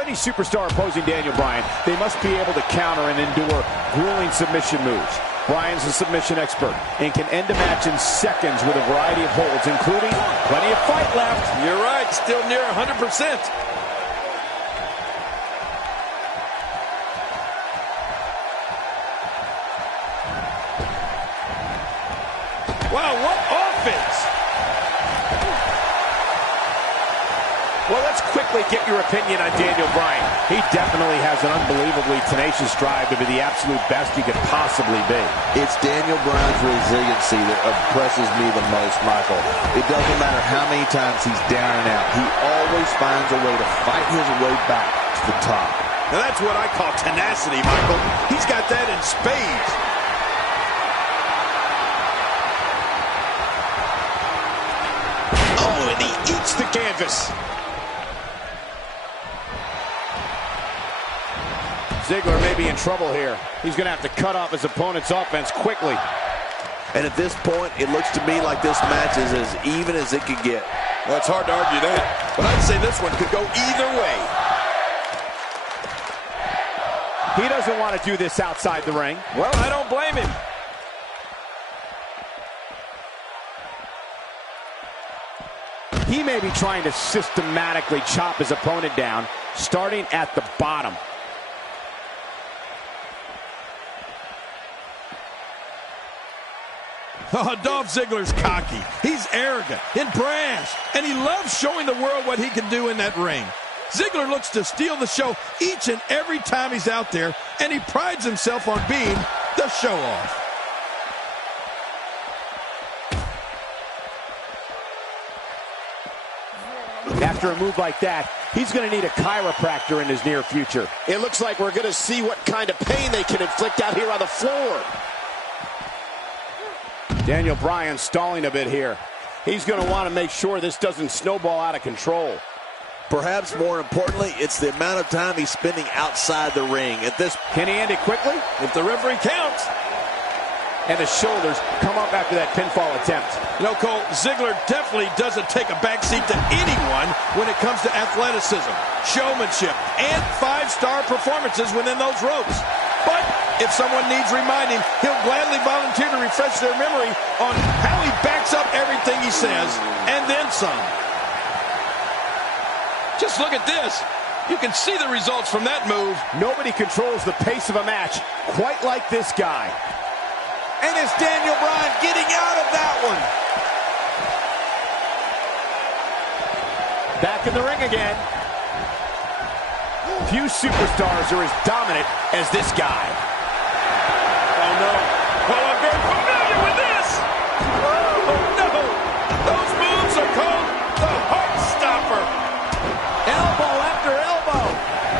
For any superstar opposing Daniel Bryan, they must be able to counter and endure grueling submission moves. Bryan's a submission expert and can end a match in seconds with a variety of holds, including plenty of fight left. You're right, still near 100%. Wow, what offense! Well, let's quickly get your opinion on Daniel Bryan. He definitely has an unbelievably tenacious drive to be the absolute best he could possibly be. It's Daniel Bryan's resiliency that impresses me the most, Michael. It doesn't matter how many times he's down and out. He always finds a way to fight his way back to the top. Now that's what I call tenacity, Michael. He's got that in spades. Oh, and he eats the canvas. Ziggler may be in trouble here. He's going to have to cut off his opponent's offense quickly. And at this point, it looks to me like this match is as even as it could get. Well, it's hard to argue that, but I'd say this one could go either way. He doesn't want to do this outside the ring. Well, I don't blame him. He may be trying to systematically chop his opponent down, starting at the bottom. Oh, Dolph Ziggler's cocky. He's arrogant and brash, and he loves showing the world what he can do in that ring. Ziggler looks to steal the show each and every time he's out there, and he prides himself on being the show-off. After a move like that, he's going to need a chiropractor in his near future. It looks like we're going to see what kind of pain they can inflict out here on the floor. Daniel Bryan stalling a bit here. He's going to want to make sure this doesn't snowball out of control. Perhaps more importantly, it's the amount of time he's spending outside the ring. Can he end it quickly? If the referee counts. And the shoulders come up after that pinfall attempt. You know, Cole, Ziggler definitely doesn't take a backseat to anyone when it comes to athleticism, showmanship, and five-star performances within those ropes. But if someone needs reminding, he'll gladly volunteer to refresh their memory on how he backs up everything he says, and then some. Just look at this. You can see the results from that move. Nobody controls the pace of a match quite like this guy. And it's Daniel Bryan getting out of that one. Back in the ring again. Few superstars are as dominant as this guy. Oh, no. Well, I'm very familiar with this. Oh, no. Those moves are called the Heart Stopper. Elbow after elbow.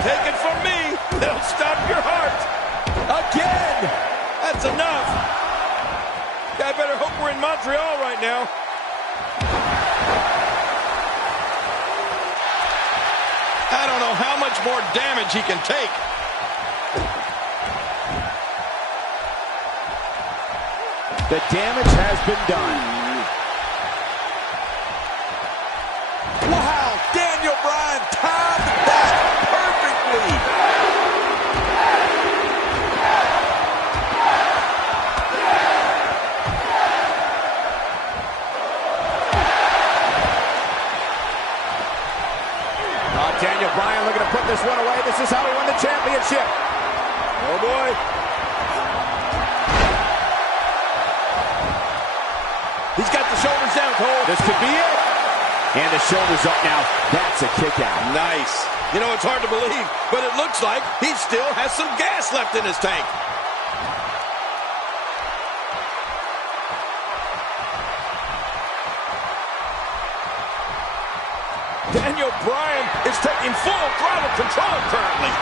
Take it from me. They'll stop your heart. Again. That's enough. I better hope we're in Montreal right now. I don't know how much more damage he can take. The damage has been done. Wow, Daniel Bryan timed that perfectly. Daniel Bryan looking to put this one away. This is how he won the championship. Oh, boy. He's got the shoulders down, Cole. This could be it. And the shoulders up now. That's a kick out. Nice. You know, it's hard to believe, but it looks like he still has some gas left in his tank. Daniel Bryan is taking full throttle control currently.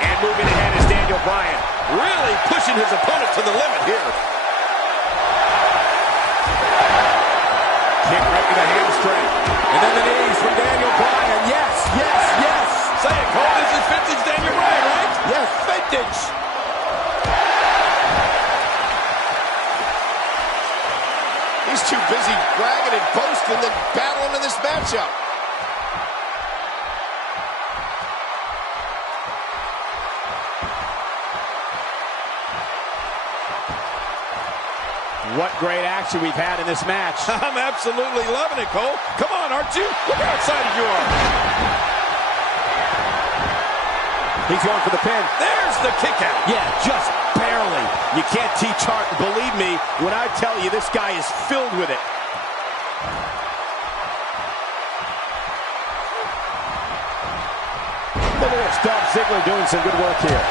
And moving ahead is Daniel Bryan. Really pushing his opponent to the limit here. Kick right to the hamstring. And then the knees from Daniel Bryan. Yes, yes, yes. Say it, Cole. This is vintage Daniel Bryan, right? Yes, vintage. These two busy bragging and boasting than battling in this matchup. What great action we've had in this match. I'm absolutely loving it, Cole. Come on, aren't you? Look how excited you are. He's going for the pin. There's the kick out. Yeah, just barely. You can't teach heart. Believe me when I tell you this guy is filled with it. Look at this. Dolph Ziggler doing some good work here.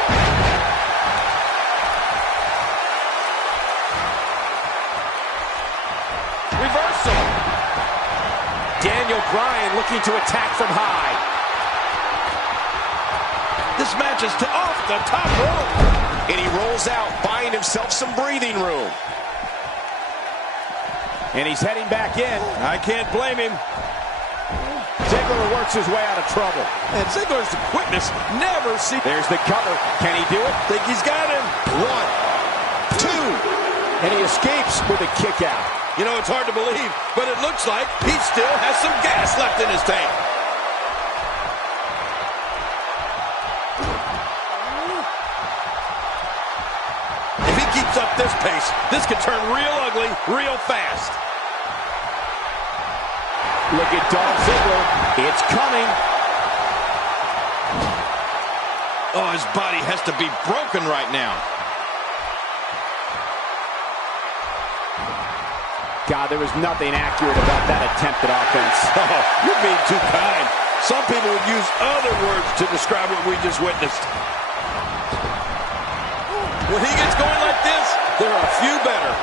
Reversal. Daniel Bryan looking to attack from high. This match is off the top rope. And he rolls out, buying himself some breathing room. And he's heading back in. I can't blame him. Ziggler works his way out of trouble. And Ziggler's quickness never see. There's the cover. Can he do it? Think he's got him. 1, 2. And he escapes with a kick out. You know, it's hard to believe, but it looks like he still has some gas left in his tank. If he keeps up this pace, this could turn real ugly real fast. Look at Dolph Ziggler. It's coming. Oh, his body has to be broken right now. God, there was nothing accurate about that attempt at offense. Oh, you're being too kind. Some people would use other words to describe what we just witnessed. When he gets going like this, there are a few better.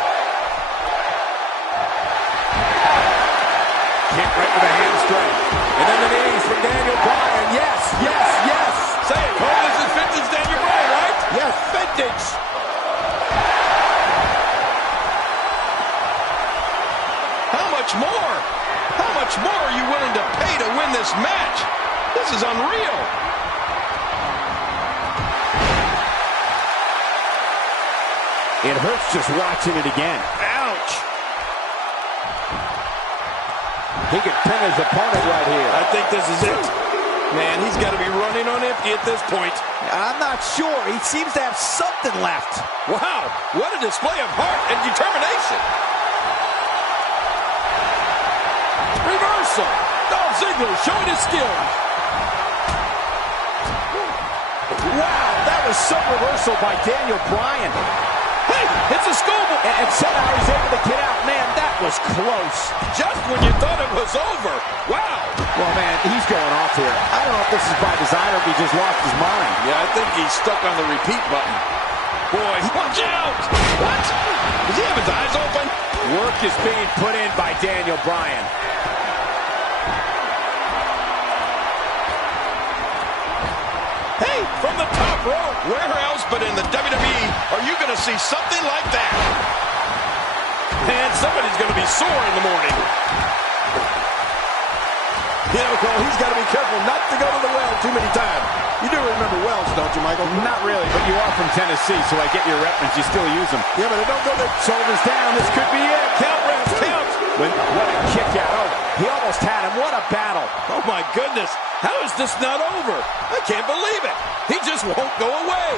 Kick right with a hamstring. And then the knees from Daniel Bryan. Yes, yes, yes. Say it, Cole. This is vintage Daniel Bryan, right? Yes, vintage. How much more? How much more are you willing to pay to win this match? This is unreal. It hurts just watching it again. Ouch. He could pin his opponent right here. I think this is it. Man, he's got to be running on empty at this point. I'm not sure. He seems to have something left. Wow, what a display of heart and determination. Reversal. Dolph Ziggler showing his skills. Wow, that was some reversal by Daniel Bryan. Hey, it's a schoolboy. And somehow he's able to get out. Man, that was close. Just when you thought it was over. Wow. Well, man, he's going off here. I don't know if this is by design or if he just lost his mind. Yeah, I think he's stuck on the repeat button. Boy, watch out. What? Does he have his eyes open? Work is being put in by Daniel Bryan. Hey, from the top rope. Where else but in the WWE are you going to see something like that? And somebody's going to be sore in the morning. You know, Cole, he's got to be careful not to go to the well too many times. You do remember wells, don't you, Michael? Not really, but you are from Tennessee, so I get your reference. You still use them. Yeah, but don't go there. Shoulders down. This could be it. Count, refs, count. What a kick out. Oh, he almost had him. What a battle. Oh, my goodness. How is this not over? I can't believe it. He just won't go away.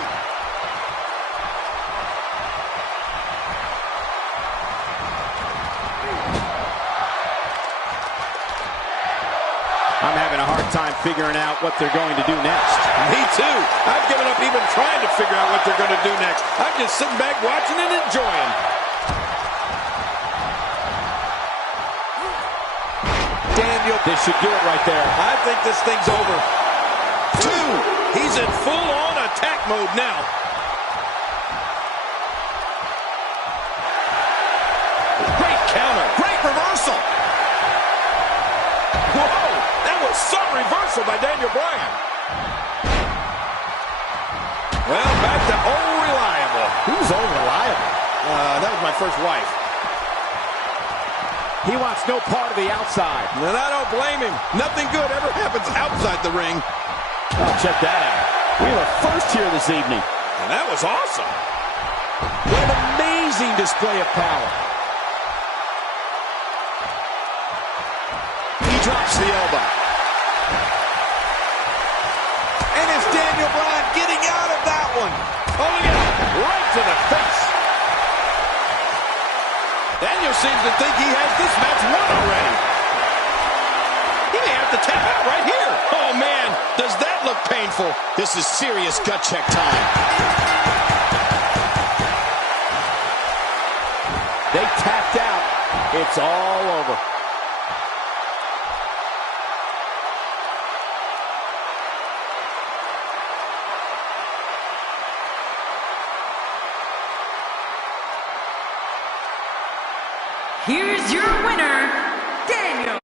I'm having a hard time figuring out what they're going to do next. Me too. I've given up even trying to figure out what they're going to do next. I'm just sitting back watching and enjoying. Daniel, this should do it right there. I think this thing's over. 2. He's in full-on attack mode now. Great counter. Great reversal. Whoa, that was some reversal by Daniel Bryan. Well, back to old reliable. Who's old reliable? That was my first wife. He wants no part of the outside. And I don't blame him. Nothing good ever happens outside the ring. Oh, check that out. We have a first here this evening. And that was awesome. What an amazing display of power. Drops the elbow. And it's Daniel Bryan getting out of that one. Oh, look at it. Right to the face. Daniel seems to think he has this match won already. He may have to tap out right here. Oh, man, does that look painful. This is serious gut check time. They tapped out. It's all over. Here's your winner, Daniel.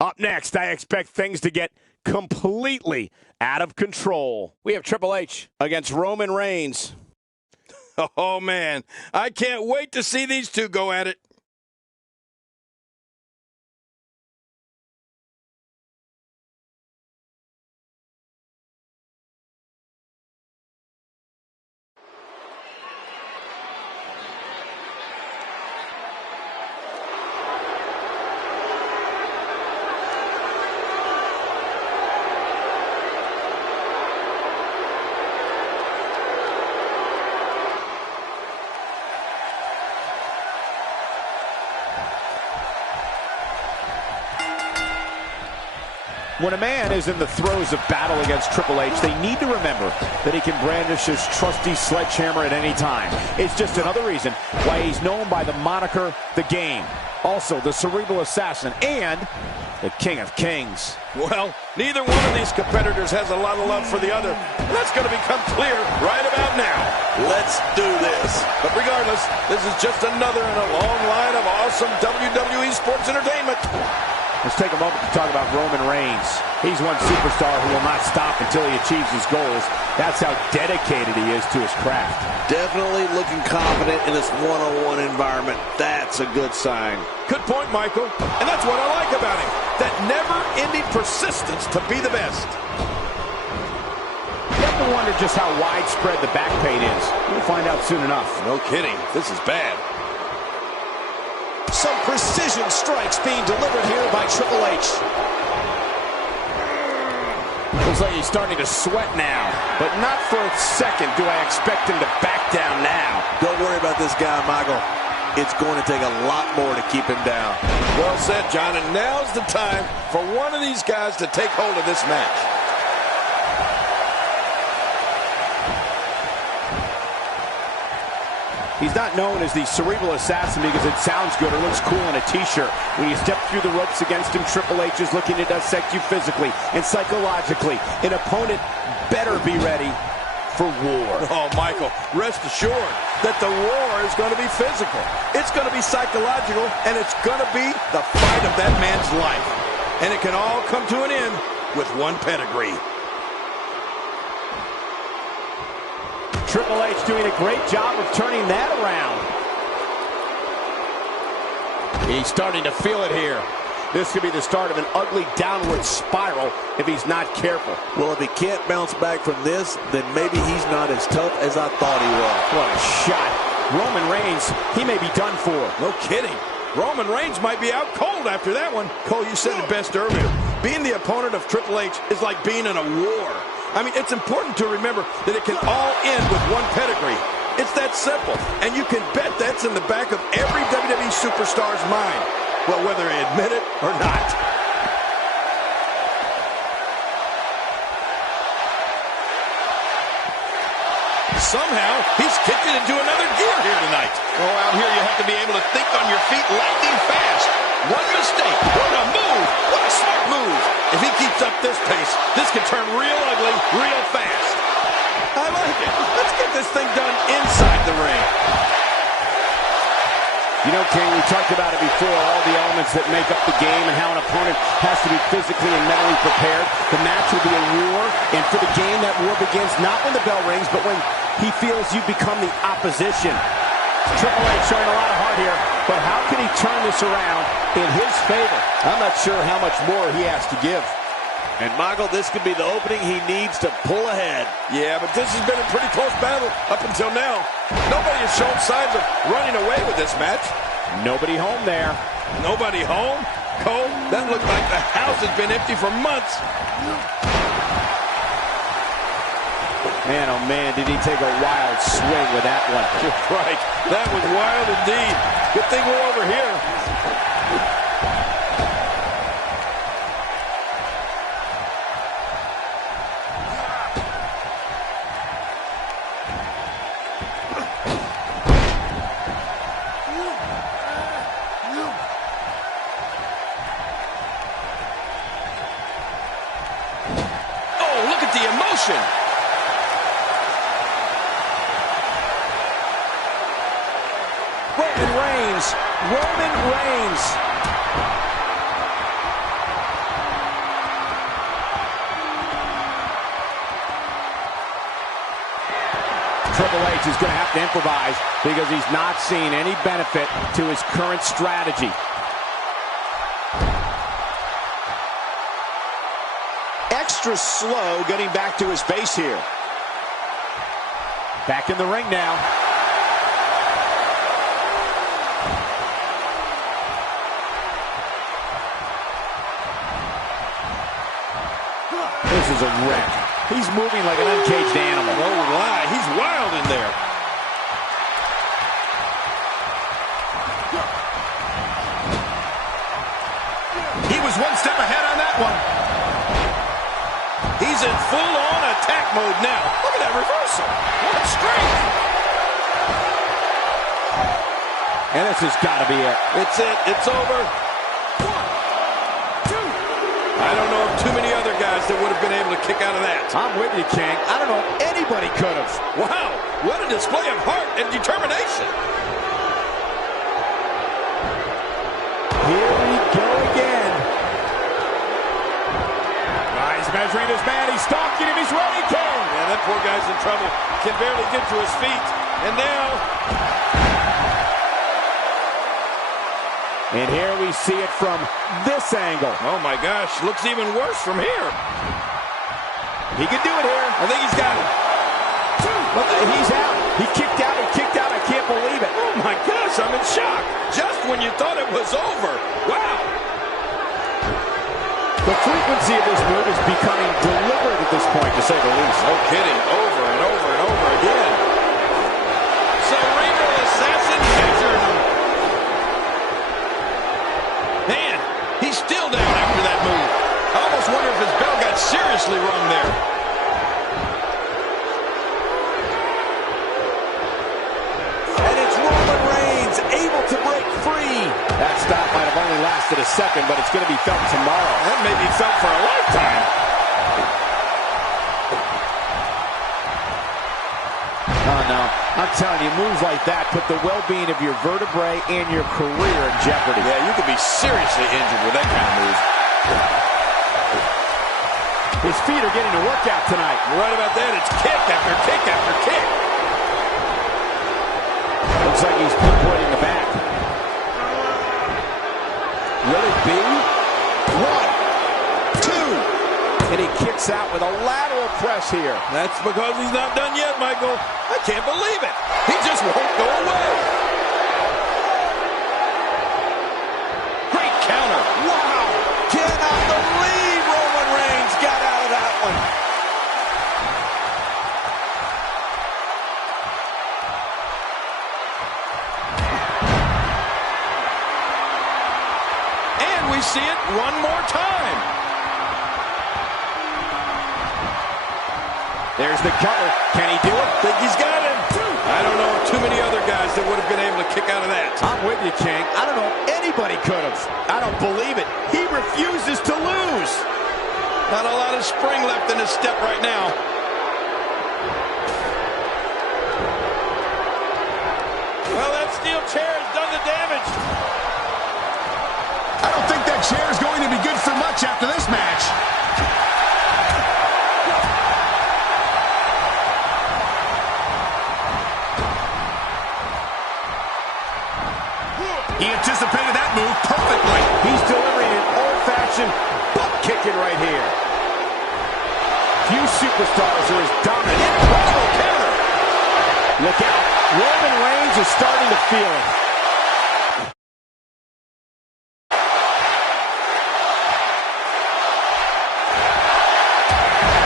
Up next, I expect things to get completely out of control. We have Triple H against Roman Reigns. Oh, man, I can't wait to see these two go at it. When a man is in the throes of battle against Triple H, they need to remember that he can brandish his trusty sledgehammer at any time. It's just another reason why he's known by the moniker The Game. Also, the Cerebral Assassin and the King of Kings. Well, neither one of these competitors has a lot of love for the other. That's going to become clear right about now. Let's do this. But regardless, this is just another in a long line of awesome WWE sports entertainment. Let's take a moment to talk about Roman Reigns. He's one superstar who will not stop until he achieves his goals. That's how dedicated he is to his craft. Definitely looking confident in this one-on-one environment. That's a good sign. Good point, Michael. And that's what I like about him. That never-ending persistence to be the best. You have to wonder just how widespread the back pain is. We'll find out soon enough. No kidding. This is bad. Some precision strikes being delivered here by Triple H. Looks like he's starting to sweat now, but not for a second do I expect him to back down now. Don't worry about this guy, Michael. It's going to take a lot more to keep him down. Well said, John, and now's the time for one of these guys to take hold of this match. He's not known as the Cerebral Assassin because it sounds good or looks cool in a t-shirt. When you step through the ropes against him, Triple H is looking to dissect you physically and psychologically. An opponent better be ready for war. Oh, Michael, rest assured that the war is going to be physical. It's going to be psychological, and it's going to be the fight of that man's life. And it can all come to an end with one pedigree. Triple H doing a great job of turning that around. He's starting to feel it here. This could be the start of an ugly downward spiral if he's not careful. Well, if he can't bounce back from this, then maybe he's not as tough as I thought he was. What a shot. Roman Reigns, he may be done for. No kidding. Roman Reigns might be out cold after that one. Cole, you said it best earlier. Being the opponent of Triple H is like being in a war. I mean, it's important to remember that it can all end with one pedigree. It's that simple. And you can bet that's in the back of every WWE superstar's mind. Well, whether they admit it or not. somehow he's kicked it into another gear here tonight. Oh, out here you have to be able to think on your feet lightning fast. One mistake, what a move, what a smart move. If he keeps up this pace, this could turn real ugly real fast. I like it. Let's get this thing done inside the ring. You know, King, we talked about it before, all the elements that make up the game and how an opponent has to be physically and mentally prepared. The match will be a war, and for the game, that war begins not when the bell rings, but when he feels you become the opposition. Triple H showing a lot of heart here, but how can he turn this around in his favor? I'm not sure how much more he has to give. And, Michael, this could be the opening he needs to pull ahead. Yeah, but this has been a pretty close battle up until now. Nobody has shown signs of running away with this match. Nobody home there. Nobody home? Cole, that looked like the house has been empty for months. Man, oh man, did he take a wild swing with that one. Right, that was wild indeed. Good thing we're over here. The emotion. Roman Reigns. Triple H is going to have to improvise because he's not seeing any benefit to his current strategy. Extra slow getting back to his base here. Back in the ring now. This is a wreck. He's moving like an uncaged animal. Oh, my. He's wild in there. He was one step ahead on that one. He's in full-on attack mode now. Look at that reversal. What strength. And this has got to be it. It's it. It's over. 1, 2. I don't know of too many other guys that would have been able to kick out of that. I'm with you, King. I don't know if anybody could have. Wow. What a display of heart and determination. Here we go again. He's measuring this man. He's stalking him. He's ready, King. Yeah, that poor guy's in trouble. Can barely get to his feet. And now... And here we see it from this angle. Oh, my gosh. Looks even worse from here. He can do it here. I think he's got it. Look, he's out. He kicked out. He kicked out. I can't believe it. Oh, my gosh. I'm in shock. Just when you thought it was over. Wow. The frequency of this move is becoming deliberate at this point, to say the least. No kidding. Over and over and over again. Cerebral assassin measured him. Man, he's still down after that move. I almost wonder if his bell got seriously wrong there. And it's Roman Reigns able to break free. That stop might have only lasted a second, but it's going to be felt tomorrow. That may be felt for a lifetime. Oh, no. I'm telling you, moves like that put the well-being of your vertebrae and your career in jeopardy. Yeah, you could be seriously injured with that kind of move. His feet are getting a workout tonight. You're right about that. It's kick after kick after kick. Looks like he's pinpointing the back. Will it be? 1, 2. And he kicks out with a lateral press here. That's because he's not done yet, Michael. I can't believe it. He just won't go away. Great counter. Wow! Cannot believe Roman Reigns got out of that one. And we see it one more time. There's the cover. Can he do it? Think he's got it. I don't know too many other guys that would have been able to kick out of that. I'm with you, King. I don't know if anybody could have. I don't believe it. He refuses to lose. Not a lot of spring left in his step right now. Well, that steel chair has done the damage. I don't think that chair is going to be good for much after this match. He anticipated that move perfectly. He's delivering an old-fashioned butt kicking right here. Few superstars are as dominant. Incredible counter. Look out. Roman Reigns is starting to feel it.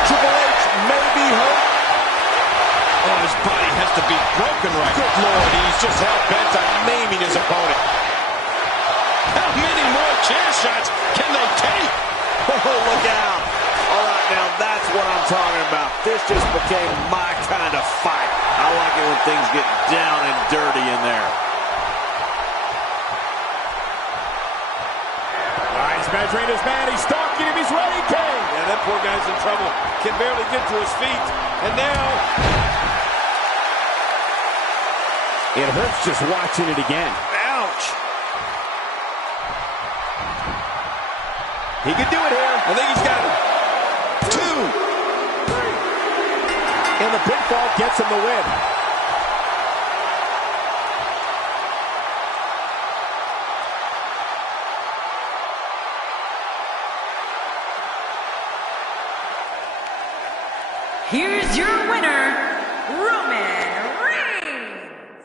Triple H may be hurt. Oh, his body has to be broken right now. Good Lord, he's just hell-bent on maiming his opponent. How many more chair shots can they take? Oh, look out. All right, now that's what I'm talking about. This just became my kind of fight. I like it when things get down and dirty in there. He's measuring his man. He's stalking him. He's ready, King. Yeah, that poor guy's in trouble. Can barely get to his feet. And now... It hurts just watching it again. Ouch. He can do it here. I think he's got it. 2, 3. And the pinfall gets him the win. Here's your winner, Roman Reigns.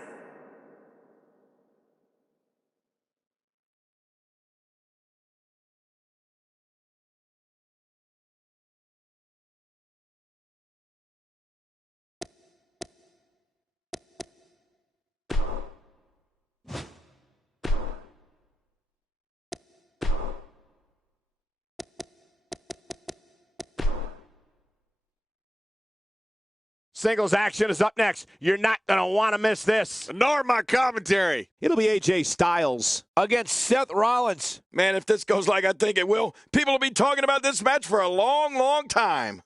Singles action is up next. You're not going to want to miss this. Nor my commentary. It'll be AJ Styles against Seth Rollins. Man, if this goes like I think it will, people will be talking about this match for a long, long time.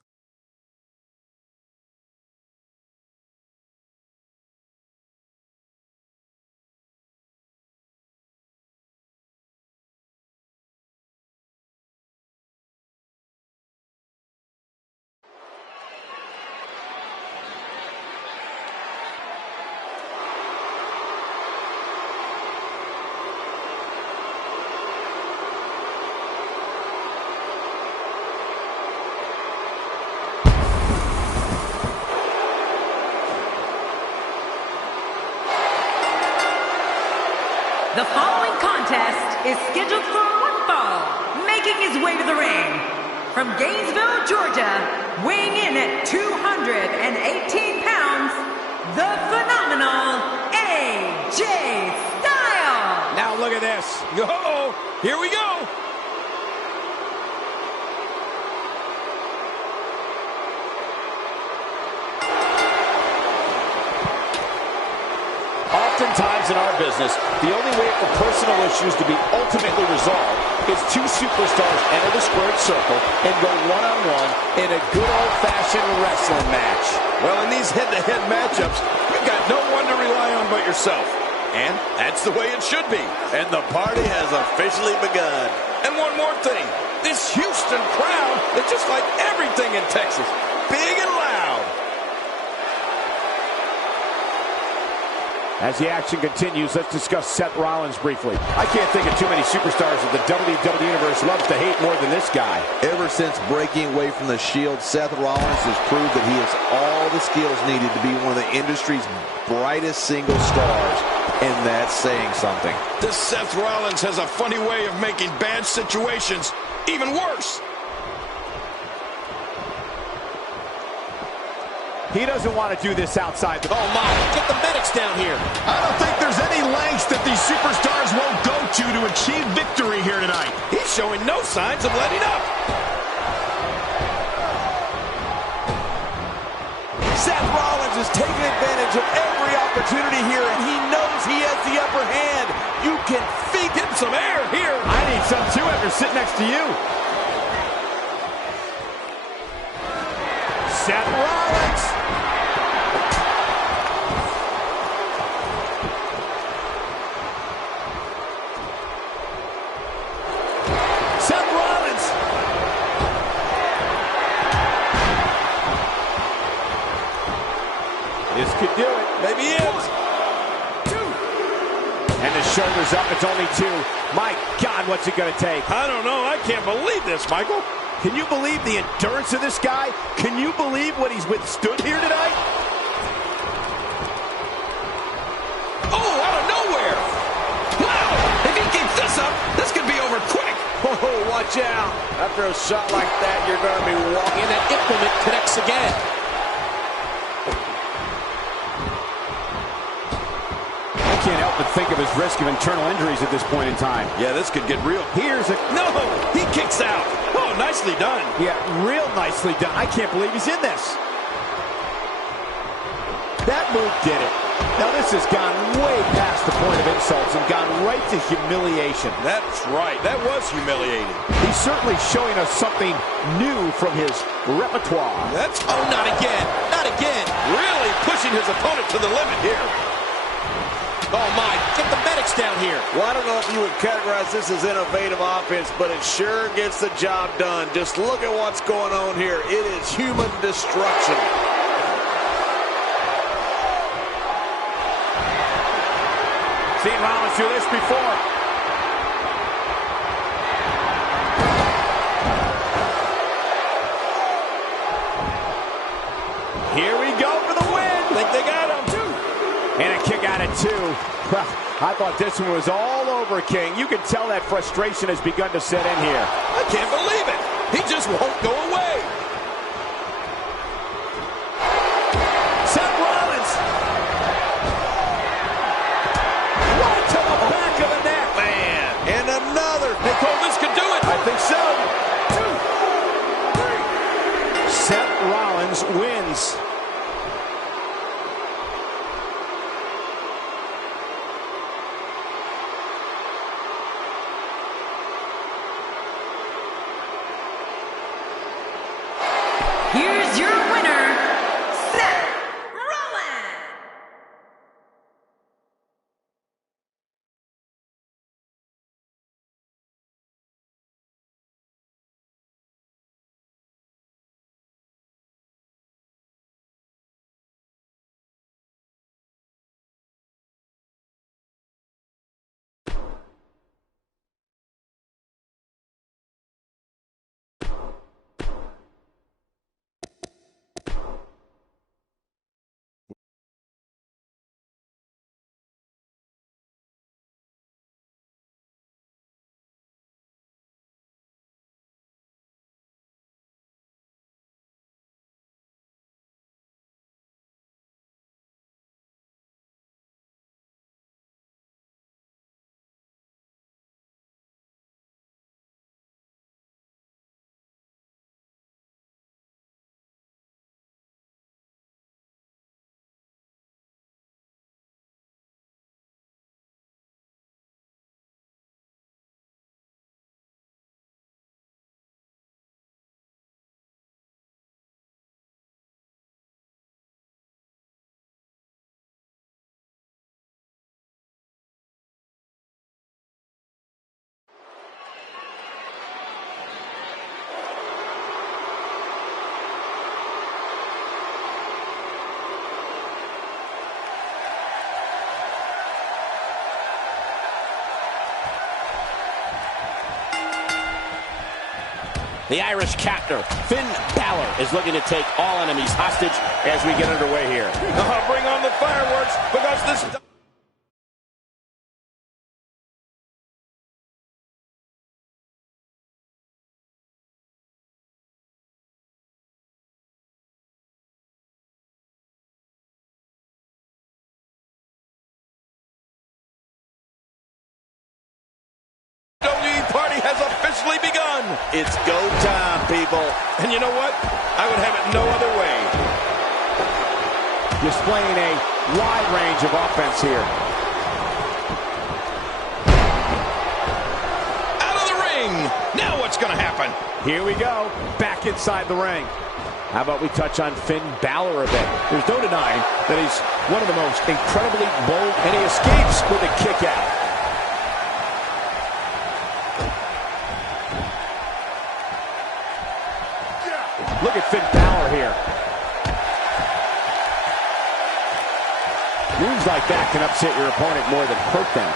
The following contest is scheduled for one fall. Making his way to the ring from Gainesville, Georgia, weighing in at 218 pounds, the phenomenal AJ Styles. Now look at this. Oh, here we go. Oftentimes in our business, the only way for personal issues to be ultimately resolved is two superstars enter the squared circle and go one-on-one in a good old-fashioned wrestling match. Well, in these head-to-head matchups, you've got no one to rely on but yourself. And that's the way it should be. And the party has officially begun. And one more thing. This Houston crowd is just like everything in Texas. Big and loud. As the action continues, let's discuss Seth Rollins briefly. I can't think of too many superstars that the WWE Universe loves to hate more than this guy. Ever since breaking away from the Shield, Seth Rollins has proved that he has all the skills needed to be one of the industry's brightest single stars, and that's saying something. This Seth Rollins has a funny way of making bad situations even worse. He doesn't want to do this outside. Oh, my. Get the medics down here. I don't think there's any lengths that these superstars won't go to achieve victory here tonight. He's showing no signs of letting up. Seth Rollins is taking it advantage of every opportunity here, and he knows he has the upper hand. You can feed him some air here. I need some too after sitting next to you. Seth Rollins. Seth Rollins. This could do it. Maybe it. 1, 2. And the shoulders up. It's only 2. My God, what's it going to take? I don't know. I can't believe this, Michael. Can you believe the endurance of this guy? Can you believe what he's withstood here tonight? Oh, out of nowhere. Wow. If he keeps this up, this could be over quick. Oh, watch out. After a shot like that, you're going to be walking. And that implement connects again. I can't help but think of his risk of internal injuries at this point in time. Yeah, this could get real. Here's a... No, he kicks out. Oh, nicely done. Yeah, real nicely done. I can't believe he's in this. That move did it. Now this has gone way past the point of insults and gone right to humiliation. That's right. That was humiliating. He's certainly showing us something new from his repertoire. That's... Oh, not again. Not again. Really pushing his opponent to the limit here. Oh, my. Get the medics down here. Well, I don't know if you would categorize this as innovative offense, but it sure gets the job done. Just look at what's going on here. It is human destruction. Seen Rollins do this before. Here we go for the win. Think they got him. And a kick out at 2. Well, I thought this one was all over, King. You can tell that frustration has begun to set in here. I can't believe it. He just won't go away. Seth Rollins. Right to the back of the neck. Man. And another. Nicole, this could do it. I think so. 2, 3. Seth Rollins wins. Here's your winner, Seth Rollins. The Irish captor, Finn Balor, is looking to take all enemies hostage as we get underway here. Bring on the fireworks, because this... party has officially begun. It's go time, people. And you know what? I would have it no other way. displaying a wide range of offense here. Out of the ring. Now what's going to happen? Here we go. Back inside the ring. How about we touch on Finn Balor a bit? There's no denying that he's one of the most incredibly bold, and he escapes with a kick out. Look at Finn Balor here. Moves like that can upset your opponent more than hurt them.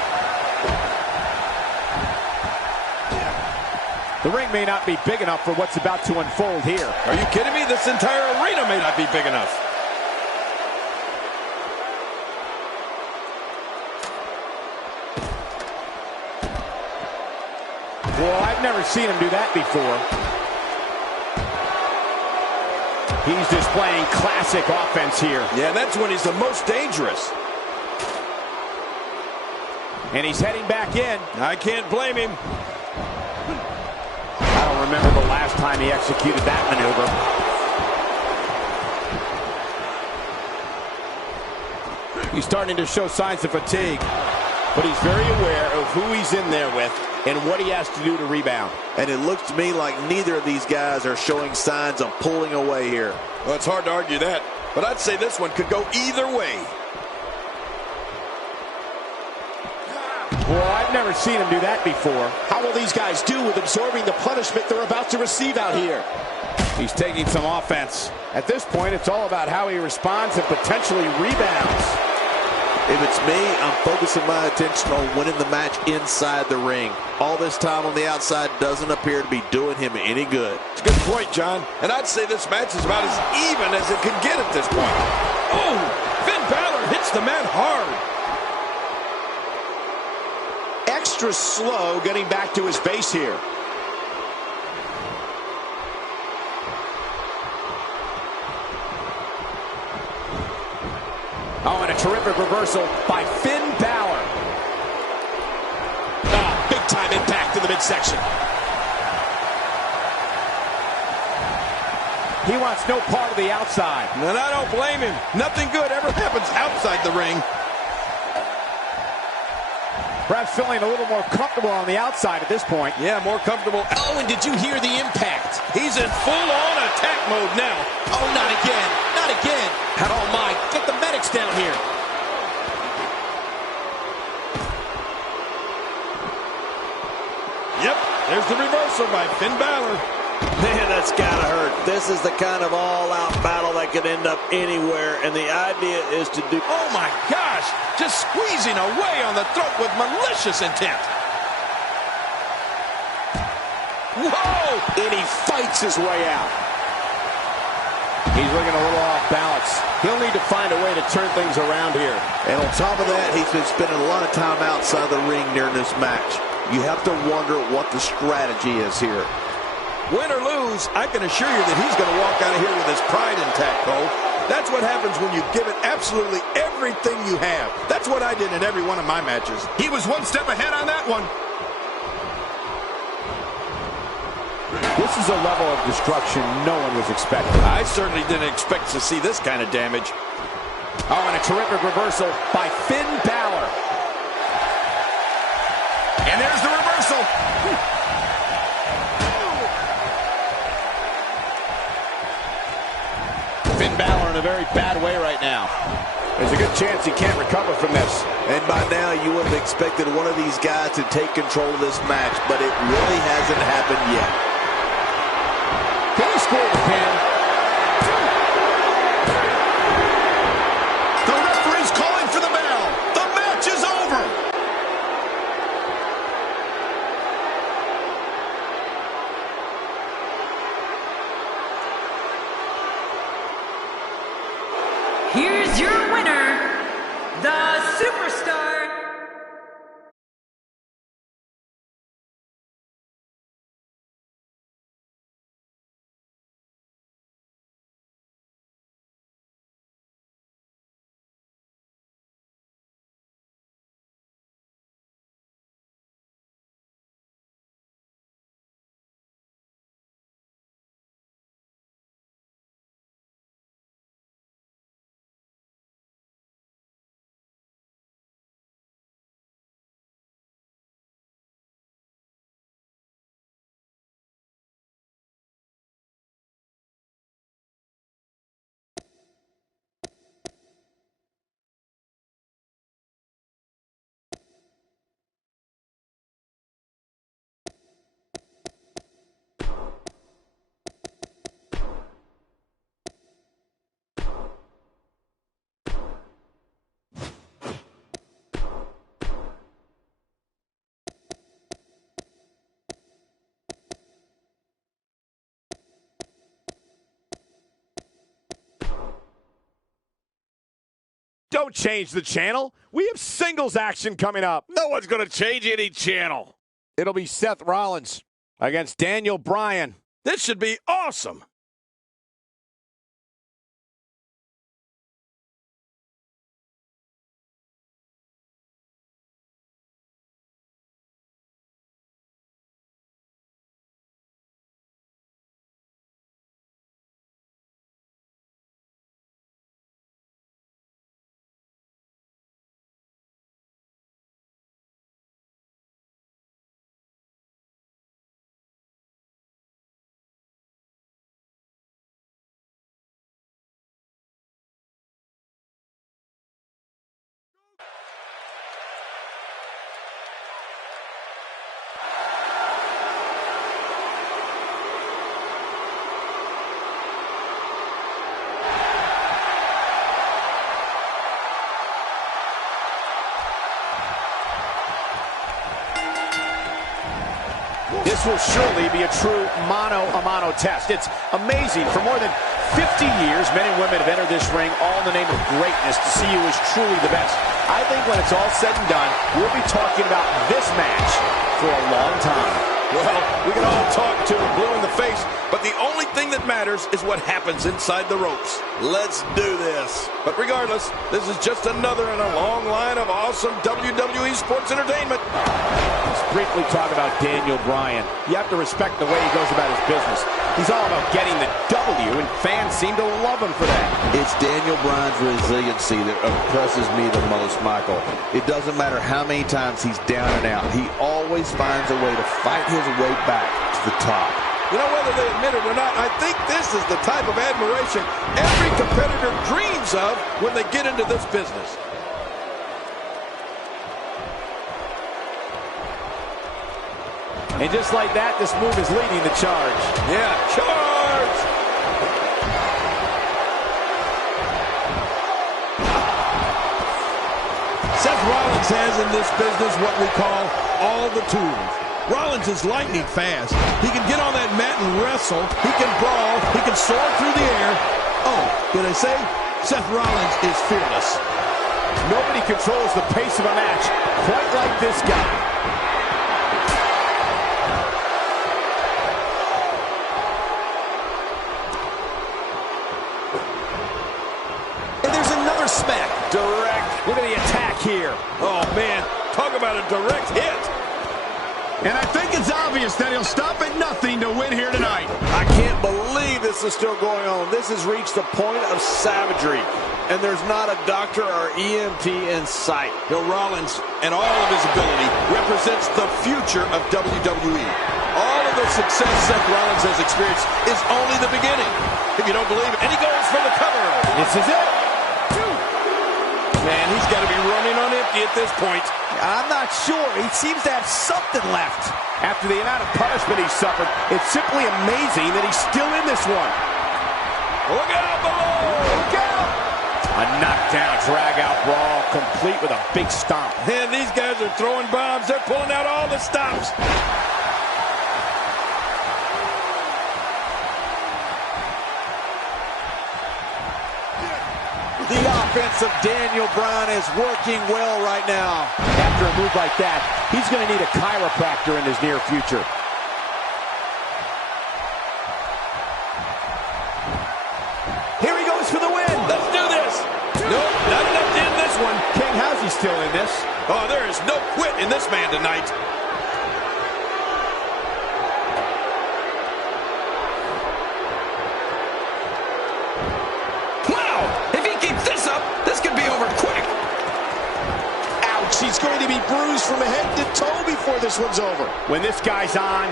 The ring may not be big enough for what's about to unfold here. Are you kidding me? This entire arena may not be big enough. Well, I've never seen him do that before. He's displaying classic offense here. Yeah, that's when he's the most dangerous. And he's heading back in. I can't blame him. I don't remember the last time he executed that maneuver. He's starting to show signs of fatigue, but he's very aware of who he's in there with and what he has to do to rebound. And it looks to me like neither of these guys are showing signs of pulling away here. Well, it's hard to argue that, but I'd say this one could go either way. Well, I've never seen him do that before. How will these guys do with absorbing the punishment they're about to receive out here? He's taking some offense. At this point, it's all about how he responds and potentially rebounds. If it's me, I'm focusing my attention on winning the match inside the ring. All this time on the outside doesn't appear to be doing him any good. It's a good point, John. And I'd say this match is about as even as it can get at this point. Oh, Finn Balor hits the man hard. Extra slow getting back to his base here. Oh, and a terrific reversal by Finn Balor. Ah, big time impact in the midsection. He wants no part of the outside. And I don't blame him. Nothing good ever happens outside the ring. Perhaps feeling a little more comfortable on the outside at this point. Yeah, more comfortable. Oh, and did you hear the impact? He's in full-on attack mode now. Oh, not again. Not again. Oh, my. Get the medics down here. Yep, there's the reversal by Finn Balor. Man, that's gotta hurt. This is the kind of all-out battle that could end up anywhere, and the idea is to do... Oh, my gosh. Just squeezing away on the throat with malicious intent. Whoa! And he fights his way out. He's looking a little off balance. He'll need to find a way to turn things around here. And on top of that, he's been spending a lot of time outside the ring during this match. You have to wonder what the strategy is here. Win or lose, I can assure you that he's going to walk out of here with his pride intact, Cole. That's what happens when you give it absolutely everything you have. That's what I did in every one of my matches. He was one step ahead on that one. This is a level of destruction no one was expecting. I certainly didn't expect to see this kind of damage. Oh, and a terrific reversal by Finn Balor. And there's the reversal. Finn Balor in a very bad way right now. There's a good chance he can't recover from this. And by now, you would have expected one of these guys to take control of this match, but it really hasn't happened yet. Can he score the pin? The referee's calling for the bell. The match is over. Here's your winner, the Superstar. Don't change the channel. We have singles action coming up. No one's going to change any channel. It'll be Seth Rollins against Daniel Bryan. This should be awesome. This will surely be a true mano-a-mano test. It's amazing. For more than 50 years, men and women have entered this ring all in the name of greatness to see who is truly the best. I think when it's all said and done, we'll be talking about this match for a long time. Well, we can all talk to a blue in the face, but the only thing that matters is what happens inside the ropes. Let's do this. But regardless, this is just another in a long line of awesome WWE sports entertainment. Let's briefly talk about Daniel Bryan. You have to respect the way he goes about his business. He's all about getting the W, and fans seem to love him for that. It's Daniel Bryan's resiliency that impresses me the most, Michael. It doesn't matter how many times he's down and out. He always finds a way to fight his way back to the top. You know, whether they admit it or not, I think this is the type of admiration every competitor dreams of when they get into this business. And just like that, this move is leading the charge. Yeah, charge! Seth Rollins has in this business what we call all the tools. Rollins is lightning fast. He can get on that mat and wrestle. He can brawl. He can soar through the air. Oh, did I say? Seth Rollins is fearless. Nobody controls the pace of a match quite like this guy. And there's another smack. Direct. Look at the attack here. Oh, man. Talk about a direct hit. And I think it's obvious that he'll stop at nothing to win here tonight. I can't believe this is still going on. This has reached the point of savagery, and there's not a doctor or EMT in sight. Bill Rollins and all of his ability represents the future of WWE. All of the success Seth Rollins has experienced is only the beginning. If you don't believe it, and he goes for the cover. This is it. Man, he's got to be running on empty at this point. I'm not sure. He seems to have something left. After the amount of punishment he suffered, it's simply amazing that he's still in this one. Look out below! Look out! A knockdown, drag-out brawl, complete with a big stomp. Man, these guys are throwing bombs. They're pulling out all the stops. The offense of Daniel Bryan is working well right now. After a move like that, he's going to need a chiropractor in his near future. Here he goes for the win. Let's do this. Nope, not enough to end this one. King, how's he still in this? Oh, there is no quit in this man tonight. He's going to be bruised from head to toe before this one's over. When this guy's on,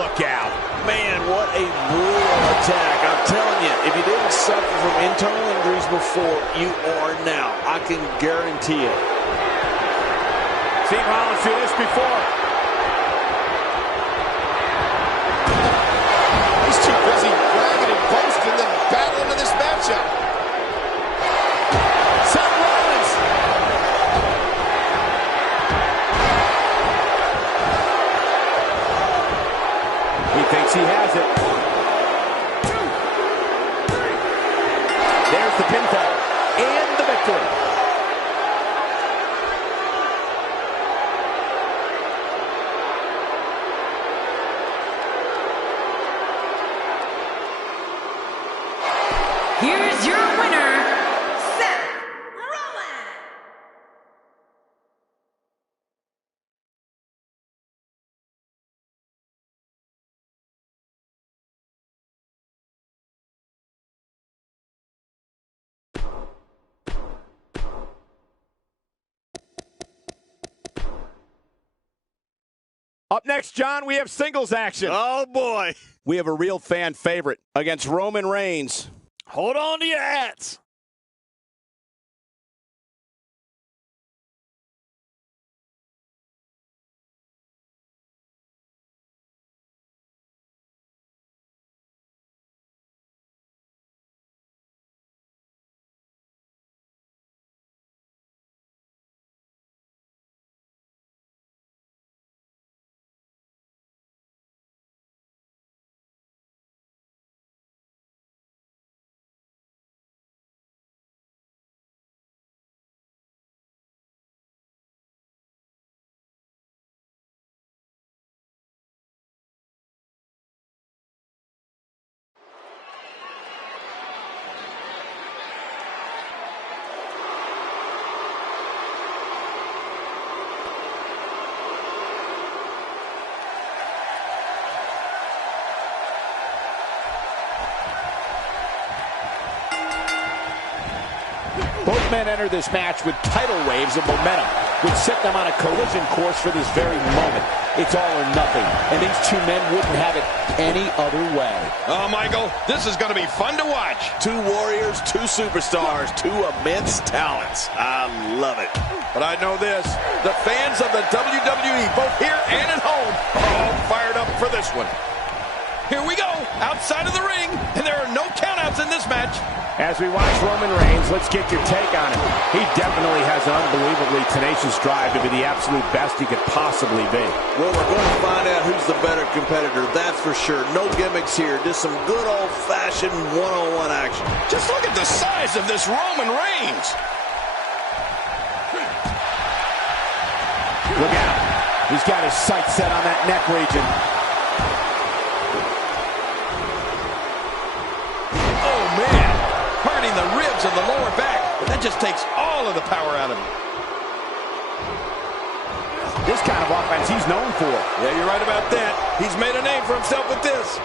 look out. Man, what a brutal attack. I'm telling you, if you didn't suffer from internal injuries before, you are now. I can guarantee it. Seen Rollins do this before. He's too busy bragging and boasting than battling in this matchup. Thinks he has it. There's the pinfall and the victory. Here's your winner, Seth Rollins. Up next, John, we have singles action. Oh, boy. We have a real fan favorite against Roman Reigns. Hold on to your hats. Both men enter this match with tidal waves of momentum, which set them on a collision course for this very moment. It's all or nothing, and these two men wouldn't have it any other way. Oh, Michael, this is going to be fun to watch. Two warriors, two superstars, two immense talents. I love it. But I know this, the fans of the WWE, both here and at home, are all fired up for this one. Here we go, outside of the ring, and there are no countouts in this match. As we watch Roman Reigns, let's get your take on him. He definitely has an unbelievably tenacious drive to be the absolute best he could possibly be. Well, we're going to find out who's the better competitor, that's for sure. No gimmicks here, just some good old-fashioned one-on-one action. Just look at the size of this Roman Reigns. Look out. He's got his sights set on that neck region. Oh, man. Hurting the ribs and the lower back. That just takes all of the power out of him. This kind of offense he's known for. Yeah, you're right about that. He's made a name for himself with this.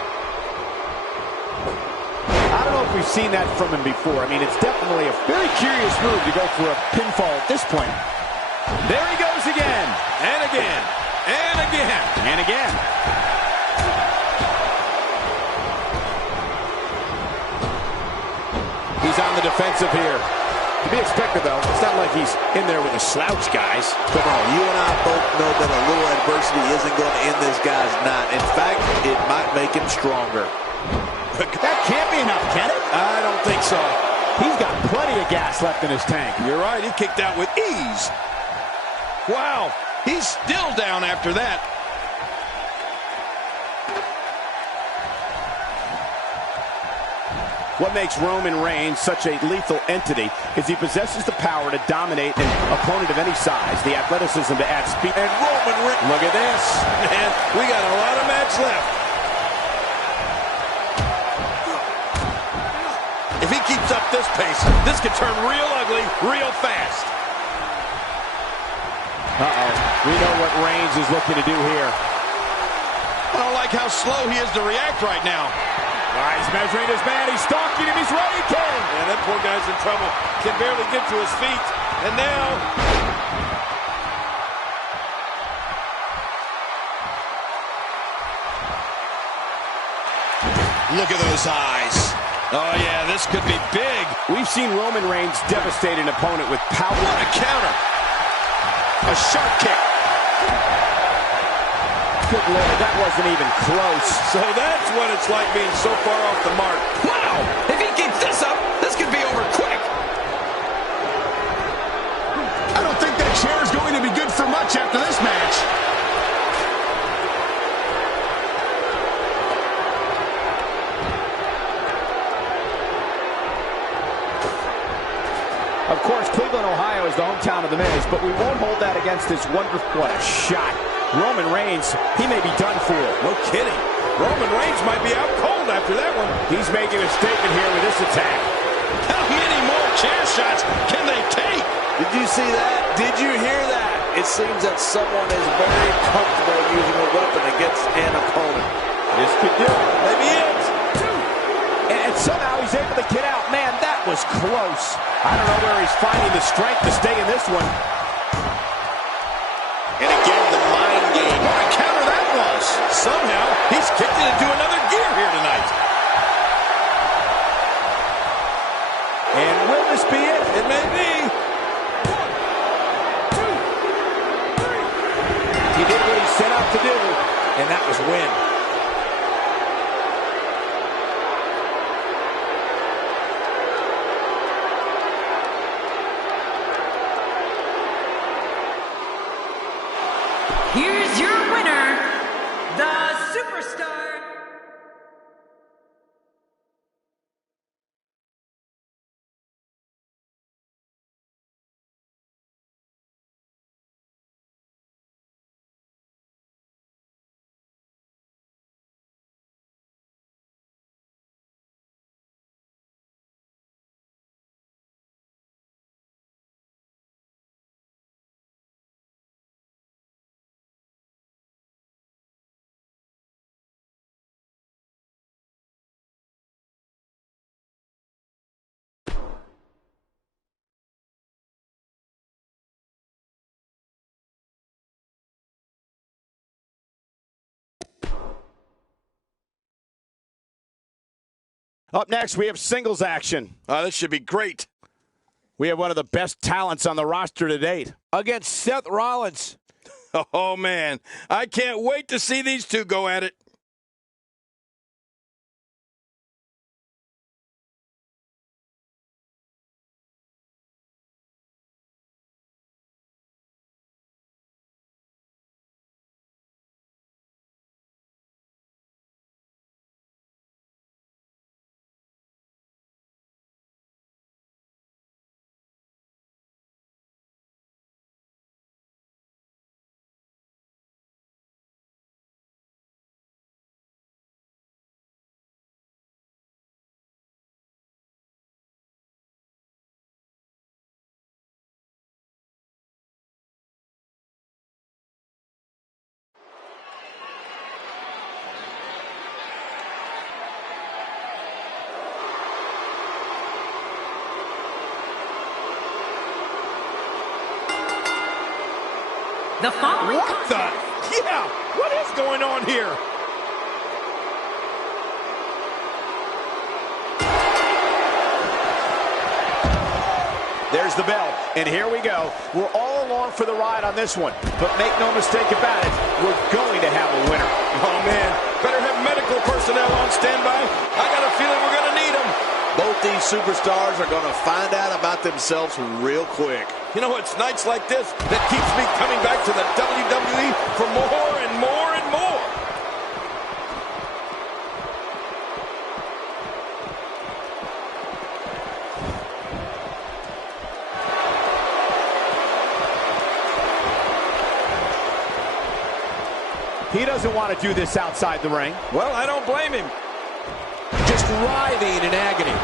I don't know if we've seen that from him before. I mean, it's definitely a very curious move to go for a pinfall at this point. There he goes again. And again. And again. And again. He's on the defensive here. To be expected, though. It's not like he's in there with a slouch, guys. Come on, you and I both know that a little adversity isn't going to end this guy's night. In fact, it might make him stronger. That can't be enough, can it? I don't think so. He's got plenty of gas left in his tank. You're right, he kicked out with ease. Wow, he's still down after that. What makes Roman Reigns such a lethal entity is he possesses the power to dominate an opponent of any size, the athleticism to add speed. And Roman Reigns, look at this. Man, we got a lot of match left. If he keeps up this pace, this could turn real ugly real fast. Uh-oh. We know what Reigns is looking to do here. I don't like how slow he is to react right now. He's measuring his man. He's stalking him. He's ready, King. Yeah, that poor guy's in trouble. Can barely get to his feet. And now... look at those eyes. Oh, yeah, this could be big. We've seen Roman Reigns devastate an opponent with power. What a counter. A sharp kick. Good Lord, that wasn't even close. So that's what it's like being so far off the mark. Wow! If he keeps this up, this could be over quick. I don't think that chair is going to be good for much after this match. Of course, Cleveland, Ohio is the hometown of The Miz, but we won't hold that against this wonderful... What a shot. Roman Reigns, he may be done for. No kidding. Roman Reigns might be out cold after that one. He's making a statement here with this attack. chair shots can they take? Did you see that? Did you hear that? It seems that someone is very comfortable using a weapon against an opponent. This could do it. Maybe it. And somehow he's able to get out. Man, that was close. I don't know where he's finding the strength to stay in this one. And again, the mind game. What a counter that was. Somehow, he's kicked it into another gear here tonight. And will this be it? It may be. He did what he set out to do, and that was win. Here's your winner, the Superstar. Up next, we have singles action. This should be great. We have one of the best talents on the roster to date against Seth Rollins. Oh, man. I can't wait to see these two go at it. The following What the? Yeah, what is going on here? There's the bell, and here we go. We're all along for the ride on this one, but make no mistake about it, we're going to have a winner. Oh, man. Better have medical personnel on standby. I got a feeling we're going to need them. Both these superstars are going to find out about themselves real quick. You know, it's nights like this that keeps me coming back to the WWE for more and more and more. He doesn't want to do this outside the ring. Well, I don't blame him. Just writhing in agony.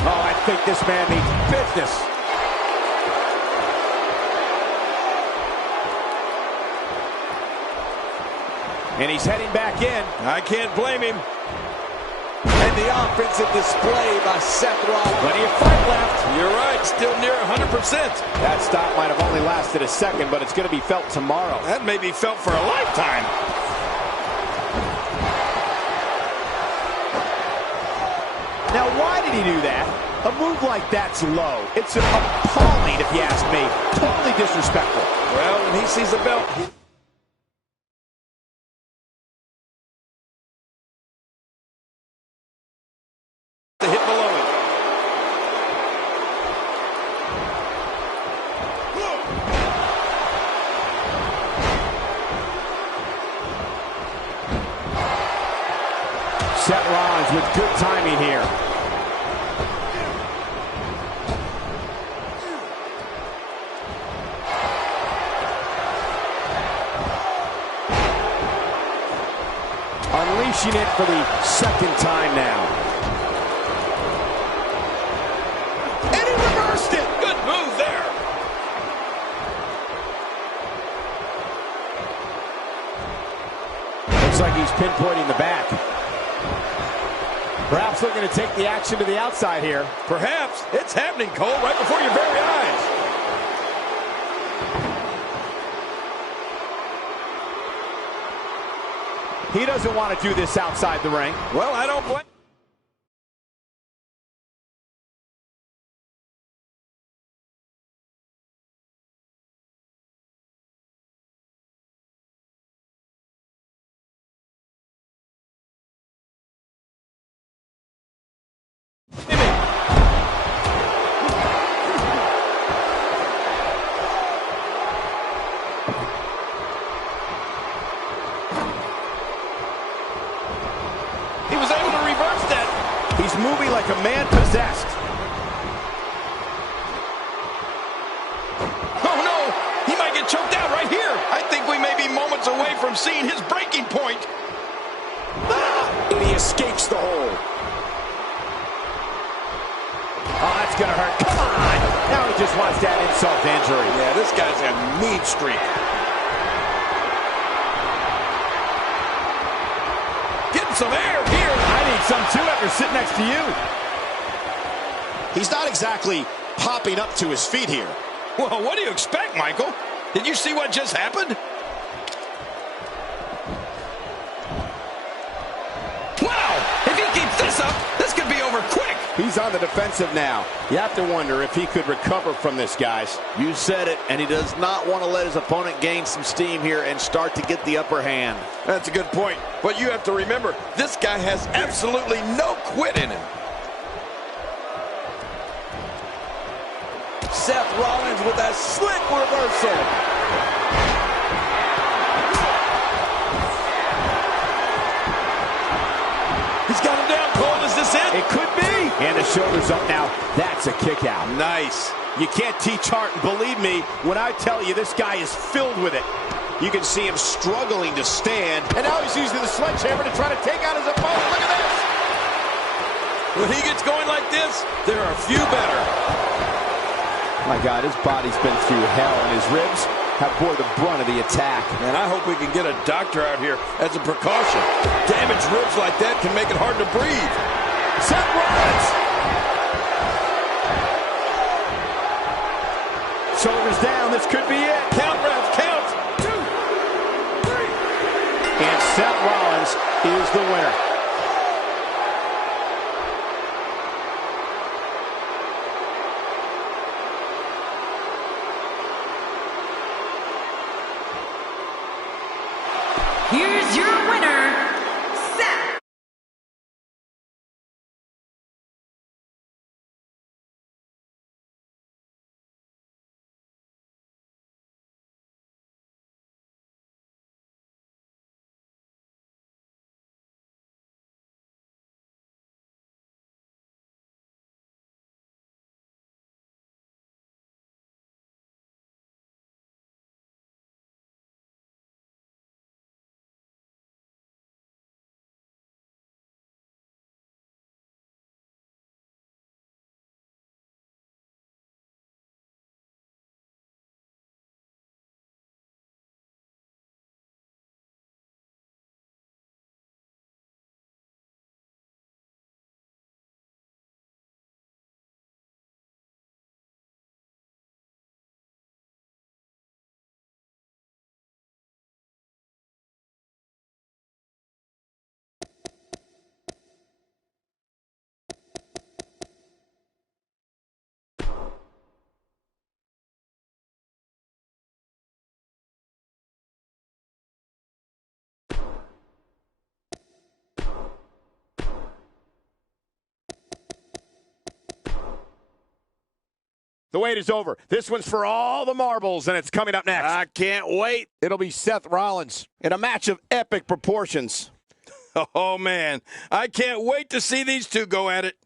Oh, I think this man means business. And he's heading back in. I can't blame him. And the offensive display by Seth Rollins. Plenty of fight left. You're right, still near 100%. That stop might have only lasted a second, but it's going to be felt tomorrow. That may be felt for a lifetime. Now, why did he do that? A move like that's low. It's appalling, if you ask me. Totally disrespectful. Well, when he sees the belt, the hit below it. Seth Rollins with good timing here. Unleashing it for the second time now. Looks like he's pinpointing the back. Perhaps looking to take the action to the outside here. Perhaps. It's happening, Cole, right before your very eyes. He doesn't want to do this outside the ring. Well, I don't blame. He was able to reverse that. He's moving like a man possessed. Oh, no. He might get choked out right here. I think we may be moments away from seeing his breaking point. And he escapes the hold. Oh, that's going to hurt. Come on. Now he just wants that insult to injury. Yeah, this guy's a mean streak. Getting some air here. I need some too after sitting next to you. He's not exactly popping up to his feet here. Well, what do you expect, Michael? Did you see what just happened? Wow! If he keeps this up, this could be over quick. He's on the defensive now. You have to wonder if he could recover from this, guys. You said it, and he does not want to let his opponent gain some steam here and start to get the upper hand. That's a good point. But you have to remember, this guy has absolutely no quit in him. Seth Rollins with a slick reversal. He's got him down, Cole. Is this it? It could be. And the shoulder's up now. That's a kick out. Nice. You can't teach heart, and believe me when I tell you this guy is filled with it. You can see him struggling to stand, and now he's using the sledgehammer to try to take out his opponent. Look at this. When he gets going like this, there are a few better. My God, his body's been through hell, and his ribs have bore the brunt of the attack. And I hope we can get a doctor out here as a precaution. Damaged ribs like that can make it hard to breathe. Seth Rollins! Shoulders down, this could be it. Count, ref, count. 2, 3. And Seth Rollins is the winner. Here's your winner, Seth. The wait is over. This one's for all the marbles, and it's coming up next. I can't wait. It'll be Seth Rollins in a match of epic proportions. Oh, man. I can't wait to see these two go at it.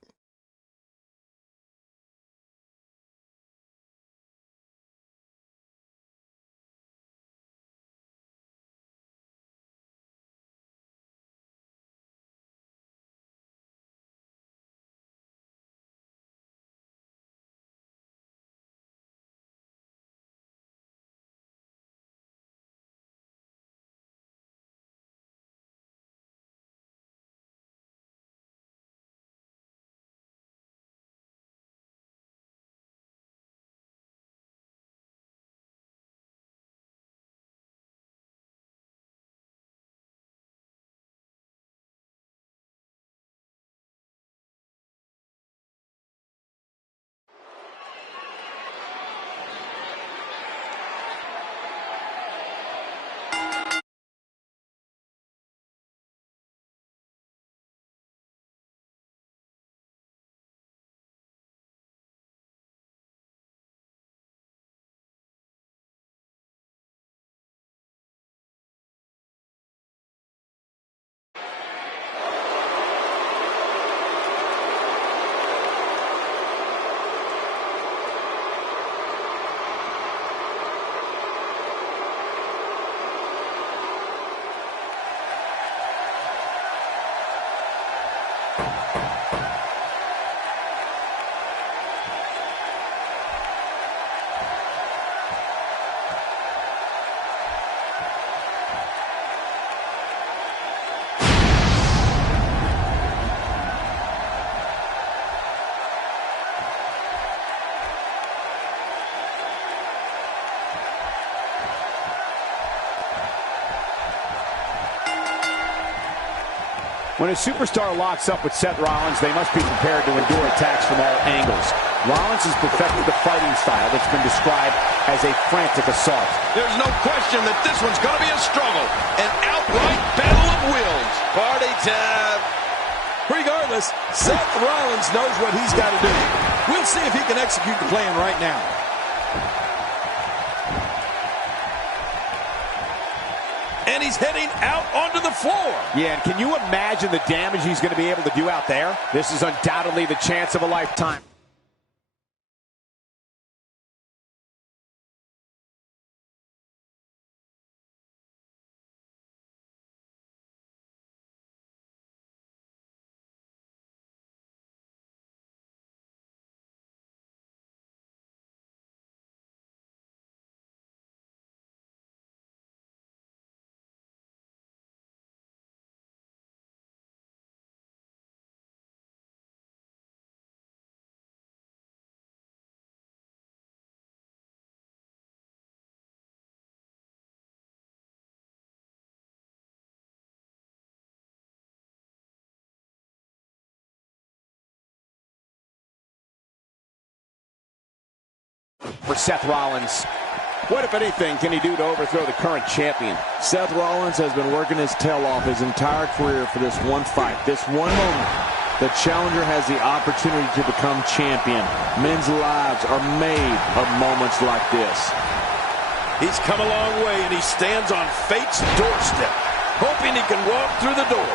When a superstar locks up with Seth Rollins, they must be prepared to endure attacks from all angles. Rollins has perfected the fighting style that's been described as a frantic assault. There's no question that this one's going to be a struggle. An outright battle of wills. Party time. Regardless, Seth Rollins knows what he's got to do. We'll see if he can execute the plan right now. And he's heading out onto the floor. Yeah, and can you imagine the damage he's going to be able to do out there? This is undoubtedly the chance of a lifetime. For Seth Rollins, what, if anything, can he do to overthrow the current champion? Seth Rollins has been working his tail off his entire career for this one fight, this one moment. The challenger has the opportunity to become champion. Men's lives are made of moments like this. He's come a long way, and he stands on fate's doorstep, hoping he can walk through the door.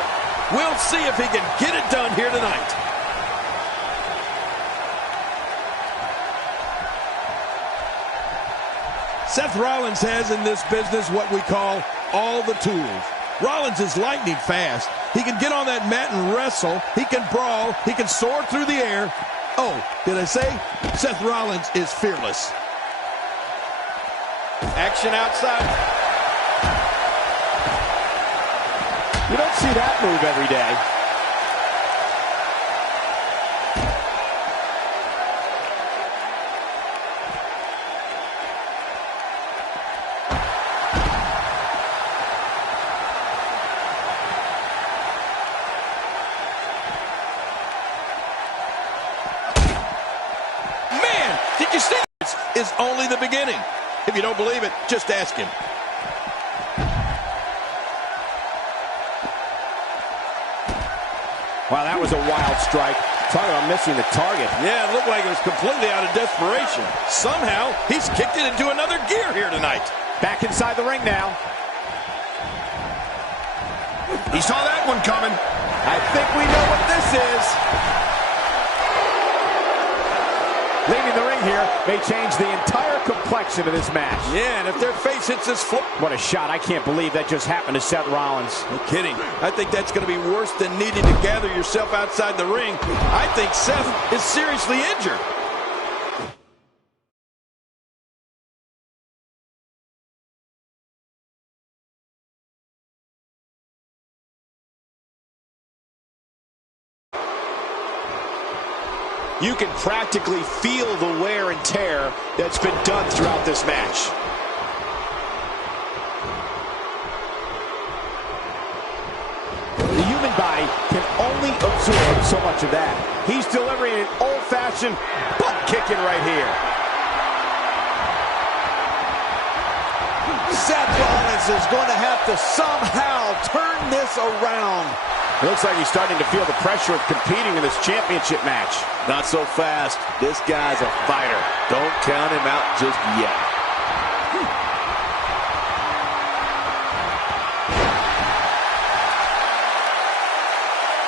We'll see if he can get it done here tonight. Seth Rollins has in this business what we call all the tools. Rollins is lightning fast. He can get on that mat and wrestle. He can brawl. He can soar through the air. Oh, did I say? Seth Rollins is fearless. Action outside. You don't see that move every day. Did you see this? Is only the beginning. If you don't believe it, just ask him. Wow, that was a wild strike. Talk about missing the target. Yeah, it looked like it was completely out of desperation. Somehow, he's kicked it into another gear here tonight. Back inside the ring now. He saw that one coming. I think we know what this is. Leaving the ring here may change the entire complexion of this match. Yeah, and if their face hits this floor... What a shot. I can't believe that just happened to Seth Rollins. No kidding. I think that's going to be worse than needing to gather yourself outside the ring. I think Seth is seriously injured. You can practically feel the wear and tear that's been done throughout this match. The human body can only absorb so much of that. He's delivering an old-fashioned butt kicking right here. Seth Rollins is going to have to somehow turn this around. It looks like he's starting to feel the pressure of competing in this championship match. Not so fast. This guy's a fighter. Don't count him out just yet.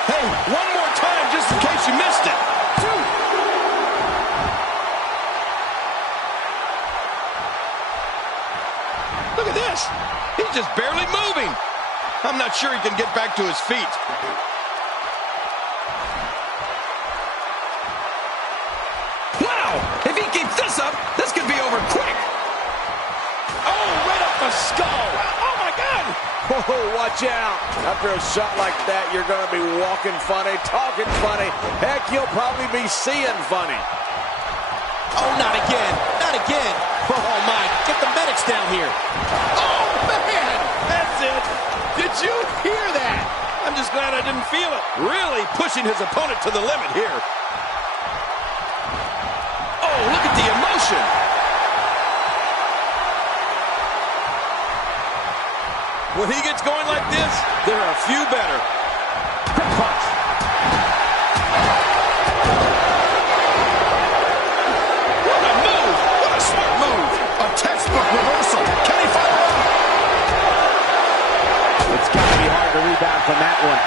Hey, one more time just in case you missed it. Look at this. He's just barely moving. I'm not sure he can get back to his feet. Wow! If he keeps this up, this could be over quick. Oh, right up the skull. Oh, my God. Oh, watch out. After a shot like that, you're going to be walking funny, talking funny. Heck, you'll probably be seeing funny. Oh, not again. Not again. Oh, my. Get the medics down here. Oh, man. That's it. Did you hear that? I'm just glad I didn't feel it. Really pushing his opponent to the limit here. Oh, look at the emotion. When he gets going like this, there are a few better. Quick punch. What a move. What a smart move. A textbook reversal. Can he follow up? It's got to be hard to rebound from that one.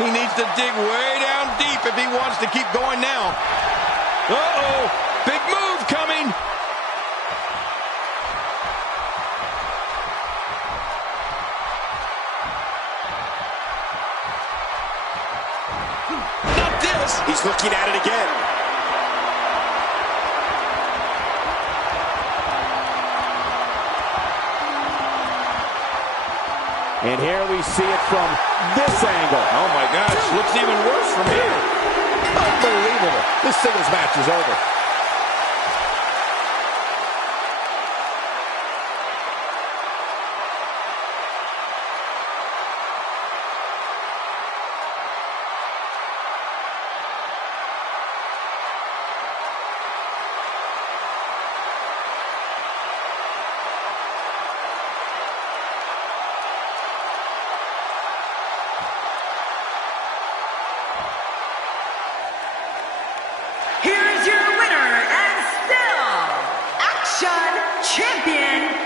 He needs to dig way down deep if he wants to keep going now. Uh-oh. Big move coming. Not this. He's looking at it again. And here we see it from this angle. Oh, my gosh. Looks even worse from here. Unbelievable. This singles match is over. Here's your winner and still Action Champion,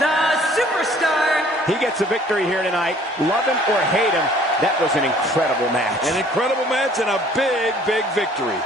the Superstar. He gets a victory here tonight. Love him or hate him, that was an incredible match. An incredible match and a big, big victory.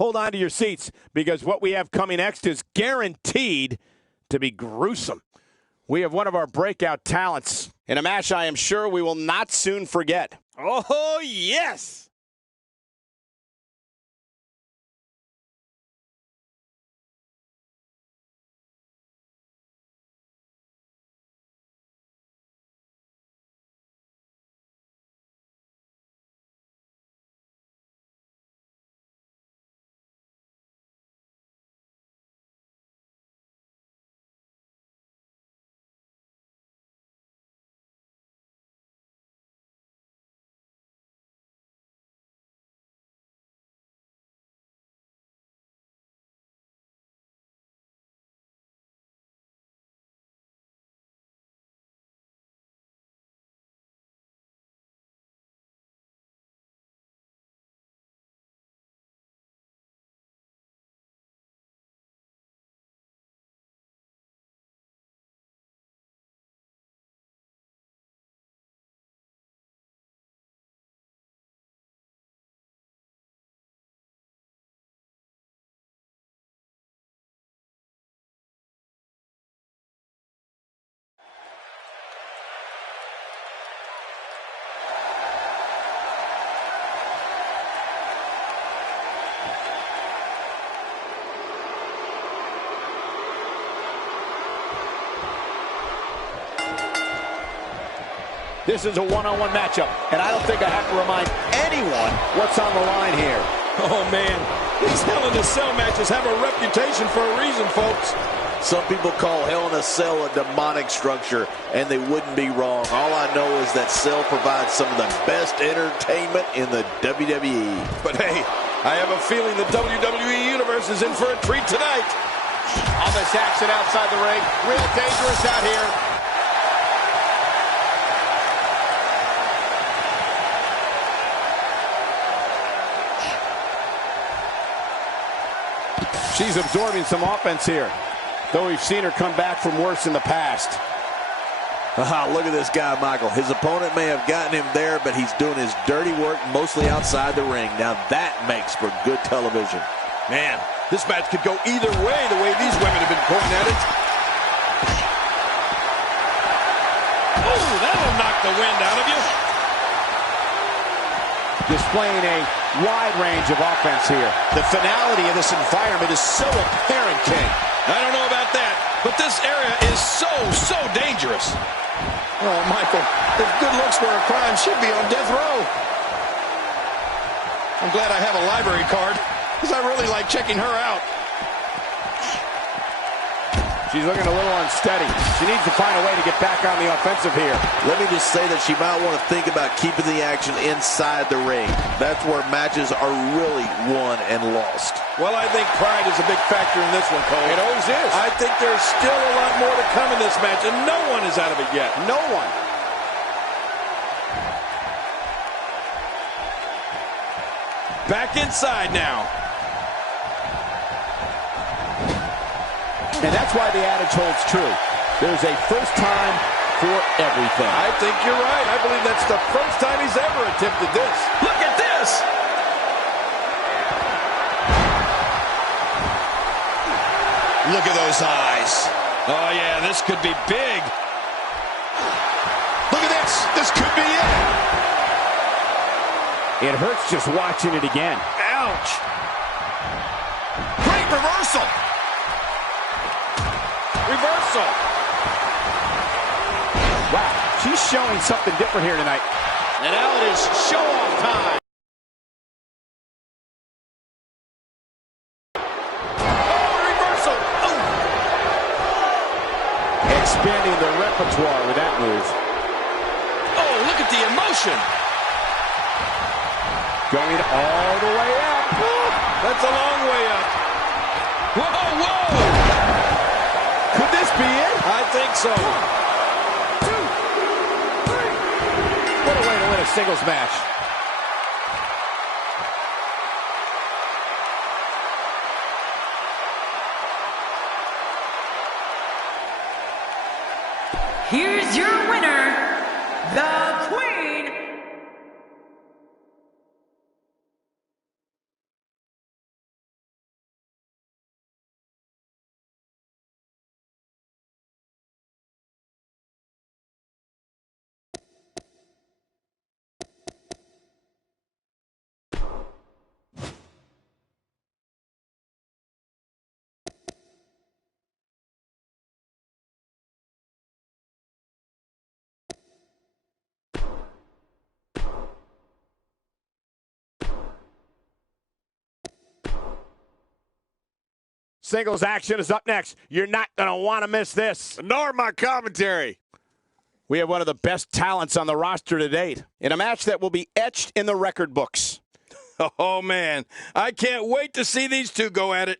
Hold on to your seats, because what we have coming next is guaranteed to be gruesome. We have one of our breakout talents in a match I am sure we will not soon forget. Oh, yes. This is a one-on-one matchup, and I don't think I have to remind anyone what's on the line here. Oh, man. These Hell in a Cell matches have a reputation for a reason, folks. Some people call Hell in a Cell a demonic structure, and they wouldn't be wrong. All I know is that Cell provides some of the best entertainment in the WWE. But hey, I have a feeling the WWE Universe is in for a treat tonight. All this action outside the ring, real dangerous out here. She's absorbing some offense here, though we've seen her come back from worse in the past. Look at this guy, Michael. His opponent may have gotten him there, but he's doing his dirty work mostly outside the ring. Now that makes for good television. Man, this match could go either way the way these women have been pointing at it. Oh, that'll knock the wind out of you. Displaying a wide range of offense here. The finality of this environment is so apparent, King. I don't know about that, but this area is so dangerous. Oh, Michael, if good looks were a crime, she'd be on death row. I'm glad I have a library card, because I really like checking her out. She's looking a little unsteady. She needs to find a way to get back on the offensive here. Let me just say that she might want to think about keeping the action inside the ring. That's where matches are really won and lost. Well, I think pride is a big factor in this one, Cole. It always is. I think there's still a lot more to come in this match, and no one is out of it yet. No one. Back inside now. And that's why the adage holds true. There's a first time for everything. I think you're right. I believe that's the first time he's ever attempted this. Look at this! Look at those eyes. Oh, yeah, this could be big. Look at this. This could be it. It hurts just watching it again. Ouch. Great reversal. Reversal. Wow, she's showing something different here tonight. And now it is show-off time. Oh, reversal. Oh. Expanding the repertoire with that move. Oh, look at the emotion. Going all the way up. That's a long way up. Whoa, whoa. Could this be it? I think so. 1, 2, 3. What a way to win a singles match. Here's your winner, the Queen Singles action is up next. You're not going to want to miss this. Nor my commentary. We have one of the best talents on the roster to date in a match that will be etched in the record books. Oh, man. I can't wait to see these two go at it.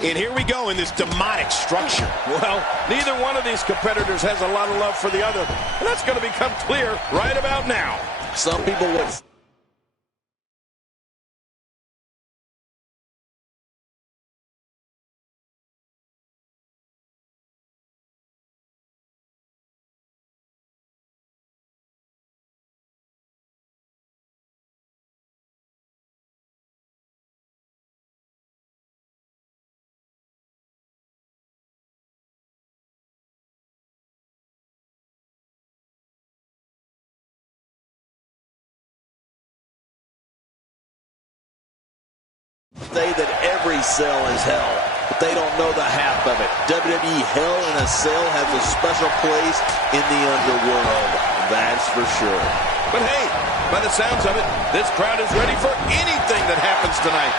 And here we go in this demonic structure. Well, neither one of these competitors has a lot of love for the other. And that's going to become clear right about now. Some people would... say that every cell is hell, but they don't know the half of it. WWE Hell in a Cell has a special place in the underworld. That's for sure. But hey, by the sounds of it, this crowd is ready for anything that happens tonight.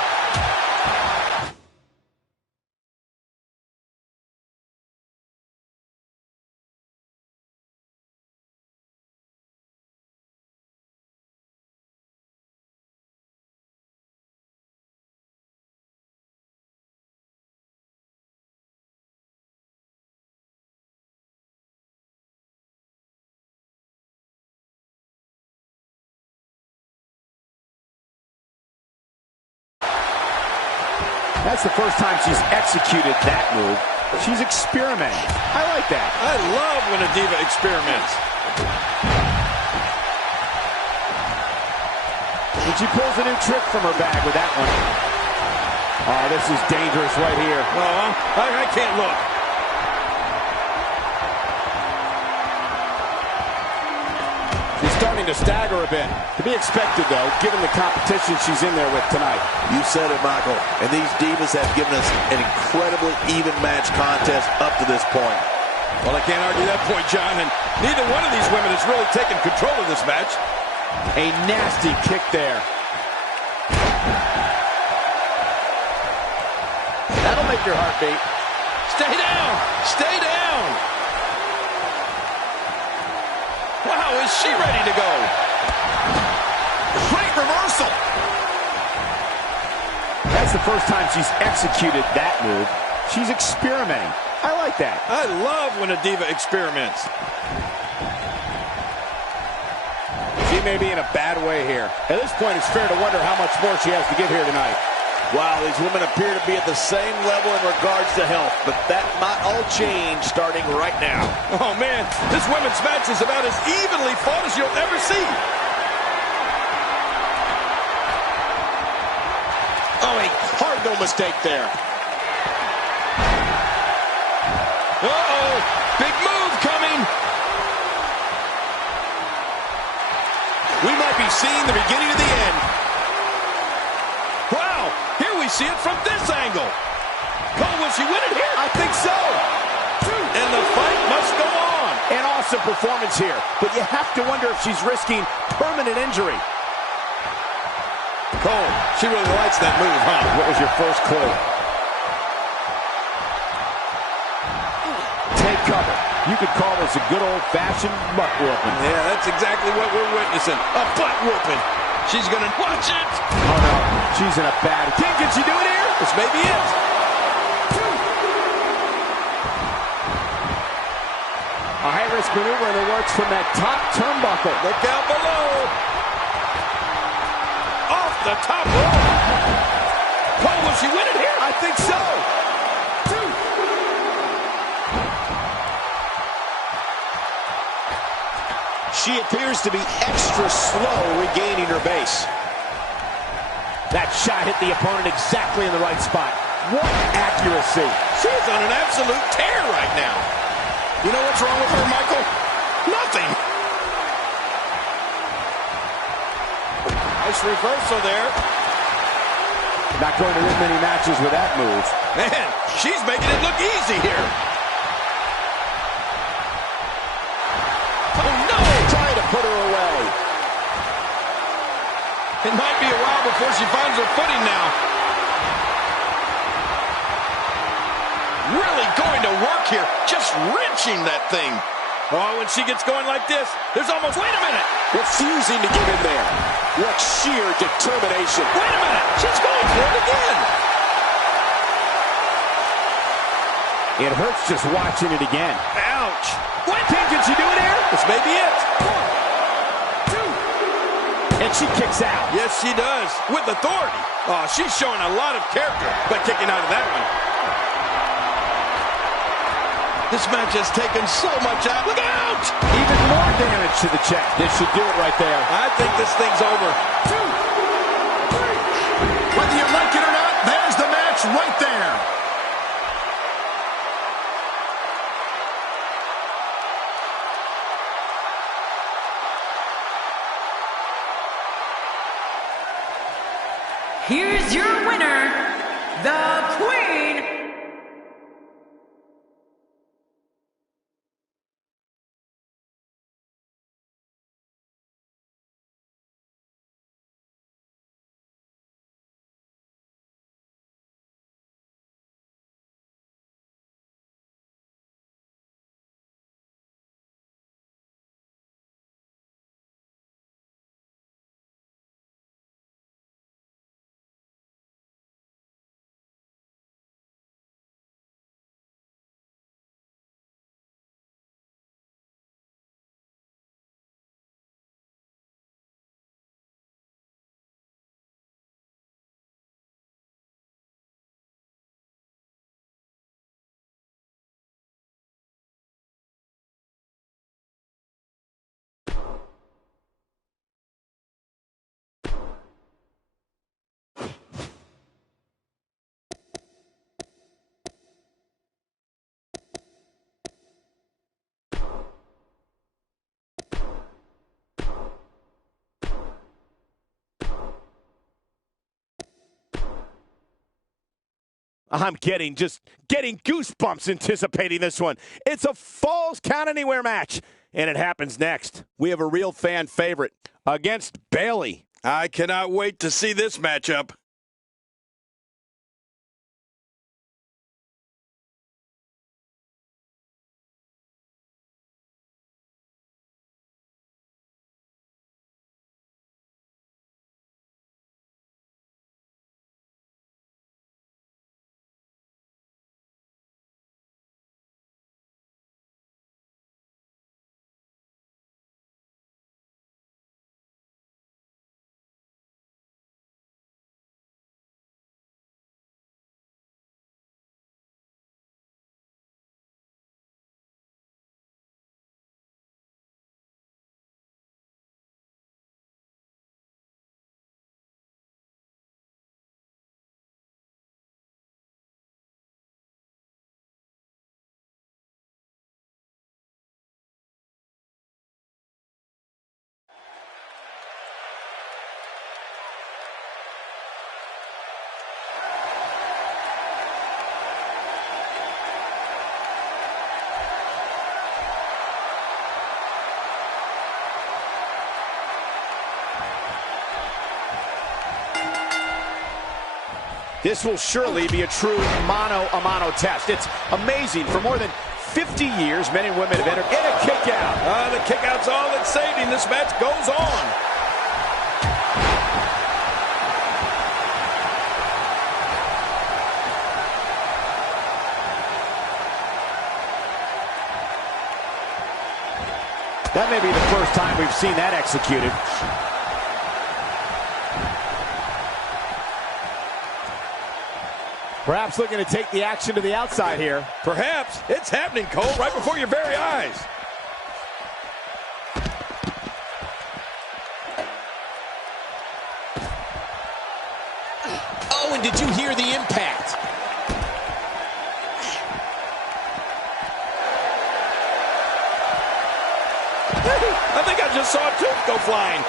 That's the first time she's executed that move. She's experimenting. I like that. I love when a diva experiments. And she pulls a new trick from her bag with that one. Oh, this is dangerous right here. I can't look. She's starting to stagger a bit. To be expected, though, given the competition she's in there with tonight. You said it, Michael. And these divas have given us an incredibly even match contest up to this point. Well, I can't argue that point, John, and neither one of these women has really taken control of this match. A nasty kick there. That'll make your heart beat. Stay down! Stay down! Wow, is she ready to go? Great reversal. That's the first time she's executed that move. She's experimenting. I like that. I love when a diva experiments. She may be in a bad way here. At this point, it's fair to wonder how much more she has to give here tonight. Wow, these women appear to be at the same level in regards to health, but that might all change starting right now. Oh, man, this women's match is about as evenly fought as you'll ever see. Oh, a cardinal mistake there. Uh-oh, big move coming. We might be seeing the beginning of the end. Wow, here we see it from this angle. Cole, will she win it here? I think so. And the fight must go on. An awesome performance here, but you have to wonder if she's risking permanent injury. Cole, she really likes that move, huh? What was your first clue? Take cover. You could call this a good old-fashioned butt whooping. Yeah, that's exactly what we're witnessing. A butt whooping. She's going to watch it. Oh, no. She's in a bad... Can she do it here? This may be it. A high-risk maneuver, and it works from that top turnbuckle. Look out below. Off the top rope. Cole, will she win it here? I think so. She appears to be extra slow regaining her base. That shot hit the opponent exactly in the right spot. What accuracy. She's on an absolute tear right now. You know what's wrong with her, Michael? Nothing. Nice reversal there. Not going to win many matches with that move. Man, she's making it look easy here. Oh, no! Trying to put her away. It might be a while before she finds her footing now. Really going to work here. Just wrenching that thing. Oh, when she gets going like this, there's almost... Wait a minute! Refusing to give in there. What sheer determination. Wait a minute! She's going for it again! It hurts just watching it again. Ouch! What? Can she do it here? This may be it. 1, 2. And she kicks out. Yes, she does. With authority. Oh, she's showing a lot of character by kicking out of that one. This match has taken so much out. Look out! Even more damage to the chest. This should do it right there. I think this thing's over. 2, 3. Whether you like it or not, there's the match right there. Here's your winner, the Queen. I'm getting goosebumps anticipating this one. It's a Falls Count Anywhere match, and it happens next. We have a real fan favorite against Bayley. I cannot wait to see this matchup. This will surely be a true mano-a-mano test. It's amazing. For more than 50 years, men and women have entered in a kick-out. The kick-out's all that's saving. This match goes on. That may be the first time we've seen that executed. Perhaps looking to take the action to the outside here. Perhaps. It's happening, Cole, right before your very eyes. Oh, and did you hear the impact? I think I just saw a tooth go flying.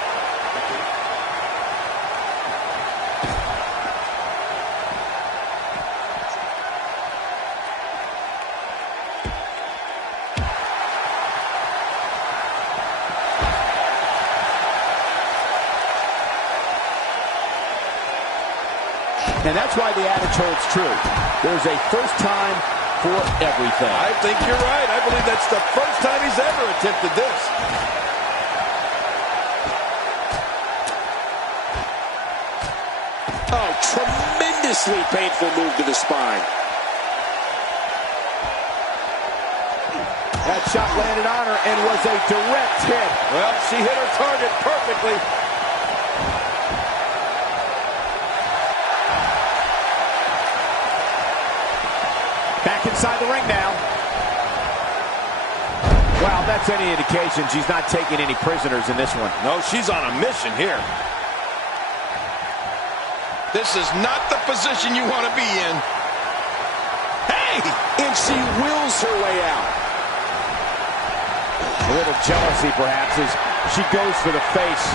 And that's why the adage holds true. There's a first time for everything. I think you're right. I believe that's the first time he's ever attempted this. Oh, tremendously painful move to the spine. That shot landed on her and was a direct hit. Well, she hit her target perfectly. Back inside the ring now. Wow, that's any indication she's not taking any prisoners in this one. No, she's on a mission here. This is not the position you want to be in. Hey! And she wills her way out. A little jealousy, perhaps, as she goes for the face.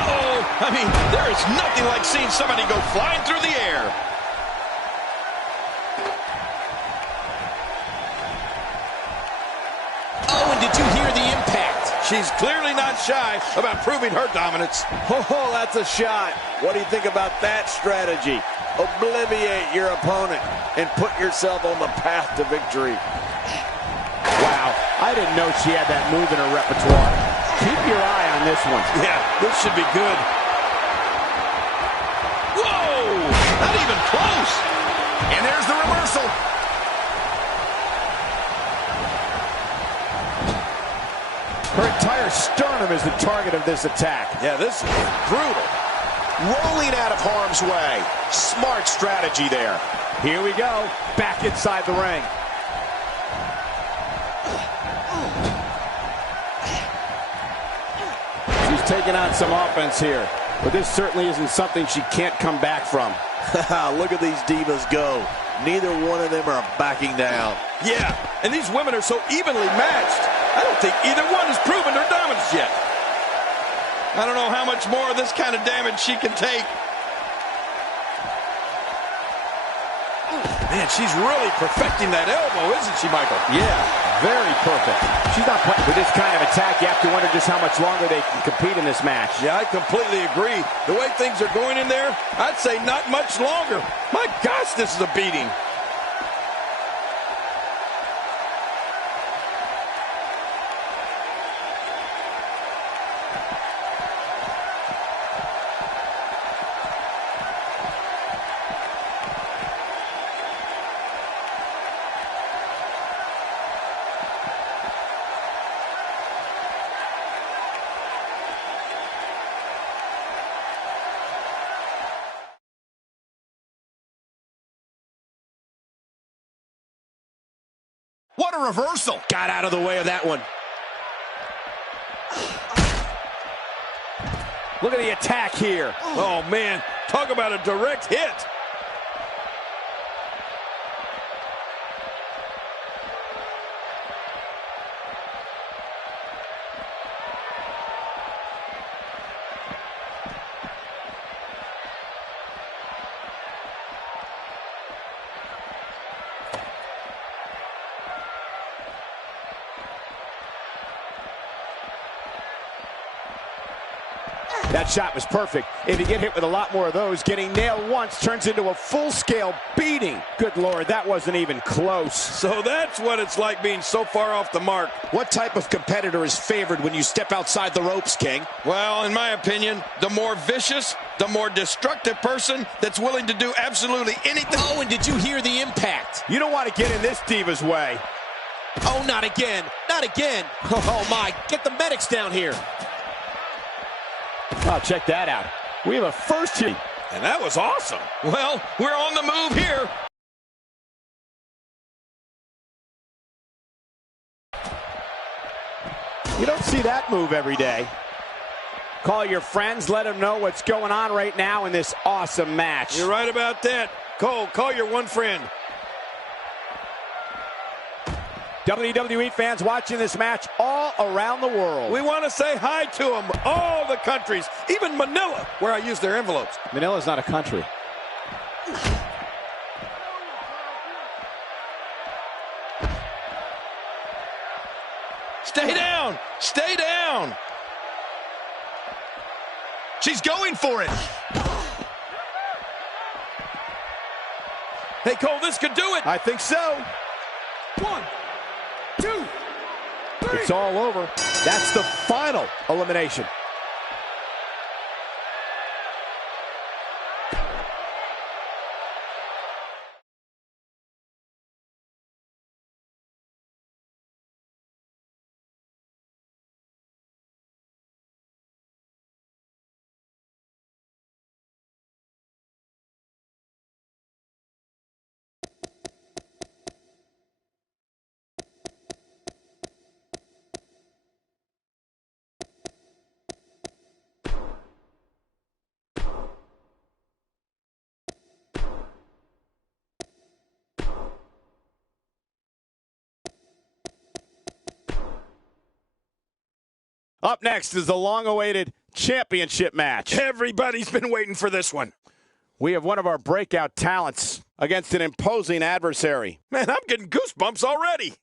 Uh-oh! I mean, there is nothing like seeing somebody go flying through the air. Oh, and did you hear the impact? She's clearly not shy about proving her dominance. Oh, that's a shot. What do you think about that strategy? Obliviate your opponent and put yourself on the path to victory. Wow, I didn't know she had that move in her repertoire. Keep your eye on this one. Yeah, this should be good. Whoa! Not even close. And there's the reversal. Her entire sternum is the target of this attack. Yeah, this is brutal. Rolling out of harm's way. Smart strategy there. Here we go, back inside the ring. She's taking on some offense here, but this certainly isn't something she can't come back from. Look at these divas go. Neither one of them are backing down. Yeah, and these women are so evenly matched. I don't think either one has proven their dominance yet. I don't know how much more of this kind of damage she can take. Man, she's really perfecting that elbow, isn't she, Michael? Yeah, very perfect. She's not playing with this kind of attack. You have to wonder just how much longer they can compete in this match. Yeah, I completely agree. The way things are going in there, I'd say not much longer. My gosh, this is a beating. What a reversal. Got out of the way of that one. Look at the attack here. Oh, man, talk about a direct hit. That shot was perfect. If you get hit with a lot more of those, getting nailed once turns into a full-scale beating. Good Lord, that wasn't even close. So that's what it's like being so far off the mark. What type of competitor is favored when you step outside the ropes, King? Well, in my opinion, the more vicious, the more destructive person that's willing to do absolutely anything. Oh, and did you hear the impact? You don't want to get in this diva's way. Oh, not again. Not again. Oh, my. Get the medics down here. Oh, check that out. We have a first here. And that was awesome. Well, we're on the move here. You don't see that move every day. Call your friends, let them know what's going on right now in this awesome match. You're right about that. Cole, call your one friend. WWE fans watching this match all around the world. We want to say hi to them, all the countries, even Manila, where I use their envelopes. Manila's not a country. Stay down! Stay down! She's going for it. Hey, Cole, this could do it. I think so. 1, 2, 3. It's all over. That's the final elimination. Up next is the long-awaited championship match. Everybody's been waiting for this one. We have one of our breakout talents against an imposing adversary. Man, I'm getting goosebumps already.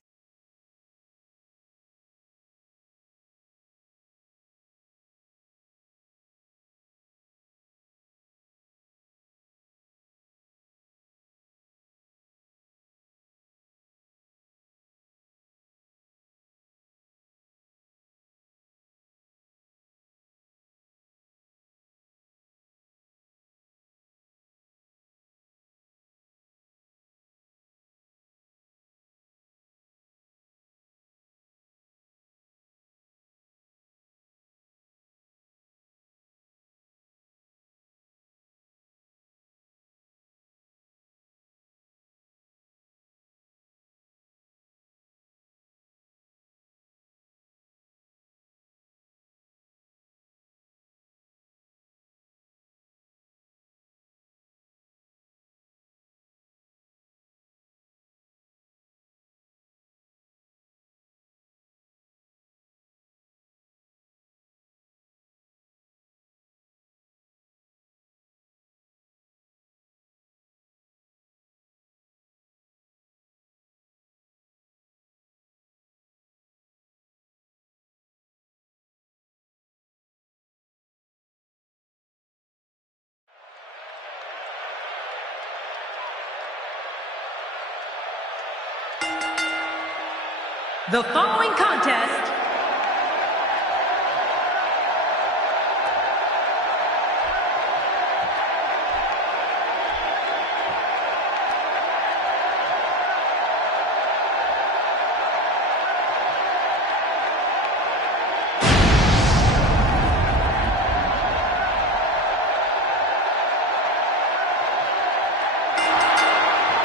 The following contest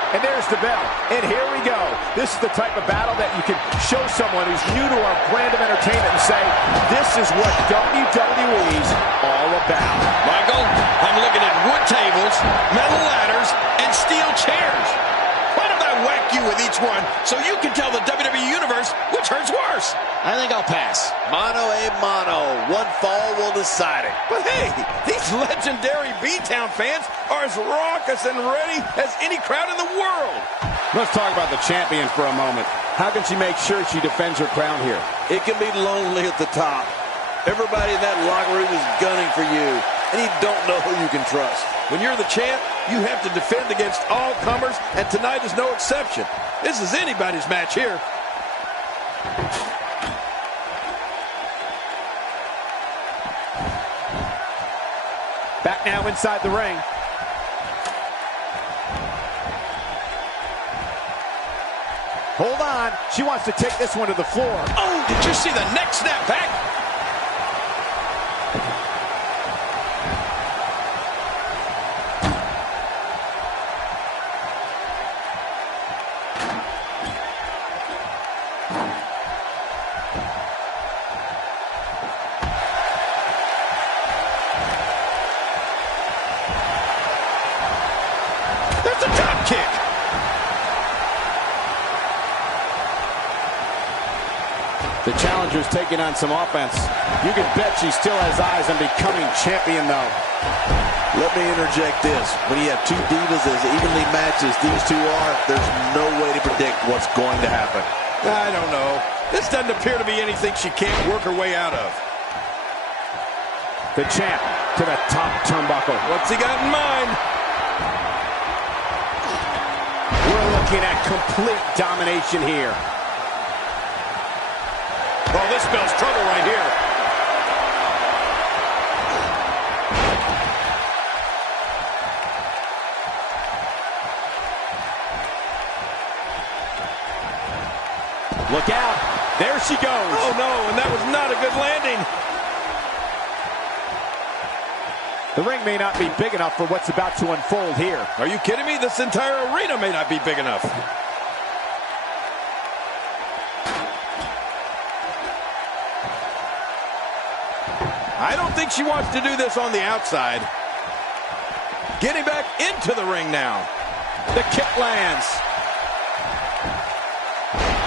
And there's the bell. And here we go. This is the type of battle that you can show someone who's new to our brand of entertainment and say, this is what WWE's all about. Michael, I'm looking at wood tables, metal ladders, and steel chairs. Why don't I whack you with each one so you can tell the WWE Universe which hurts worse? I think I'll pass. Mano a mano. One fall will decide it. But hey, these legendary B-Town fans are as raucous and ready as any crowd in the world. Let's talk about the champion for a moment. How can she make sure she defends her crown here? It can be lonely at the top Everybody in that locker room is gunning for you, and you don't know who you can trust. When you're the champ, you have to defend against all comers, and tonight is no exception. This is anybody's match here. Back now inside the ring. Hold on. She wants to take this one to the floor. Oh, did you see the neck snap back? There's a drop kick. The challenger's taking on some offense. You can bet she still has eyes on becoming champion, though. Let me interject this. When you have two divas as evenly matched as these two are, there's no way to predict what's going to happen. I don't know. This doesn't appear to be anything she can't work her way out of. The champ to the top turnbuckle. What's he got in mind? We're looking at complete domination here. Oh, this spells trouble right here. Look out. There she goes. Oh, no, and that was not a good landing. The ring may not be big enough for what's about to unfold here. Are you kidding me? This entire arena may not be big enough. I don't think she wants to do this on the outside. Getting back into the ring now. The kick lands.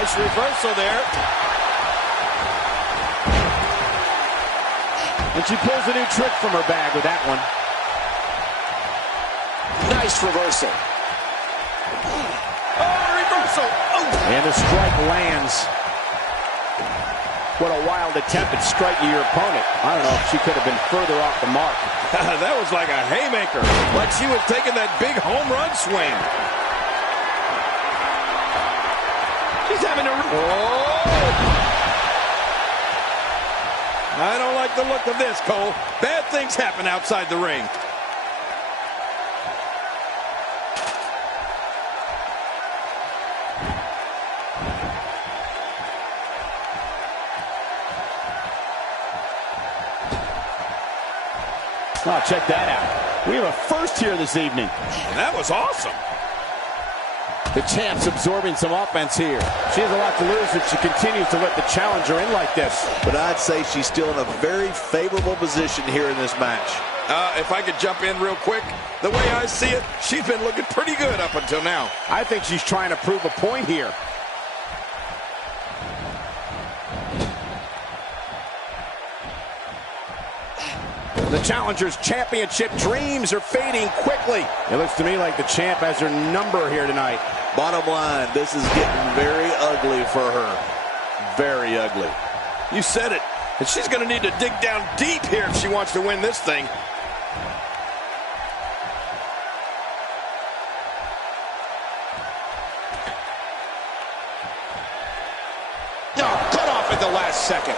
Nice reversal there. And she pulls a new trick from her bag with that one. Nice reversal. Oh, reversal. Oh. And the strike lands. What a wild attempt at striking your opponent. I don't know if she could have been further off the mark. That was like a haymaker. Like she was taking that big home run swing. She's having a... Oh! I don't like the look of this, Cole. Bad things happen outside the ring. Oh, check that out. We have a first here this evening. That was awesome. The champ's absorbing some offense here. She has a lot to lose if she continues to let the challenger in like this. But I'd say she's still in a very favorable position here in this match. If I could jump in real quick, the way I see it, she's been looking pretty good up until now. I think she's trying to prove a point here. The challenger's championship dreams are fading quickly. It looks to me like the champ has her number here tonight. Bottom line, this is getting very ugly for her. Very ugly. You said it. And she's going to need to dig down deep here if she wants to win this thing. Oh, cut off at the last second.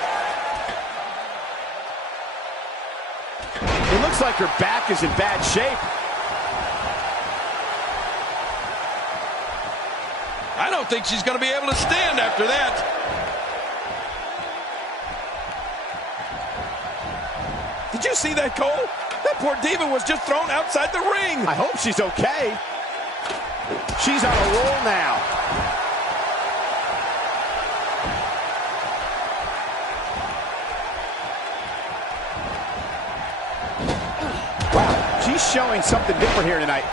It looks like her back is in bad shape. I don't think she's going to be able to stand after that. Did you see that, Cole? That poor diva was just thrown outside the ring. I hope she's okay. She's on a roll now. Wow, she's showing something different here tonight.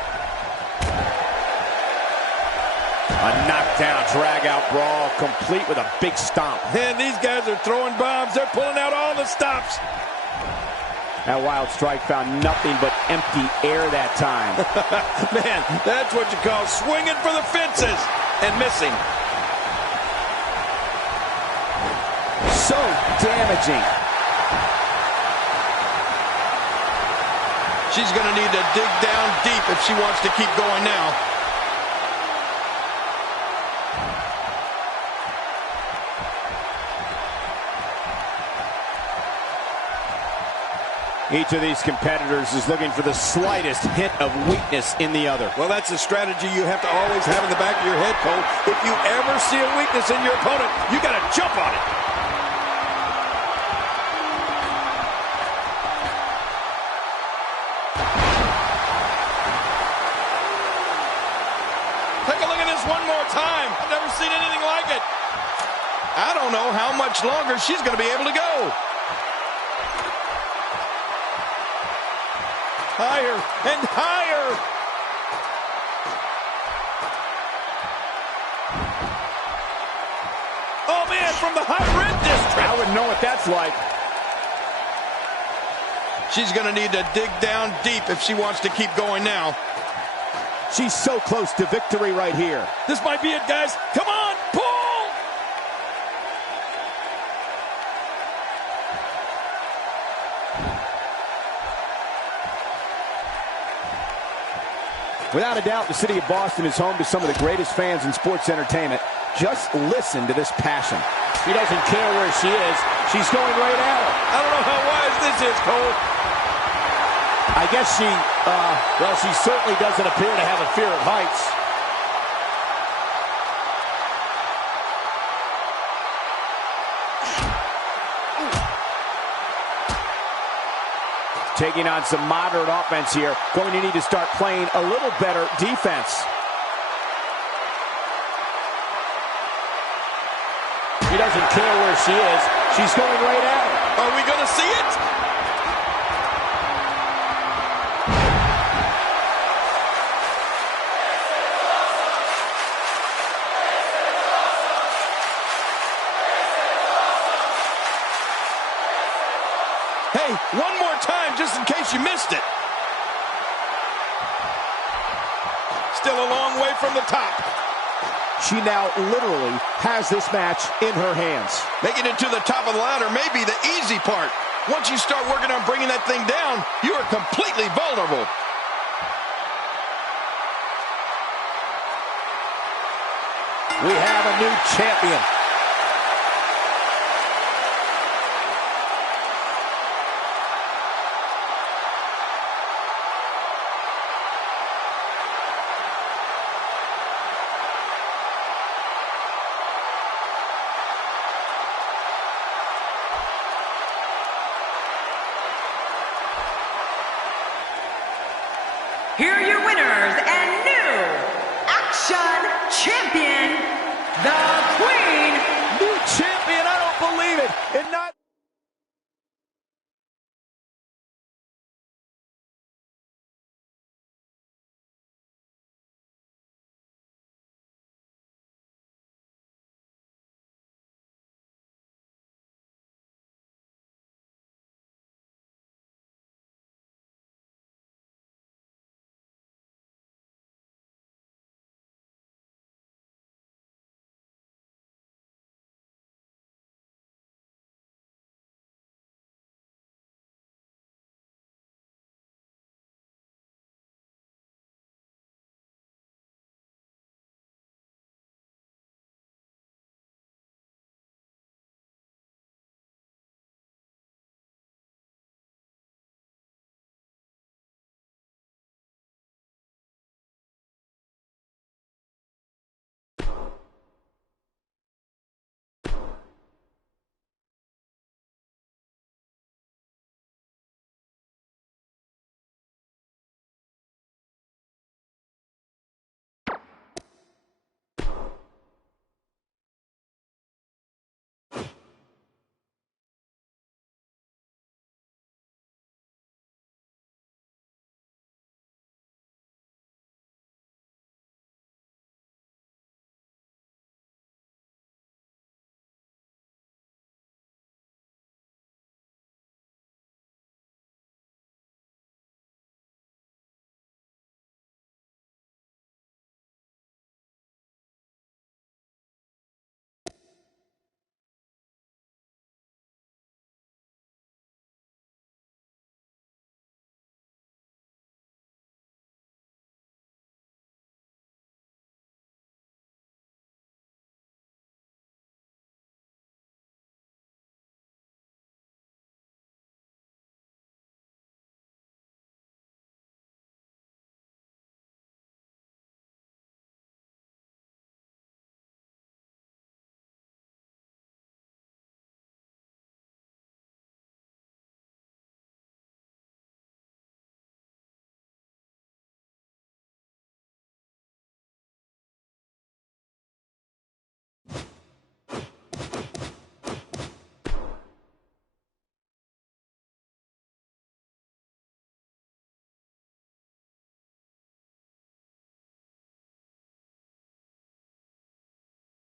A knockdown, drag-out brawl, complete with a big stomp. Man, these guys are throwing bombs. They're pulling out all the stops. That wild strike found nothing but empty air that time. Man, that's what you call swinging for the fences and missing. So damaging. She's going to need to dig down deep if she wants to keep going now. Each of these competitors is looking for the slightest hint of weakness in the other. Well, that's a strategy you have to always have in the back of your head, Cole. If you ever see a weakness in your opponent, you got to jump on it. Take a look at this one more time. I've never seen anything like it. I don't know how much longer she's going to be able to go. Higher and higher. Oh, man, from the high red district. I wouldn't know what that's like. She's going to need to dig down deep if she wants to keep going now. She's so close to victory right here. This might be it, guys. Come on, pull! Without a doubt, the city of Boston is home to some of the greatest fans in sports entertainment. Just listen to this passion. She doesn't care where she is. She's going right at her. I don't know how wise this is, Cole. I guess well, she certainly doesn't appear to have a fear of heights. Taking on some moderate offense here. Going to need to start playing a little better defense. She doesn't care where she is. She's going right at her. Are we going to see it? Hey, one more time just in case you missed it. Still a long way from the top. She now literally has this match in her hands. Making it to the top of the ladder may be the easy part. Once you start working on bringing that thing down, you are completely vulnerable. We have a new champion. Here are your winners and new Action Champion, the Queen. New champion, I don't believe it. And not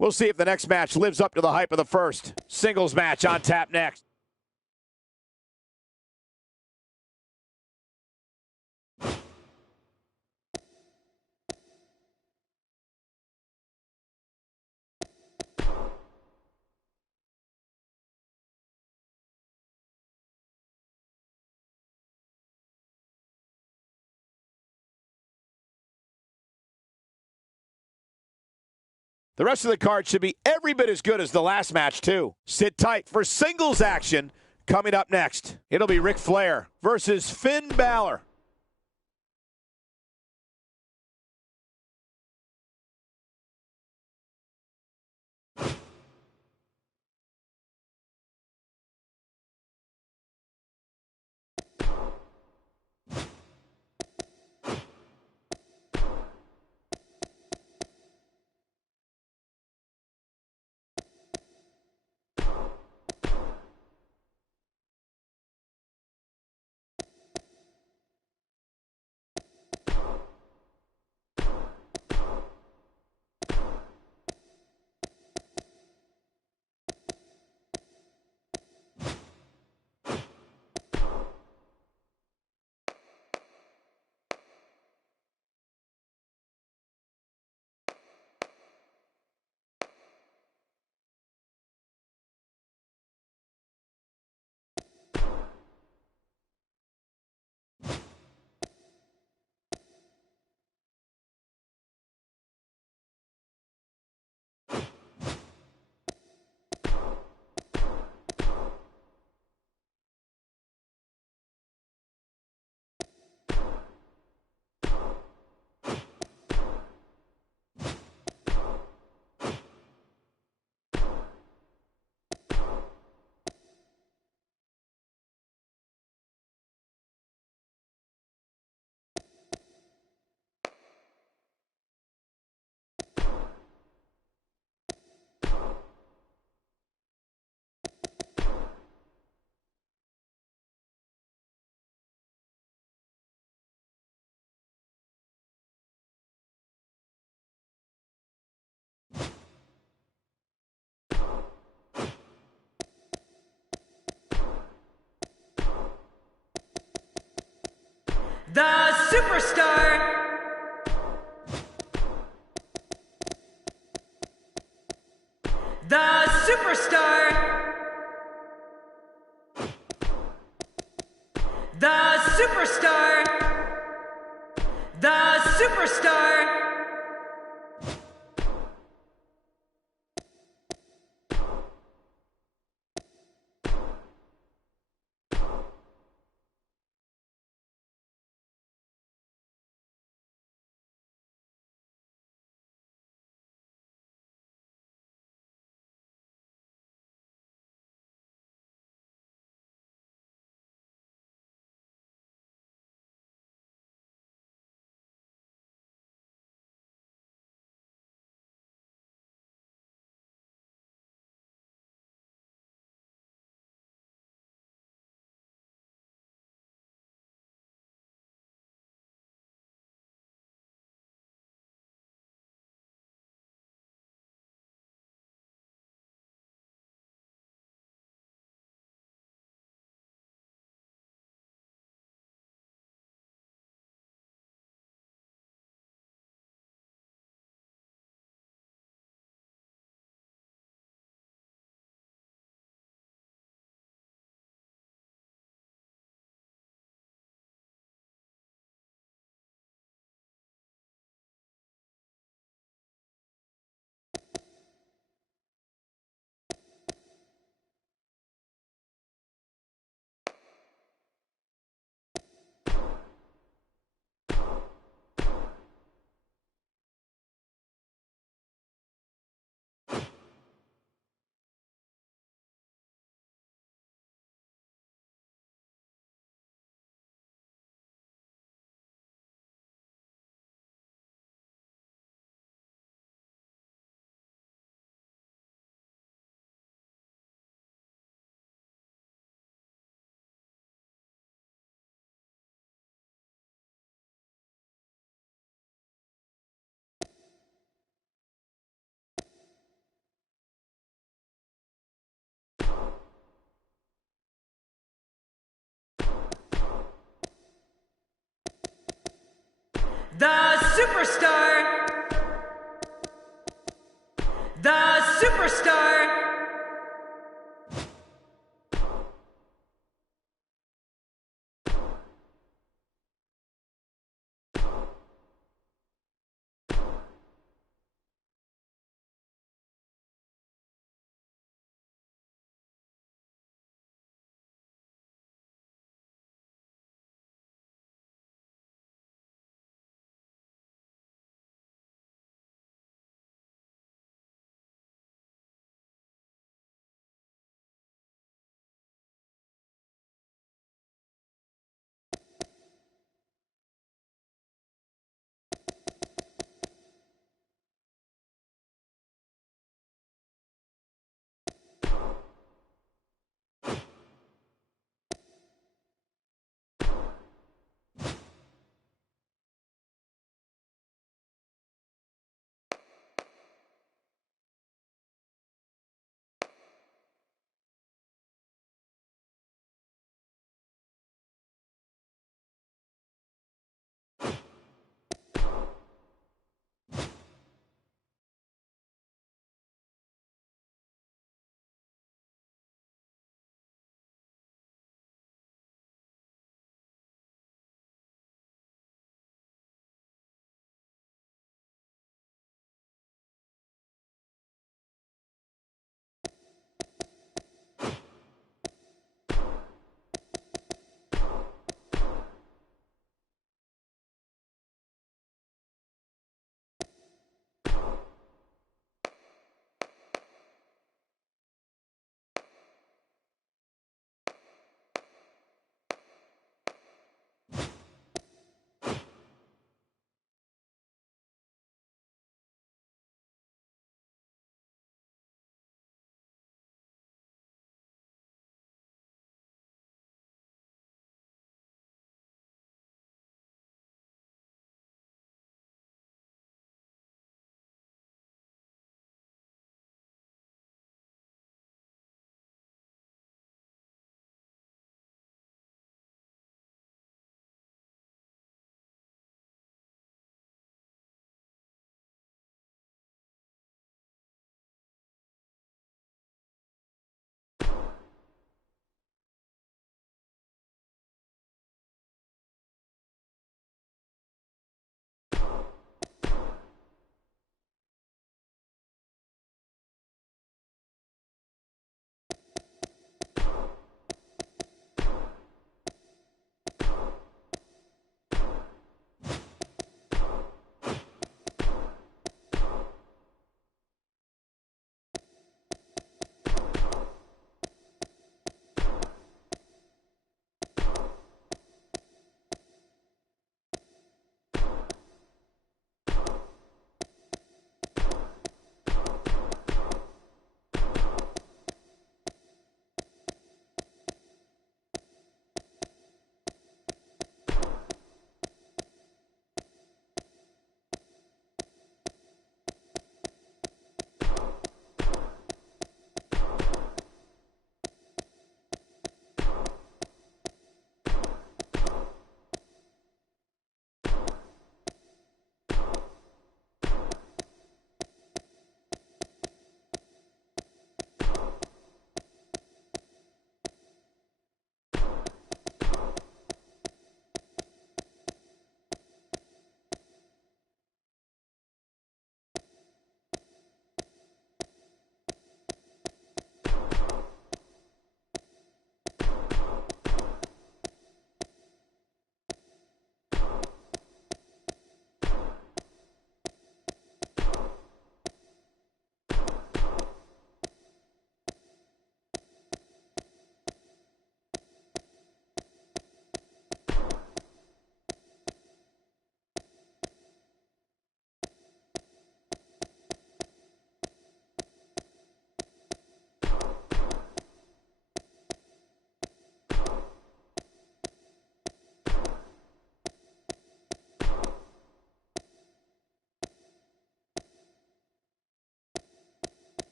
We'll see if the next match lives up to the hype of the first. Singles match on tap next. The rest of the card should be every bit as good as the last match, too. Sit tight for singles action coming up next. It'll be Ric Flair versus Finn Balor. The Superstar. The Superstar. The Superstar. The Superstar. superstar, the superstar,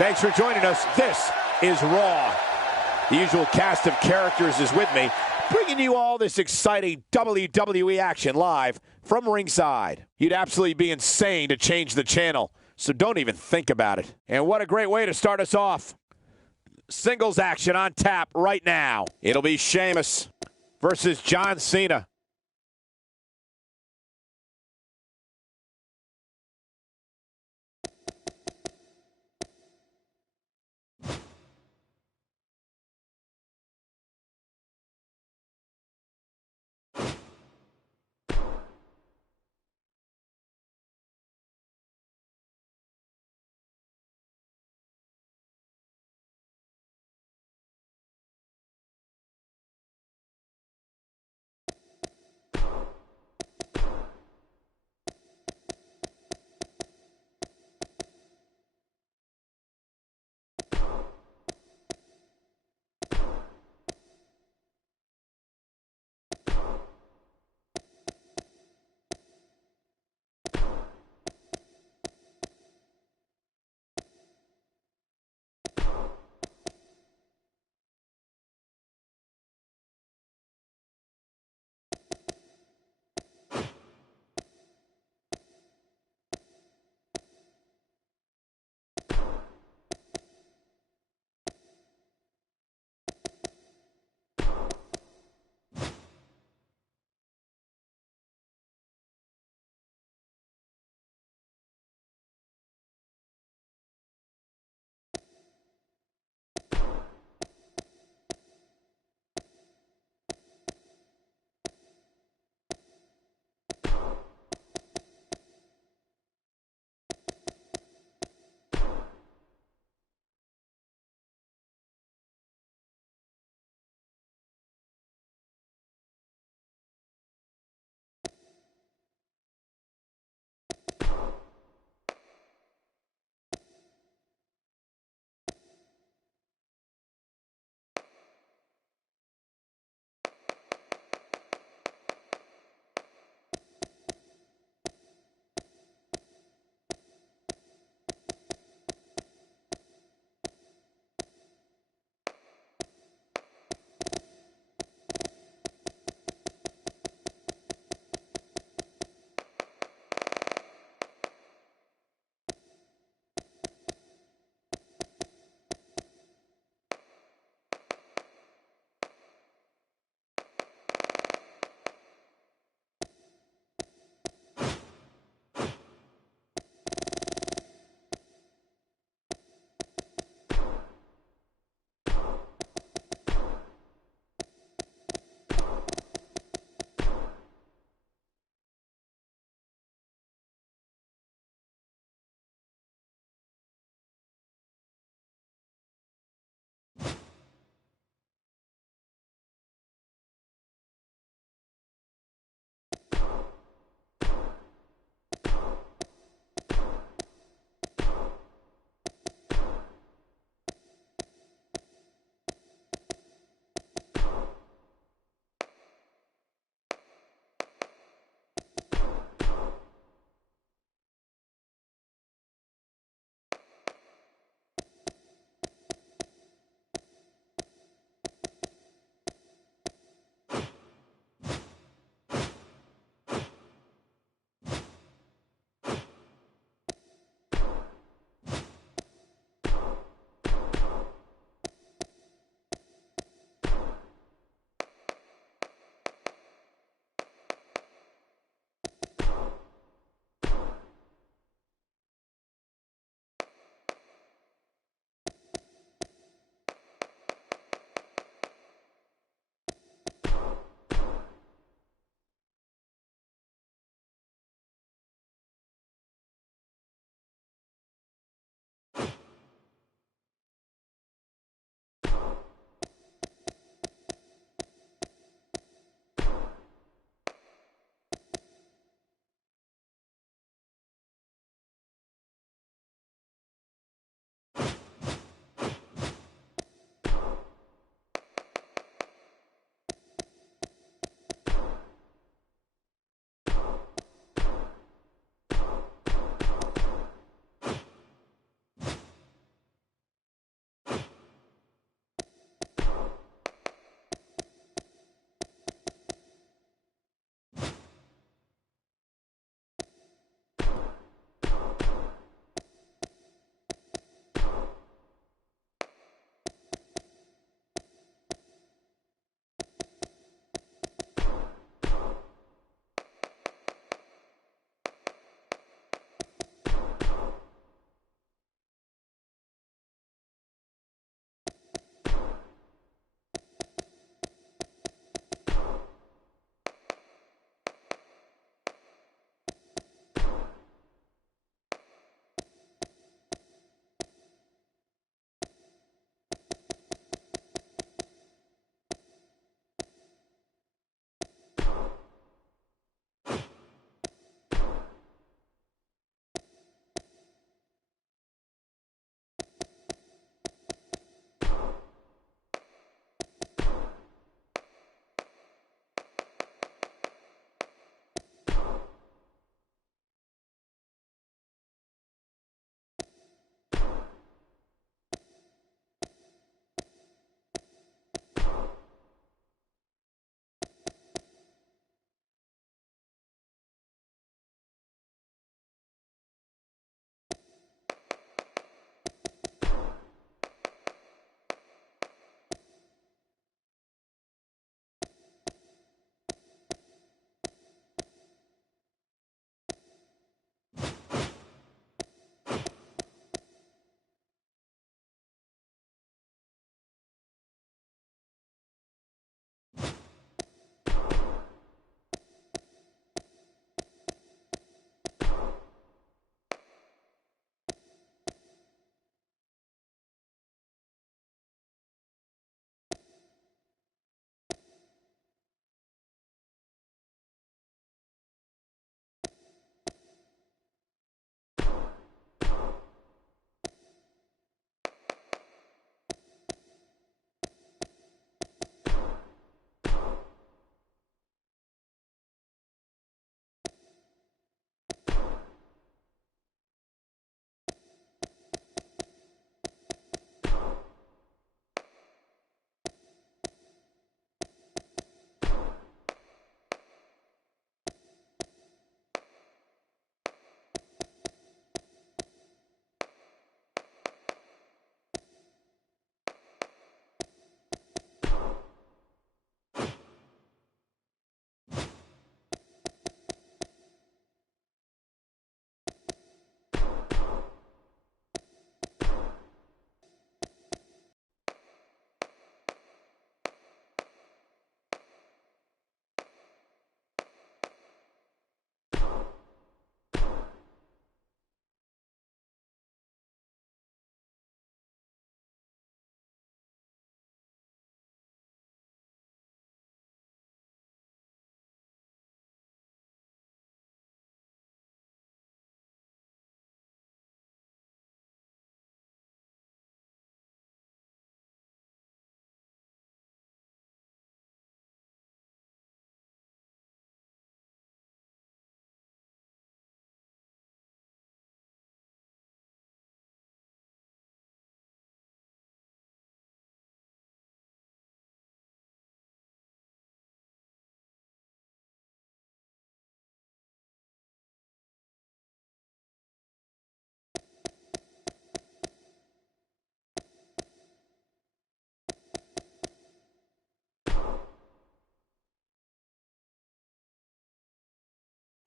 Thanks for joining us. This is Raw. The usual cast of characters is with me, bringing you all this exciting WWE action live from ringside. You'd absolutely be insane to change the channel, so don't even think about it. And what a great way to start us off. Singles action on tap right now. It'll be Sheamus versus John Cena.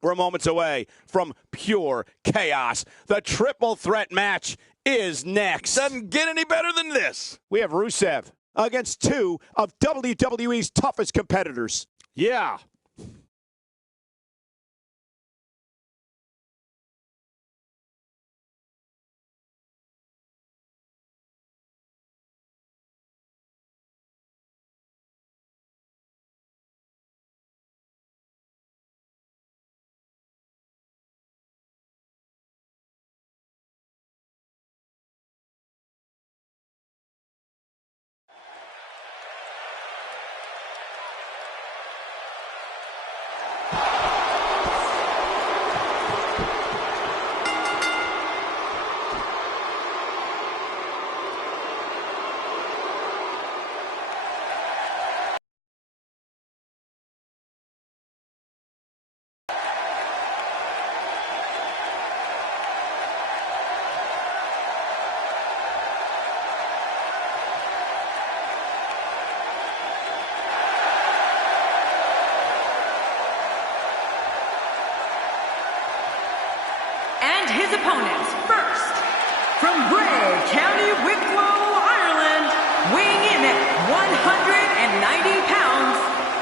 We're moments away from pure chaos. The triple threat match is next. Doesn't get any better than this. We have Rusev against two of WWE's toughest competitors. Yeah. And his opponents, first, from Bray County, Wicklow, Ireland, weighing in at 190 pounds,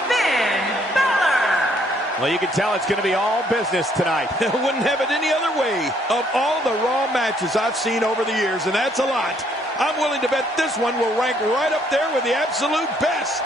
Finn Balor. Well, you can tell it's going to be all business tonight. Wouldn't have it any other way. Of all the Raw matches I've seen over the years, and that's a lot, I'm willing to bet this one will rank right up there with the absolute best.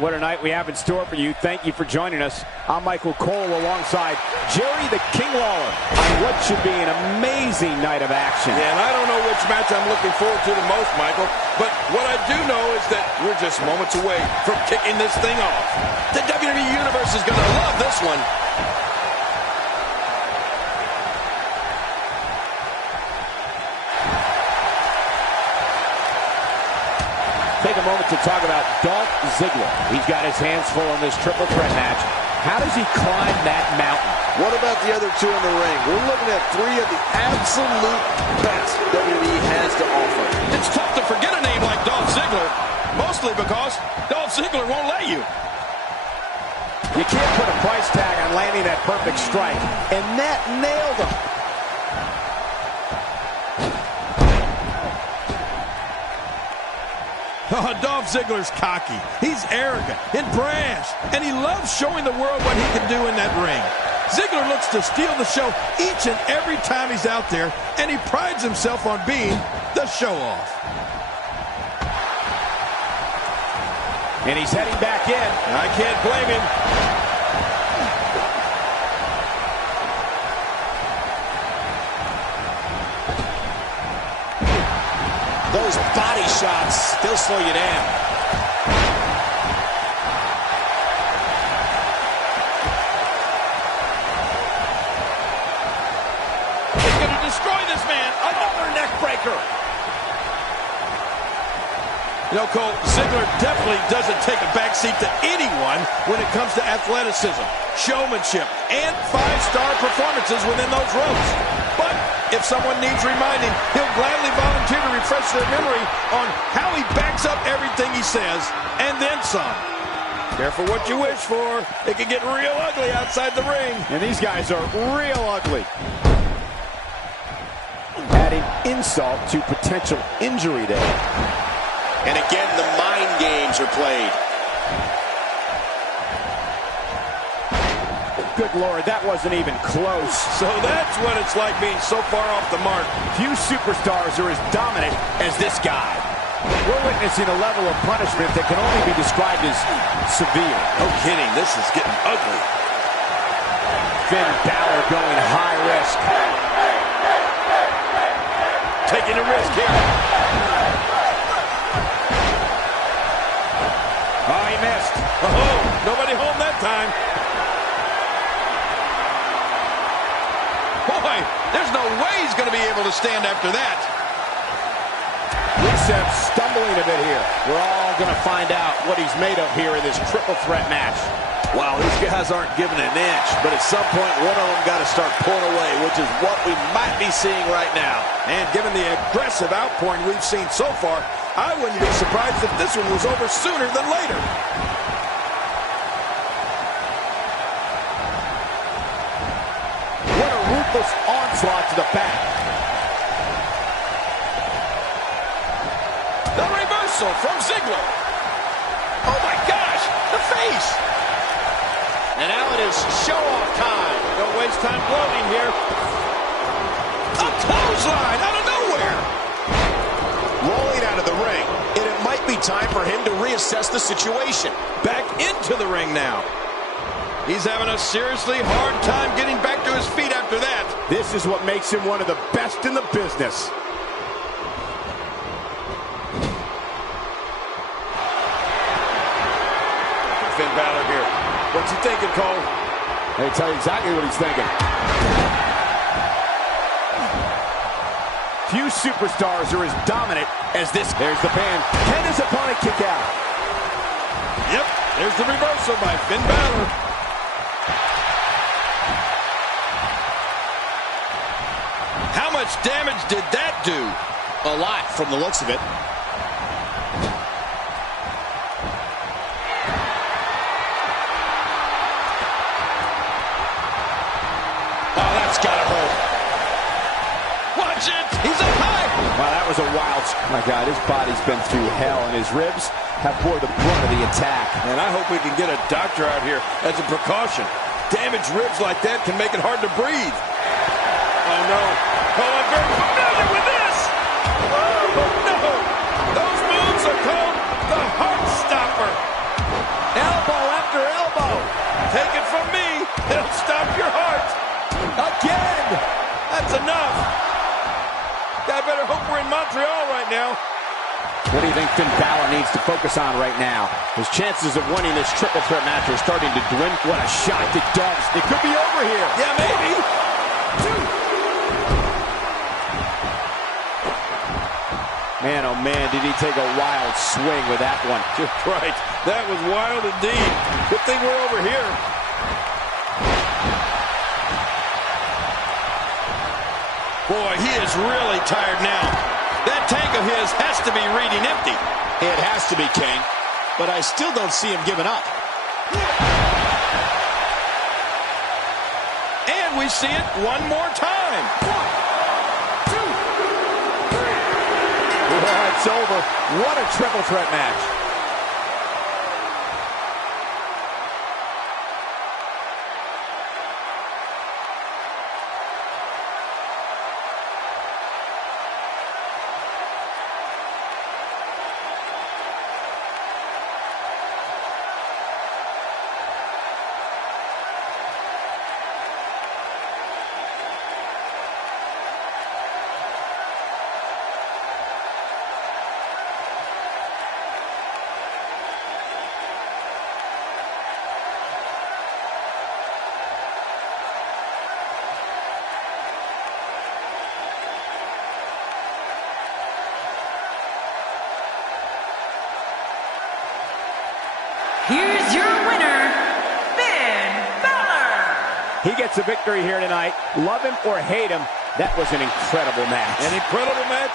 What a night we have in store for you. Thank you for joining us. I'm Michael Cole alongside Jerry the King Lawler on what should be an amazing night of action. Yeah, and I don't know which match I'm looking forward to the most, Michael, but what I do know is that we're just moments away from kicking this thing off. The WWE Universe is going to love this one. Take a moment to talk about Dolph Ziggler. He's got his hands full in this triple threat match. How does he climb that mountain? What about the other two in the ring? We're looking at three of the absolute best WWE has to offer. It's tough to forget a name like Dolph Ziggler, mostly because Dolph Ziggler won't let you. You can't put a price tag on landing that perfect strike, and that nailed him. Oh, Dolph Ziggler's cocky. He's arrogant and brash, and he loves showing the world what he can do in that ring. Ziggler looks to steal the show each and every time he's out there, and he prides himself on being the show-off. And he's heading back in. I can't blame him. Those body shots still slow you down. He's going to destroy this man. Another neck breaker. You know, Cole, Ziggler definitely doesn't take a backseat to anyone when it comes to athleticism, showmanship, and five-star performances within those ropes. But if someone needs reminding, he'll gladly volunteer to refresh their memory on how he backs up everything he says, and then some. Careful what you wish for. It can get real ugly outside the ring. And these guys are real ugly. Adding insult to potential injury there. And again, the mind games are played. Good Lord, that wasn't even close. So that's what it's like being so far off the mark. Few superstars are as dominant as this guy. We're witnessing a level of punishment that can only be described as severe. No kidding, this is getting ugly. Finn Balor going high risk. Taking a risk here. Oh, he missed. Oh, nobody home that time. Boy, there's no way he's going to be able to stand after that. Rusev stumbling a bit here. We're all going to find out what he's made of here in this triple threat match. Wow, these guys aren't giving an inch, but at some point, one of them got to start pulling away, which is what we might be seeing right now. And given the aggressive outpouring we've seen so far, I wouldn't be surprised if this one was over sooner than later. What a ruthless onslaught to the back. The reversal from Ziggler. Oh my gosh, the face. And now it is show-off time. Don't waste time gloating here. A clothesline out of nowhere. Rolling out of the ring, and it might be time for him to reassess the situation. Back into the ring now. He's having a seriously hard time getting back to his feet after that. This is what makes him one of the best in the business. Finn Balor here. What's he thinking, Cole? They tell you exactly what he's thinking. Few superstars are as dominant as this. There's the pin. Can his opponent kick out? Yep, there's the reversal by Finn Balor. How much damage did that do? A lot from the looks of it. Oh, that's gotta hurt. Watch it! He's up high! Wow, that was a wild... My God, his body's been through hell, and his ribs have bore the brunt of the attack. And I hope we can get a doctor out here as a precaution. Damaged ribs like that can make it hard to breathe. Oh, no. Oh, I'm very familiar with this! Oh, no! Those moves are called the Heart Stopper. Elbow after elbow. Take it from me, it'll stop your heart. Again. That's enough. I better hope we're in Montreal right now. What do you think Finn Balor needs to focus on right now? His chances of winning this triple threat match are starting to dwindle. What a shot to Dubs. It could be over here. Yeah, maybe. Man, oh man, did he take a wild swing with that one. Just right. That was wild indeed. Good thing we're over here. Boy, he is really tired now. That tank of his has to be reading empty. It has to be, King. But I still don't see him giving up. And we see it one more time. 1, 2, 3. Oh, it's over. What a triple threat match. Here's your winner, Finn Balor. He gets a victory here tonight. Love him or hate him, that was an incredible match. An incredible match.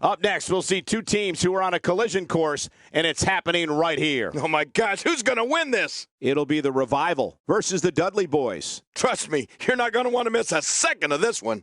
Up next, we'll see two teams who are on a collision course, and it's happening right here. Oh, my gosh, who's going to win this? It'll be the Revival versus the Dudley Boys. Trust me, you're not going to want to miss a second of this one.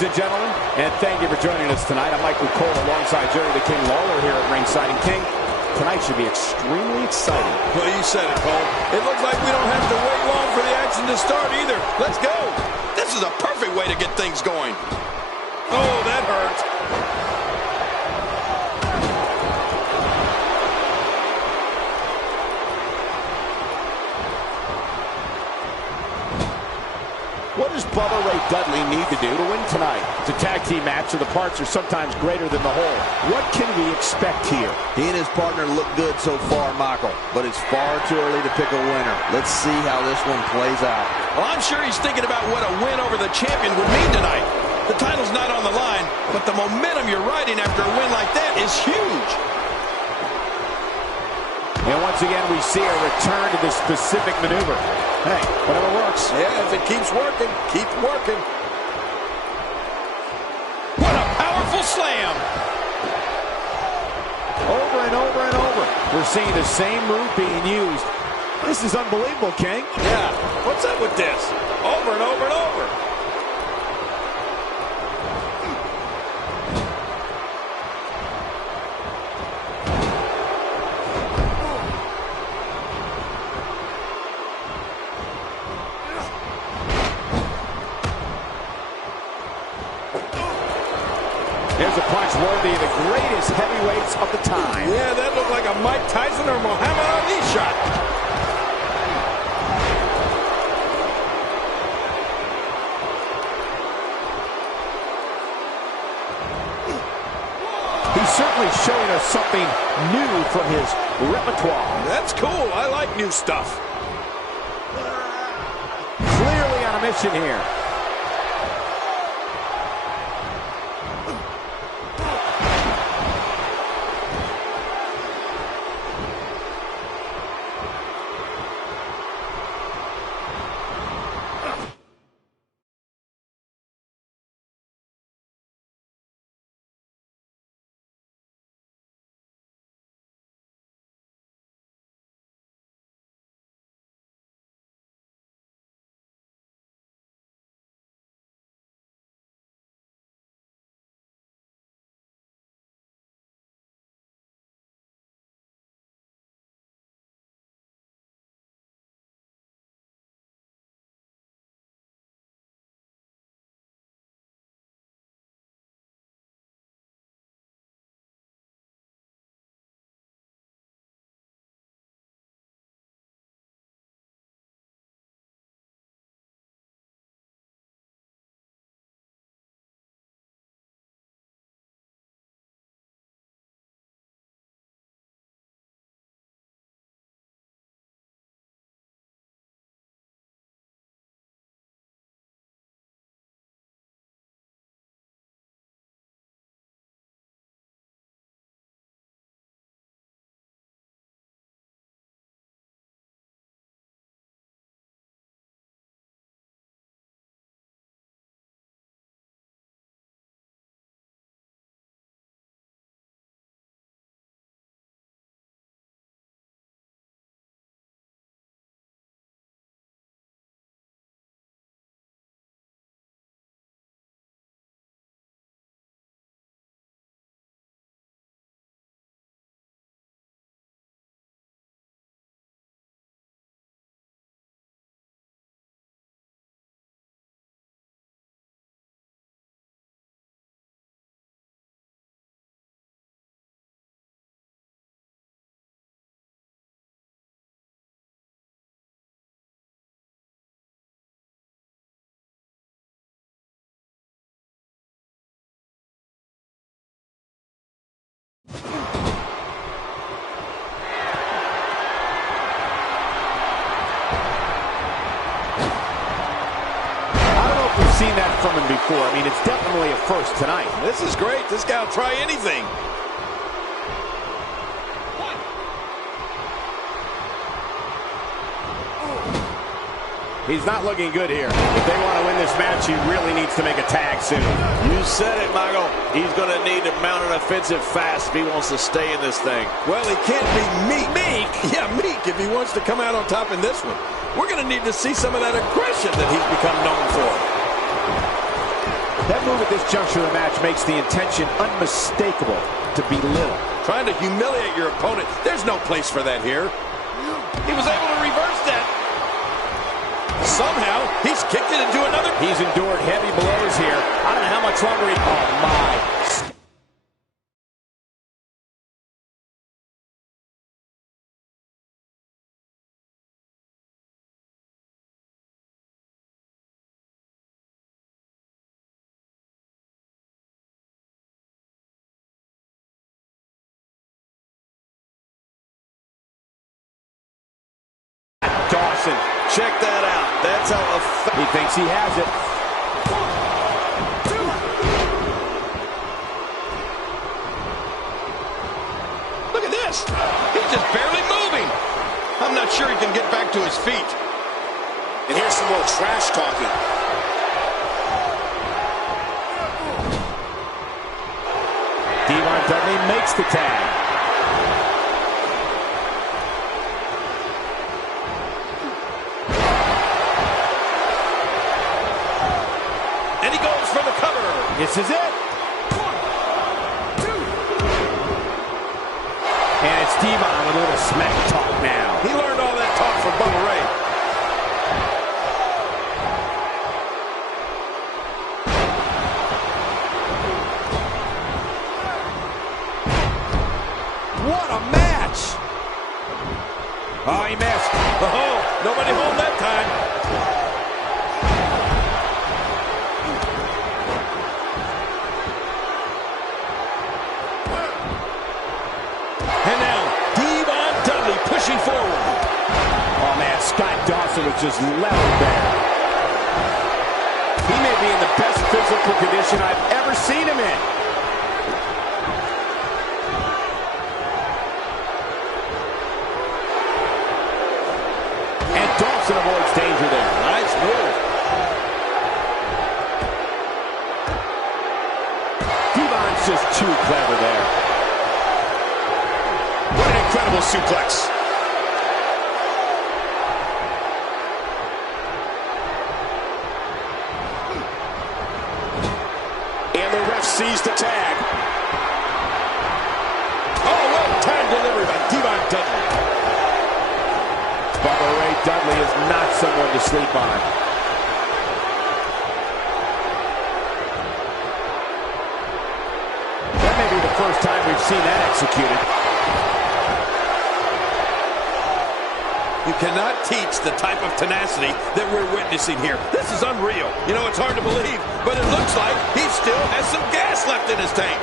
ladies and gentlemen, and thank you for joining us tonight. I'm Michael Cole alongside Jerry the King Lawler here at ringside. And King, tonight should be extremely exciting. Well, you said it, Cole. It looks like we don't have to wait long for the action to start either. Let's go. This is a perfect way to get things going. Oh, that hurt. What does Bubba Ray Dudley need to do to win tonight? It's a tag team match, so the parts are sometimes greater than the whole. What can we expect here? He and his partner look good so far, Michael, but it's far too early to pick a winner. Let's see how this one plays out. Well, I'm sure he's thinking about what a win over the champion would mean tonight. The title's not on the line, but the momentum you're riding after a win like that is huge. And once again, we see a return to this specific maneuver. Hey, whatever works. Yeah, if it keeps working, keep working. What a powerful slam. Over and over and over. We're seeing the same move being used. This is unbelievable, King. Yeah, what's up with this? Over and over and over. Here's a punch worthy of the greatest heavyweights of the time. Yeah, that looked like a Mike Tyson or Muhammad Ali shot. He's certainly showing us something new from his repertoire. That's cool. I like new stuff. Clearly on a mission here. Seen that from him before. I mean, it's definitely a first tonight. This is great. This guy will try anything. He's not looking good here. If they want to win this match, he really needs to make a tag soon. You said it, Michael. He's going to need to mount an offensive fast if he wants to stay in this thing. Well, he can't be meek. Meek? Yeah, meek if he wants to come out on top in this one. We're going to need to see some of that aggression that he's become known for. That move at this juncture of the match makes the intention unmistakable to belittle. Trying to humiliate your opponent. There's no place for that here. He was able to reverse that. Somehow, he's kicked it into another. He's endured heavy blows here. I don't know how much longer he... Oh, my. Dawson, Check that out. That's how he thinks he has it. Look at this. He's just barely moving. I'm not sure he can get back to his feet. And here's some more trash talking. Devon Dudley makes the tag. And he goes for the cover. This is it. And it's Devon with a little smack talk now. He learned all that talk from Bubba Ray. What a match! Oh, he missed. Oh, nobody home that time. And now, Devon Dudley pushing forward. Oh, man, Scott Dawson was just leveled there. He may be in the best physical condition I've ever seen him in. And Dawson avoids danger there. Nice move. Devon's just too clever there. What an incredible suplex. And the ref sees the tag. Oh, well-timed delivery by Devon Dudley. Bubba Ray Dudley is not someone to sleep on. That may be the first time we've seen that executed. You cannot teach the type of tenacity that we're witnessing here. This is unreal. You know, it's hard to believe, but it looks like he still has some gas left in his tank.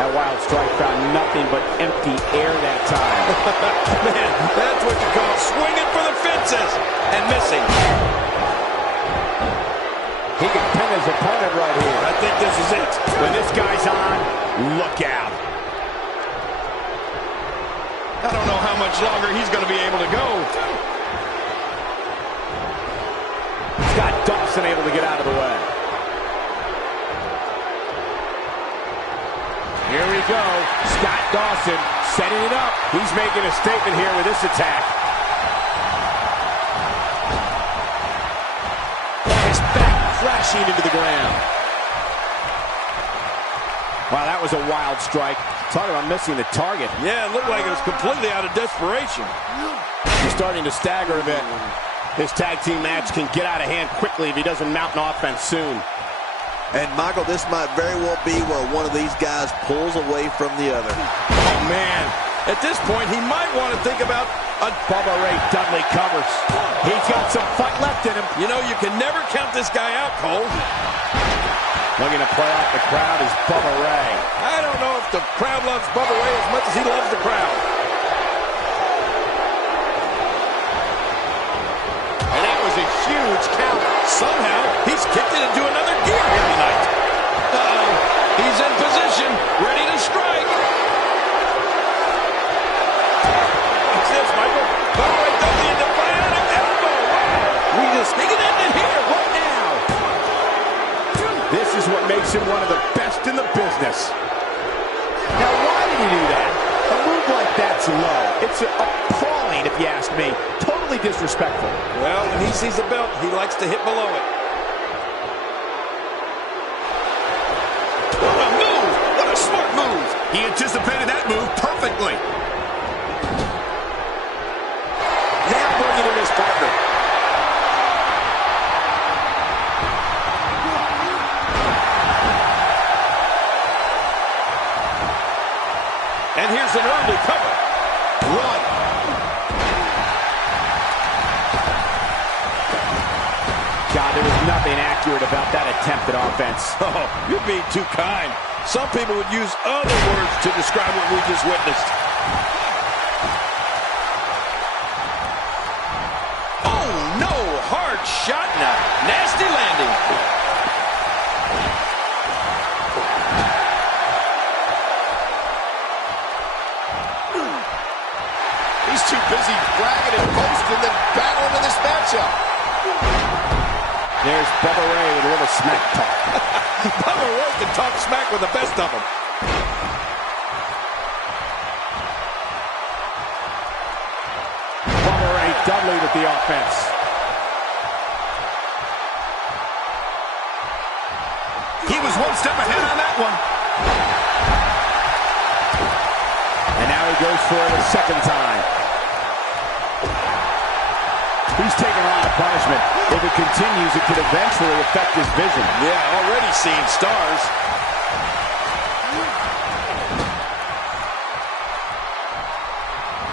That wild strike found nothing but empty air that time. Man, that's what you call swinging for the fences and missing. He can pin his opponent right here. I think this is it. When this guy's on, look out. I don't know how much longer he's going to be able to go. Scott Dawson able to get out of the way. Here we go. Scott Dawson setting it up. He's making a statement here with this attack. His back crashing into the ground. Wow, that was a wild strike. Talk about missing the target. Yeah, it looked like it was completely out of desperation. He's starting to stagger a bit. This tag team match can get out of hand quickly if he doesn't mount an offense soon. And, Michael, this might very well be where one of these guys pulls away from the other. Oh, man. At this point, he might want to think about a... Bubba Ray Dudley covers. He's got some fight left in him. You know, you can never count this guy out, Cole. Looking to play off the crowd is Bubba Ray. I don't know if the crowd loves Bubba Ray as much as he loves the crowd. And that was a huge counter. Somehow, he's kicked it into another gear here tonight. Uh-oh. He's in position, ready to strike. What's this, Michael? Bubba Ray Dudley in the bionic elbow. Wow. He can end it here. What now? This is what makes him one of the best in the business. Now, why did he do that? A move like that's low. It's appalling, if you ask me. Totally disrespectful. Well, when he sees the belt, he likes to hit below it. He anticipated that move perfectly. Now bringing in his partner. And here's an early cover. One. God, there was nothing accurate about that attempt at offense. Oh, you're being too kind. Some people would use other words to describe what we just witnessed. Oh, no. Hard shot now. Nasty landing. He's too busy bragging and boasting than battling in this matchup. There's Bubba Ray with a little smack talk. Bubba Ray can talk smack with the best of them. Bubba Ray Dudley with the offense. He was one step ahead on that one. And now he goes for it a second time. He's taking a lot of punishment. If it continues, it could eventually affect his vision. Yeah, already seeing stars.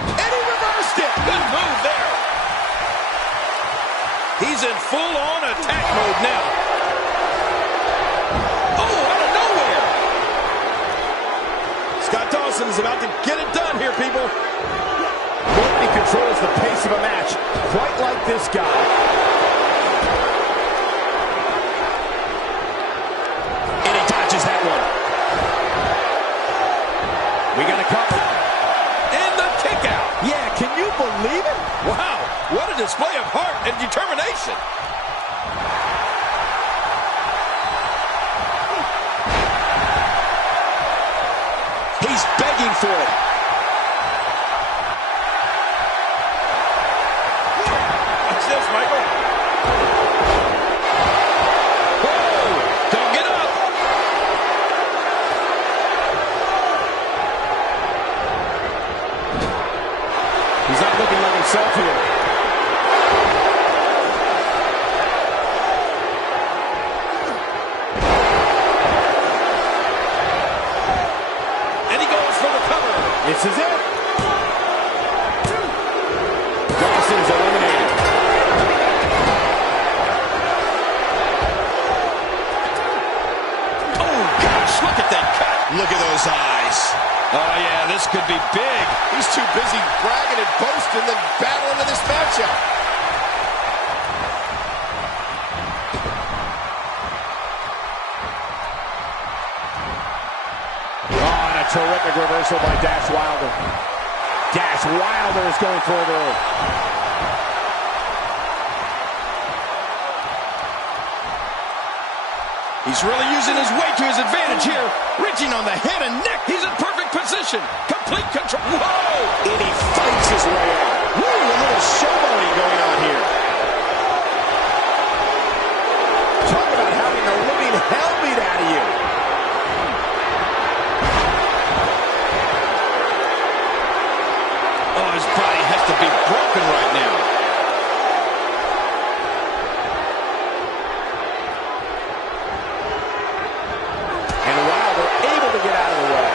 And he reversed it. Good move there. He's in full-on attack mode now. Oh, out of nowhere. Scott Dawson is about to get it done here, people. Nobody controls the pace of a match quite like this guy. And he dodges that one. We got a cover. And the kick out. Yeah, can you believe it? Wow, what a display of heart and determination. He's begging for it. Watch this, Michael. Whoa, don't get up. He's not looking like himself here. And he goes for the cover. This is it. Dawson's eliminated. Oh, gosh, look at that cut. Look at those eyes. Oh, yeah, this could be big. He's too busy bragging and boasting than battling in this matchup. Oh, and a terrific reversal by Dash Wilder. Dash Wilder is going for it early. He's really using his weight to his advantage here. Reaching on the head and neck. He's in perfect position. Complete control. Whoa! And he fights his way out. Woo, a little showboating going on here. Talk about having the living hell beat out of you. Oh, his body has to be broken right now. And Wilder able to get out of the way.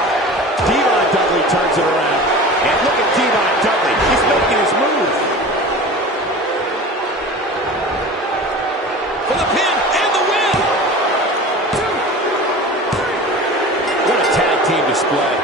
Devon Dudley turns it around. And look at Devon Dudley. He's making his move. For the pin and the win. What a tag team display.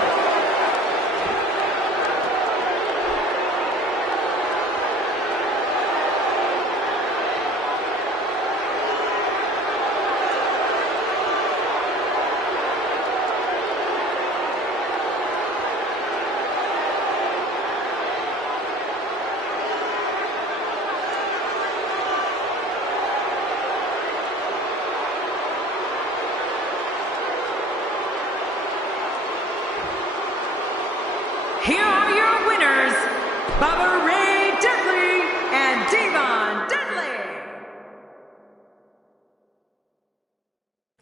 Here are your winners, Bubba Ray Dudley and Devon Dudley.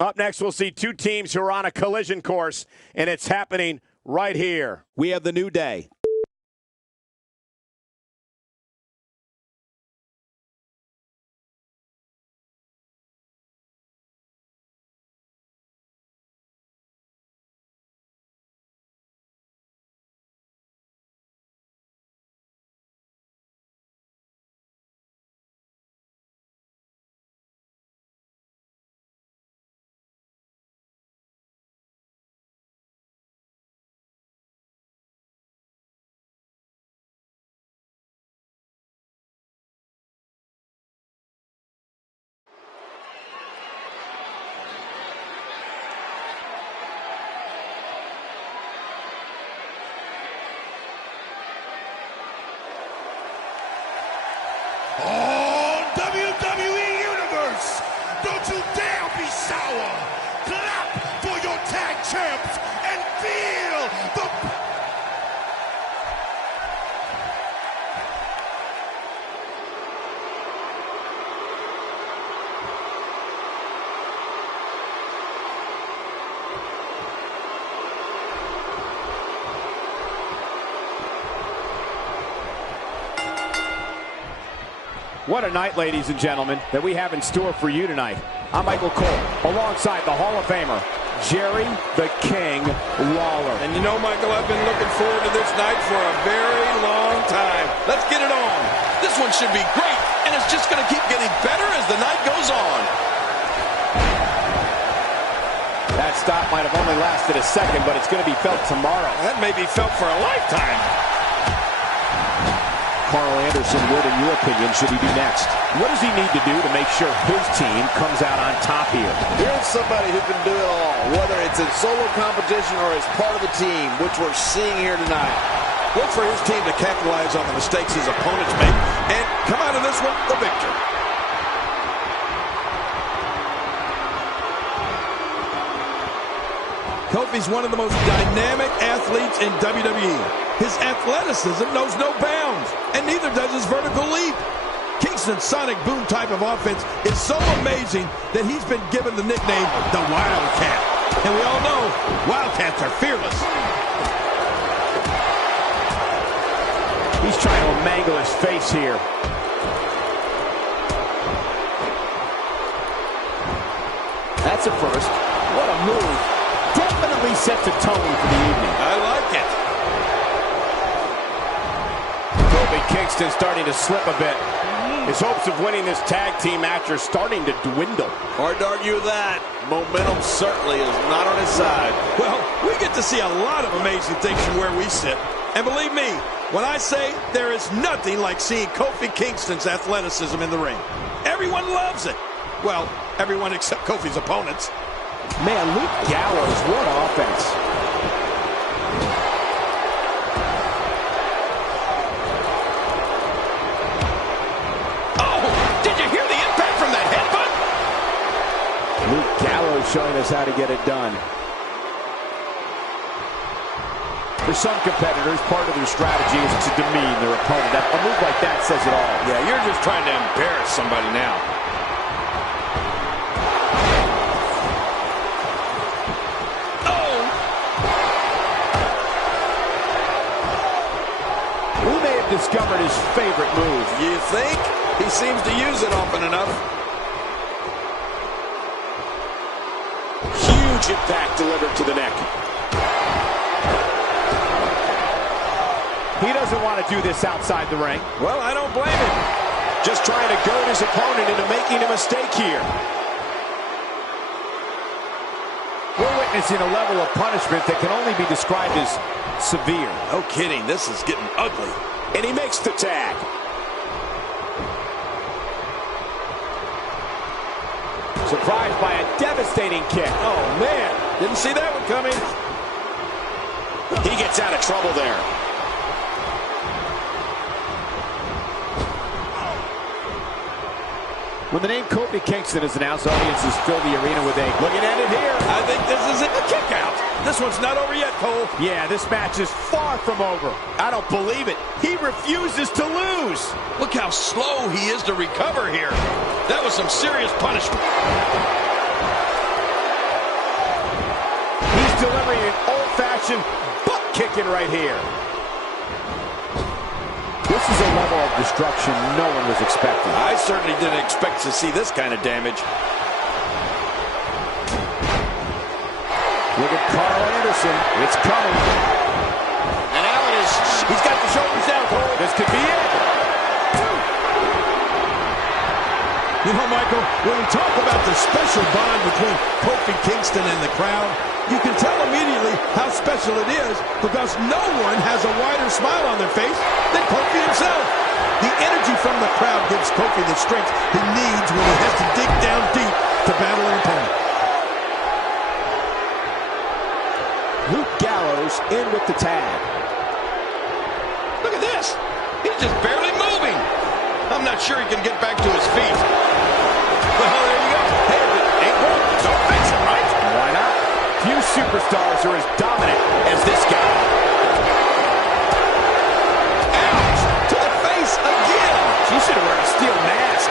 Up next, we'll see two teams who are on a collision course, and it's happening right here. We have the New Day. Oh, WWE Universe, don't you dare be sour. Clap for your tag champs and feel the... What a night, ladies and gentlemen, that we have in store for you tonight. I'm Michael Cole, alongside the Hall of Famer, Jerry the King Lawler. And you know, Michael, I've been looking forward to this night for a very long time. Let's get it on. This one should be great, and it's just going to keep getting better as the night goes on. That stop might have only lasted a second, but it's going to be felt tomorrow. That may be felt for a lifetime. Carl Anderson, what, in your opinion, should he do next? What does he need to do to make sure his team comes out on top here? Here's somebody who can do it all, whether it's in solo competition or as part of the team, which we're seeing here tonight. Look for his team to capitalize on the mistakes his opponents make and come out of this one the victor. Kofi's one of the most dynamic athletes in WWE. His athleticism knows no bounds, and neither does his vertical leap. Kingston's sonic boom type of offense is so amazing that he's been given the nickname the Wildcat. And we all know Wildcats are fearless. He's trying to mangle his face here. That's a first. What a move. Definitely sets a tone for the evening. I like it. Kofi Kingston starting to slip a bit. His hopes of winning this tag team match are starting to dwindle. Hard to argue with that. Momentum certainly is not on his side. Well, we get to see a lot of amazing things from where we sit. And believe me, when I say there is nothing like seeing Kofi Kingston's athleticism in the ring. Everyone loves it. Well, everyone except Kofi's opponents. Man, Luke Gallows, what offense. Oh, did you hear the impact from that headbutt? Luke Gallows showing us how to get it done. For some competitors, part of their strategy is to demean their opponent. A move like that says it all. Yeah, you're just trying to embarrass somebody now. Oh! We may have discovered his favorite move. You think? He seems to use it often enough. Huge impact delivered to the neck. He doesn't want to do this outside the ring. Well, I don't blame him. Just trying to goad his opponent into making a mistake here. We're witnessing a level of punishment that can only be described as severe. No kidding, this is getting ugly. And he makes the tag. Surprised by a devastating kick. Oh, man. Didn't see that one coming. He gets out of trouble there. When the name Kofi Kingston is announced, audiences fill the arena with a looking at it here. I think this is a kick out. This one's not over yet, Cole. Yeah, this match is far from over. I don't believe it. He refuses to lose. Look how slow he is to recover here. That was some serious punishment. He's delivering an old-fashioned butt-kicking right here. This is a level of destruction no one was expecting. I certainly didn't expect to see this kind of damage. Look at Carl Anderson. It's coming. And now it is. He's got the shoulders down, Cole. This could be it. You know, Michael, when we talk about the special bond between Kofi Kingston and the crowd, you can tell immediately how special it is because no one has a wider smile on their face than Kofi himself. The energy from the crowd gives Kofi the strength he needs when he has to dig down deep to battle an opponent. Luke Gallows in with the tag. Look at this. He's just barely moving. I'm not sure he can get back to his feet. Well, there you go. Hey, if it ain't broke, don't fix it, right? Why not? Few superstars are as dominant as this guy. Ouch! To the face again. She should have worn a steel mask.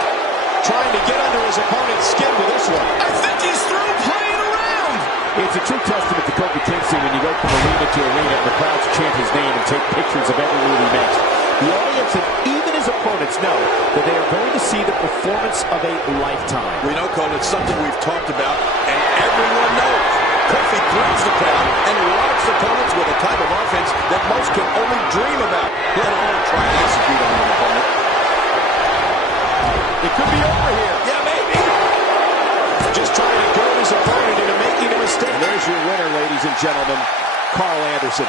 Trying to get under his opponent's skin with this one. I think he's through playing around. It's a true testament to Kofi Kingston when you go from arena to arena and the crowds chant his name and take pictures of every move he makes. The audience and even his opponents know that they are going to see the performance of a lifetime. We know, Cole, it's something we've talked about, and everyone knows. Kofi thrills the crowd and rocks opponents with a type of offense that most can only dream about, let alone try and execute on an opponent. It could be over here. Yeah, maybe. Just trying to goad his opponent into making a mistake. And there's your winner, ladies and gentlemen, Carl Anderson.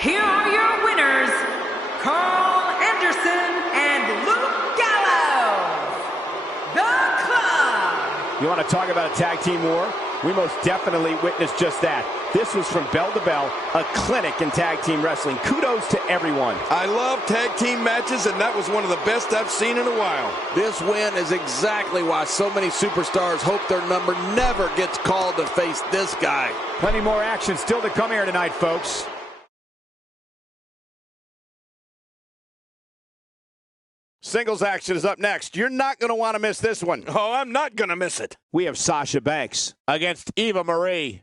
Here are your winners, Carl Anderson and Luke Gallows, the Club. You want to talk about a tag team war? We most definitely witnessed just that. This was from bell to bell, a clinic in tag team wrestling. Kudos to everyone. I love tag team matches, and that was one of the best I've seen in a while. This win is exactly why so many superstars hope their number never gets called to face this guy. Plenty more action still to come here tonight, folks. Singles action is up next. You're not going to want to miss this one. Oh, I'm not going to miss it. We have Sasha Banks against Eva Marie.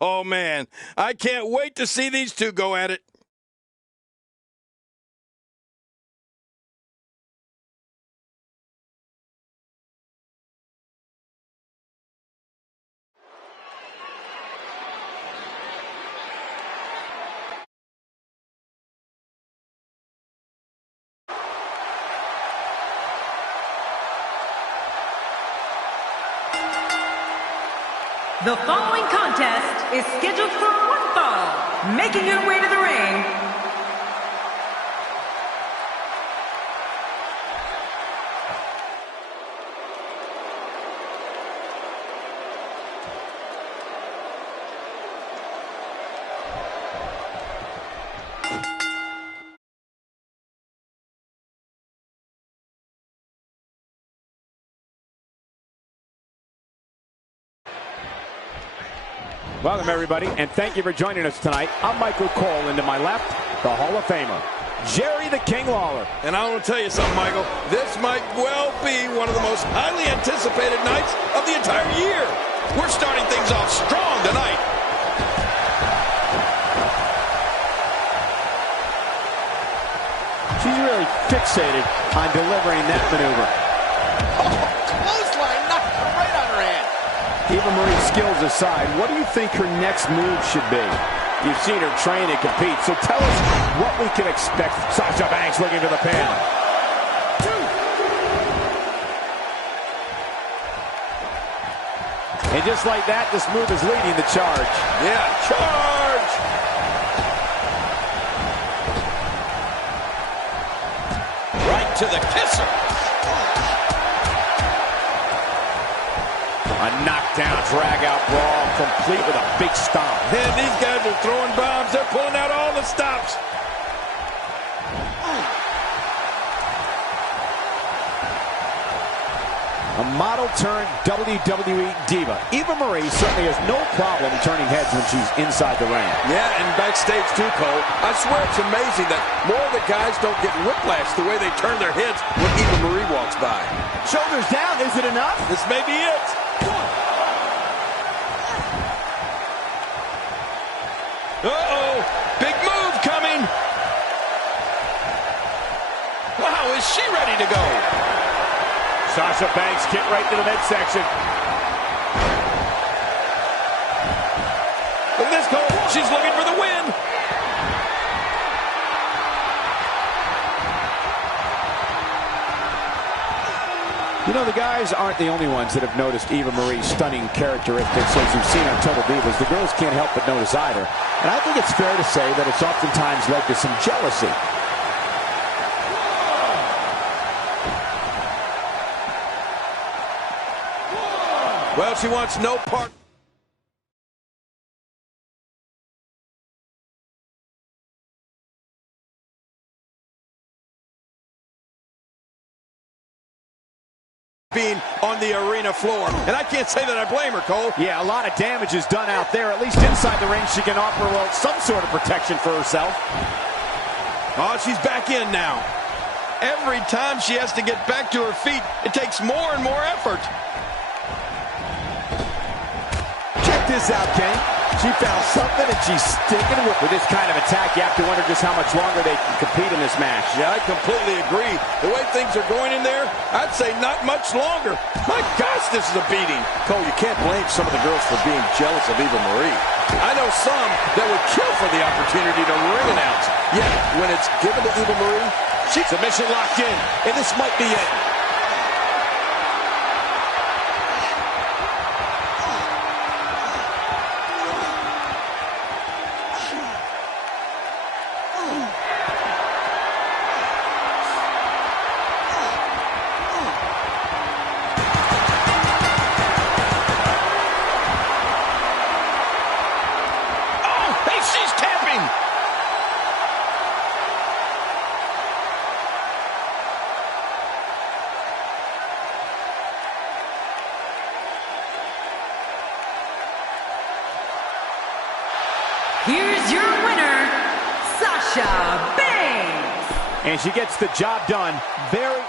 Oh, man. I can't wait to see these two go at it. The following contest is scheduled for one fall. Making her way to the ring, Welcome, everybody, and thank you for joining us tonight. I'm Michael Cole, and to my left, the Hall of Famer, Jerry the King Lawler. And I want to tell you something, Michael. This might well be one of the most highly anticipated nights of the entire year. We're starting things off strong tonight. She's really fixated on delivering that maneuver. Oh, clothesline knocked her right on her hand. Eva Marie's skills aside, what do you think her next move should be? You've seen her train and compete, so tell us what we can expect. Sasha Banks looking for the pin. 1, 2. And just like that, this move is leading the charge. Yeah, charge! Right to the kisser. A knockdown, drag-out brawl. complete with a big stomp. And these guys are throwing bombs. They're pulling out all the stops. A model-turned-WWE diva, Eva Marie certainly has no problem turning heads when she's inside the ring. Yeah, and backstage too, Cole. I swear it's amazing that more of the guys don't get whiplash the way they turn their heads when Eva Marie walks by. Shoulders down, is it enough? This may be it. Uh-oh, big move coming. Wow, is she ready to go? Sasha Banks get right to the midsection. Look at this, Cole. She's looking for the win. You know, the guys aren't the only ones that have noticed Eva Marie's stunning characteristics as you've seen on Total Divas. The girls can't help but notice either. And I think it's fair to say that it's oftentimes led to some jealousy. Well, she wants no part. Being on the arena floor. And I can't say that I blame her, Cole. Yeah, a lot of damage is done out there. At least inside the ring, she can offer, well, some sort of protection for herself. Oh, she's back in now. Every time she has to get back to her feet, it takes more and more effort. Check this out, Ken. She found something and she's sticking with it. With this kind of attack, you have to wonder just how much longer they can compete in this match. Yeah, I completely agree. The way things are going in there, I'd say not much longer. My gosh, this is a beating. Cole, you can't blame some of the girls for being jealous of Eva Marie. I know some that would kill for the opportunity to ring announce. Yet, when it's given to Eva Marie, Submission locked in, and this might be it. Here's your winner, Sasha Banks. And she gets the job done very...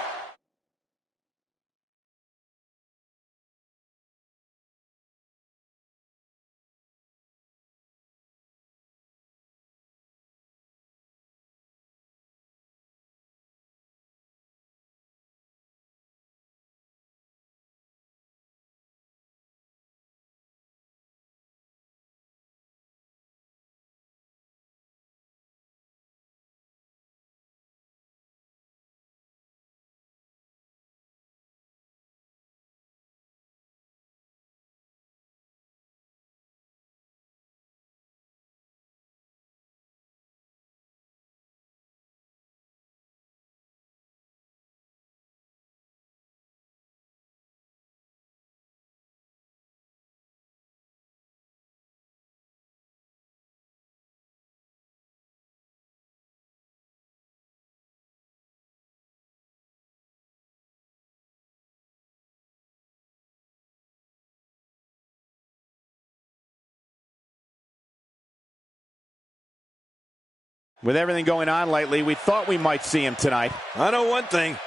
With everything going on lately, we thought we might see him tonight. I know one thing.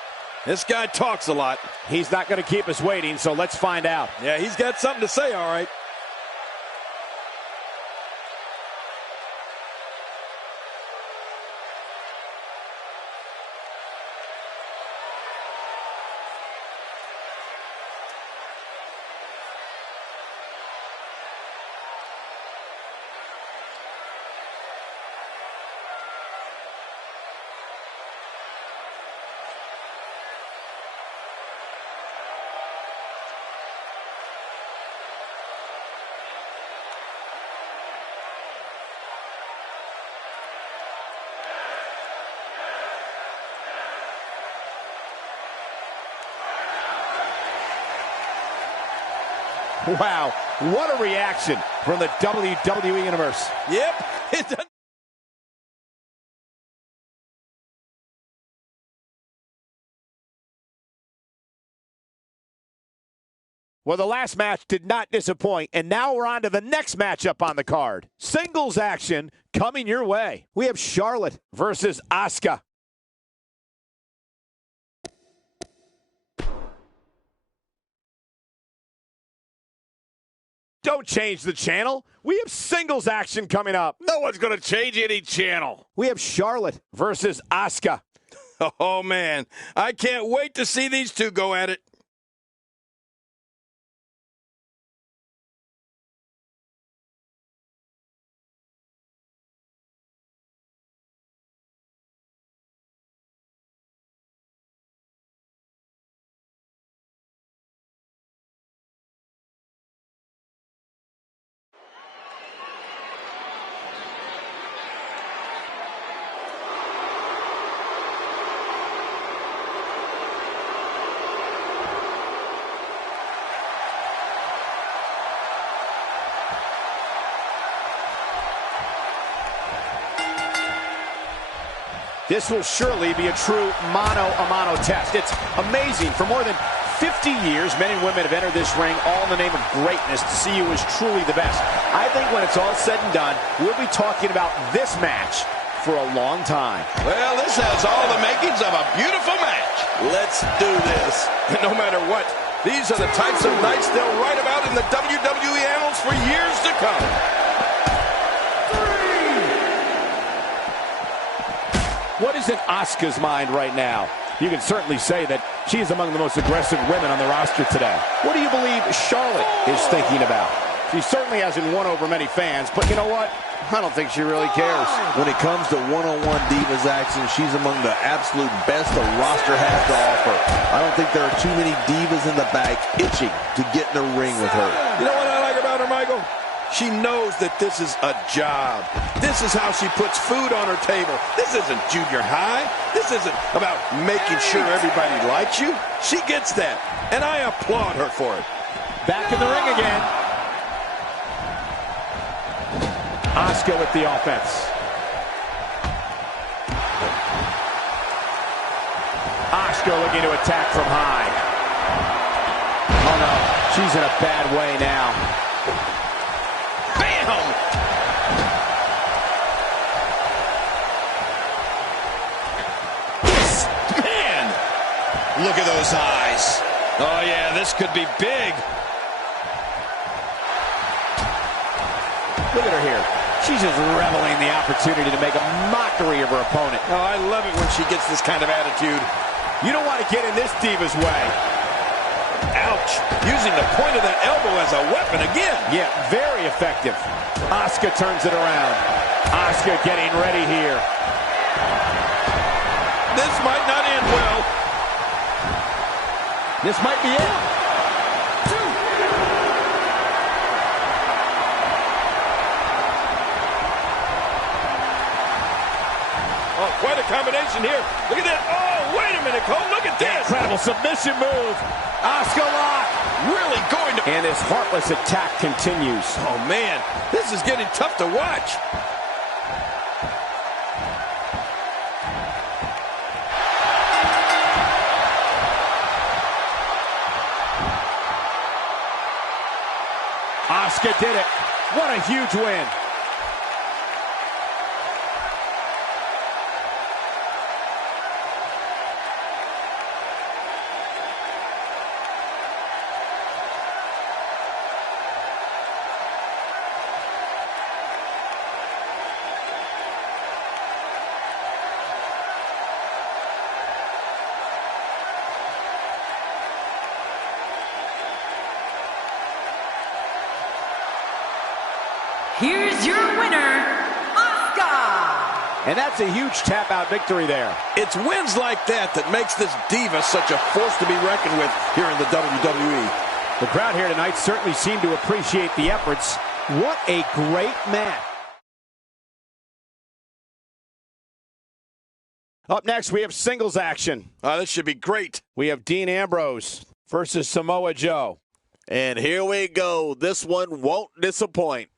This guy talks a lot. He's not going to keep us waiting, so let's find out. Yeah, he's got something to say, all right. Wow, What a reaction from the WWE Universe. Yep. It doesn't. Well, the last match did not disappoint, and now we're on to the next matchup on the card. Singles action coming your way. We have Charlotte versus Asuka. Don't change the channel. We have singles action coming up. No one's going to change any channel. We have Charlotte versus Asuka. Oh, man. I can't wait to see these two go at it. This will surely be a true mano-a-mano test. It's amazing. For more than 50 years, men and women have entered this ring all in the name of greatness to see who is truly the best. I think when it's all said and done, we'll be talking about this match for a long time. Well, this has all the makings of a beautiful match. Let's do this. And no matter what, these are the types of nights they'll write about in the WWE annals for years to come. What is in Asuka's mind right now? You can certainly say that she is among the most aggressive women on the roster today. What do you believe Charlotte is thinking about? She certainly hasn't won over many fans, but you know what? I don't think she really cares. When it comes to one-on-one Divas action, she's among the absolute best the roster has to offer. I don't think there are too many Divas in the back itching to get in the ring with her. You know what I like about her, Michael? She knows that this is a job. This is how she puts food on her table. This isn't junior high. This isn't about making sure everybody likes you. She gets that, and I applaud her for it. Back in the ring again. Asuka with the offense. Asuka looking to attack from high. Oh no, she's in a bad way now. Man, look at those eyes. Oh, yeah, this could be big. Look at her here. She's just reveling in the opportunity to make a mockery of her opponent. Oh, I love it when she gets this kind of attitude. You don't want to get in this diva's way. Ouch. Using the point of that elbow as a weapon again. Yeah, very effective. Asuka turns it around. Asuka getting ready here. This might not end well. This might be it. Oh, quite a combination here. Look at that. Oh, wait a minute, Cole. Look at this. Incredible submission move. Asuka lock. Really going to... And his heartless attack continues. Oh, man. This is getting tough to watch. Asuka did it. What a huge win. Here's your winner, Asuka! And that's a huge tap-out victory there. It's wins like that that makes this diva such a force to be reckoned with here in the WWE. The crowd here tonight certainly seemed to appreciate the efforts. What a great match. Up next, we have singles action. This should be great. We have Dean Ambrose versus Samoa Joe. And here we go. This one won't disappoint.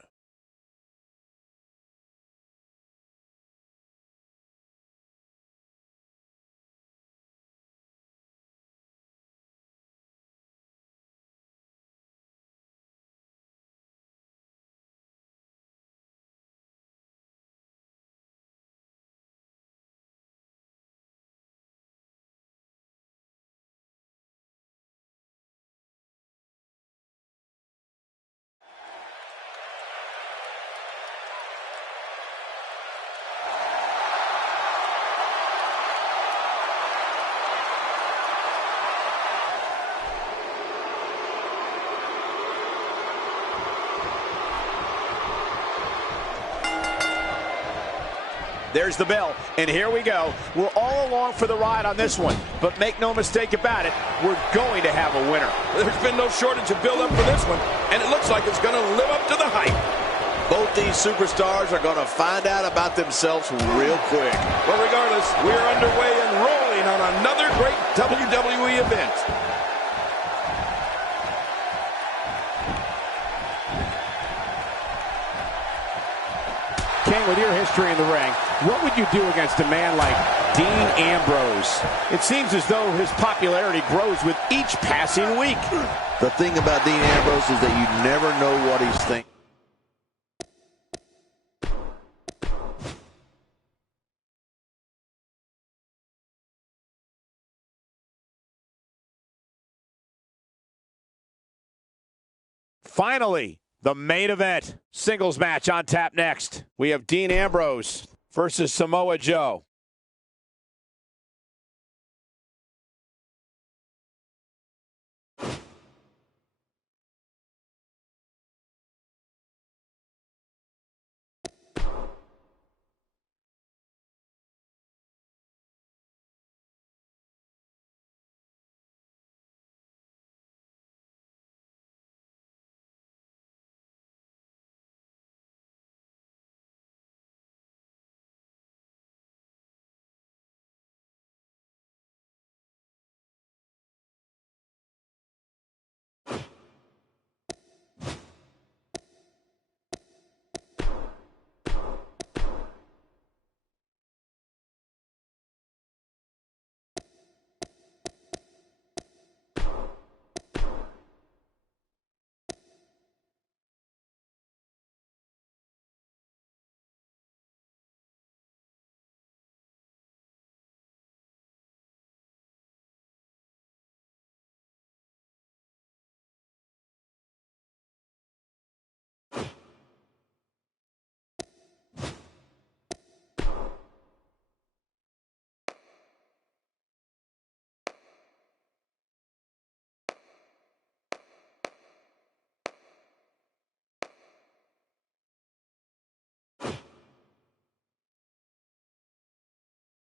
There's the bell, and here we go. We're all along for the ride on this one, but make no mistake about it, we're going to have a winner. There's been no shortage of build-up for this one, and it looks like it's going to live up to the hype. Both these superstars are going to find out about themselves real quick. Well, regardless, we're underway and rolling on another great WWE event. King, with your history in the ring, what would you do against a man like Dean Ambrose? It seems as though his popularity grows with each passing week. The thing about Dean Ambrose is that you never know what he's thinking. Finally, the main event. Singles match on tap next. We have Dean Ambrose versus Samoa Joe.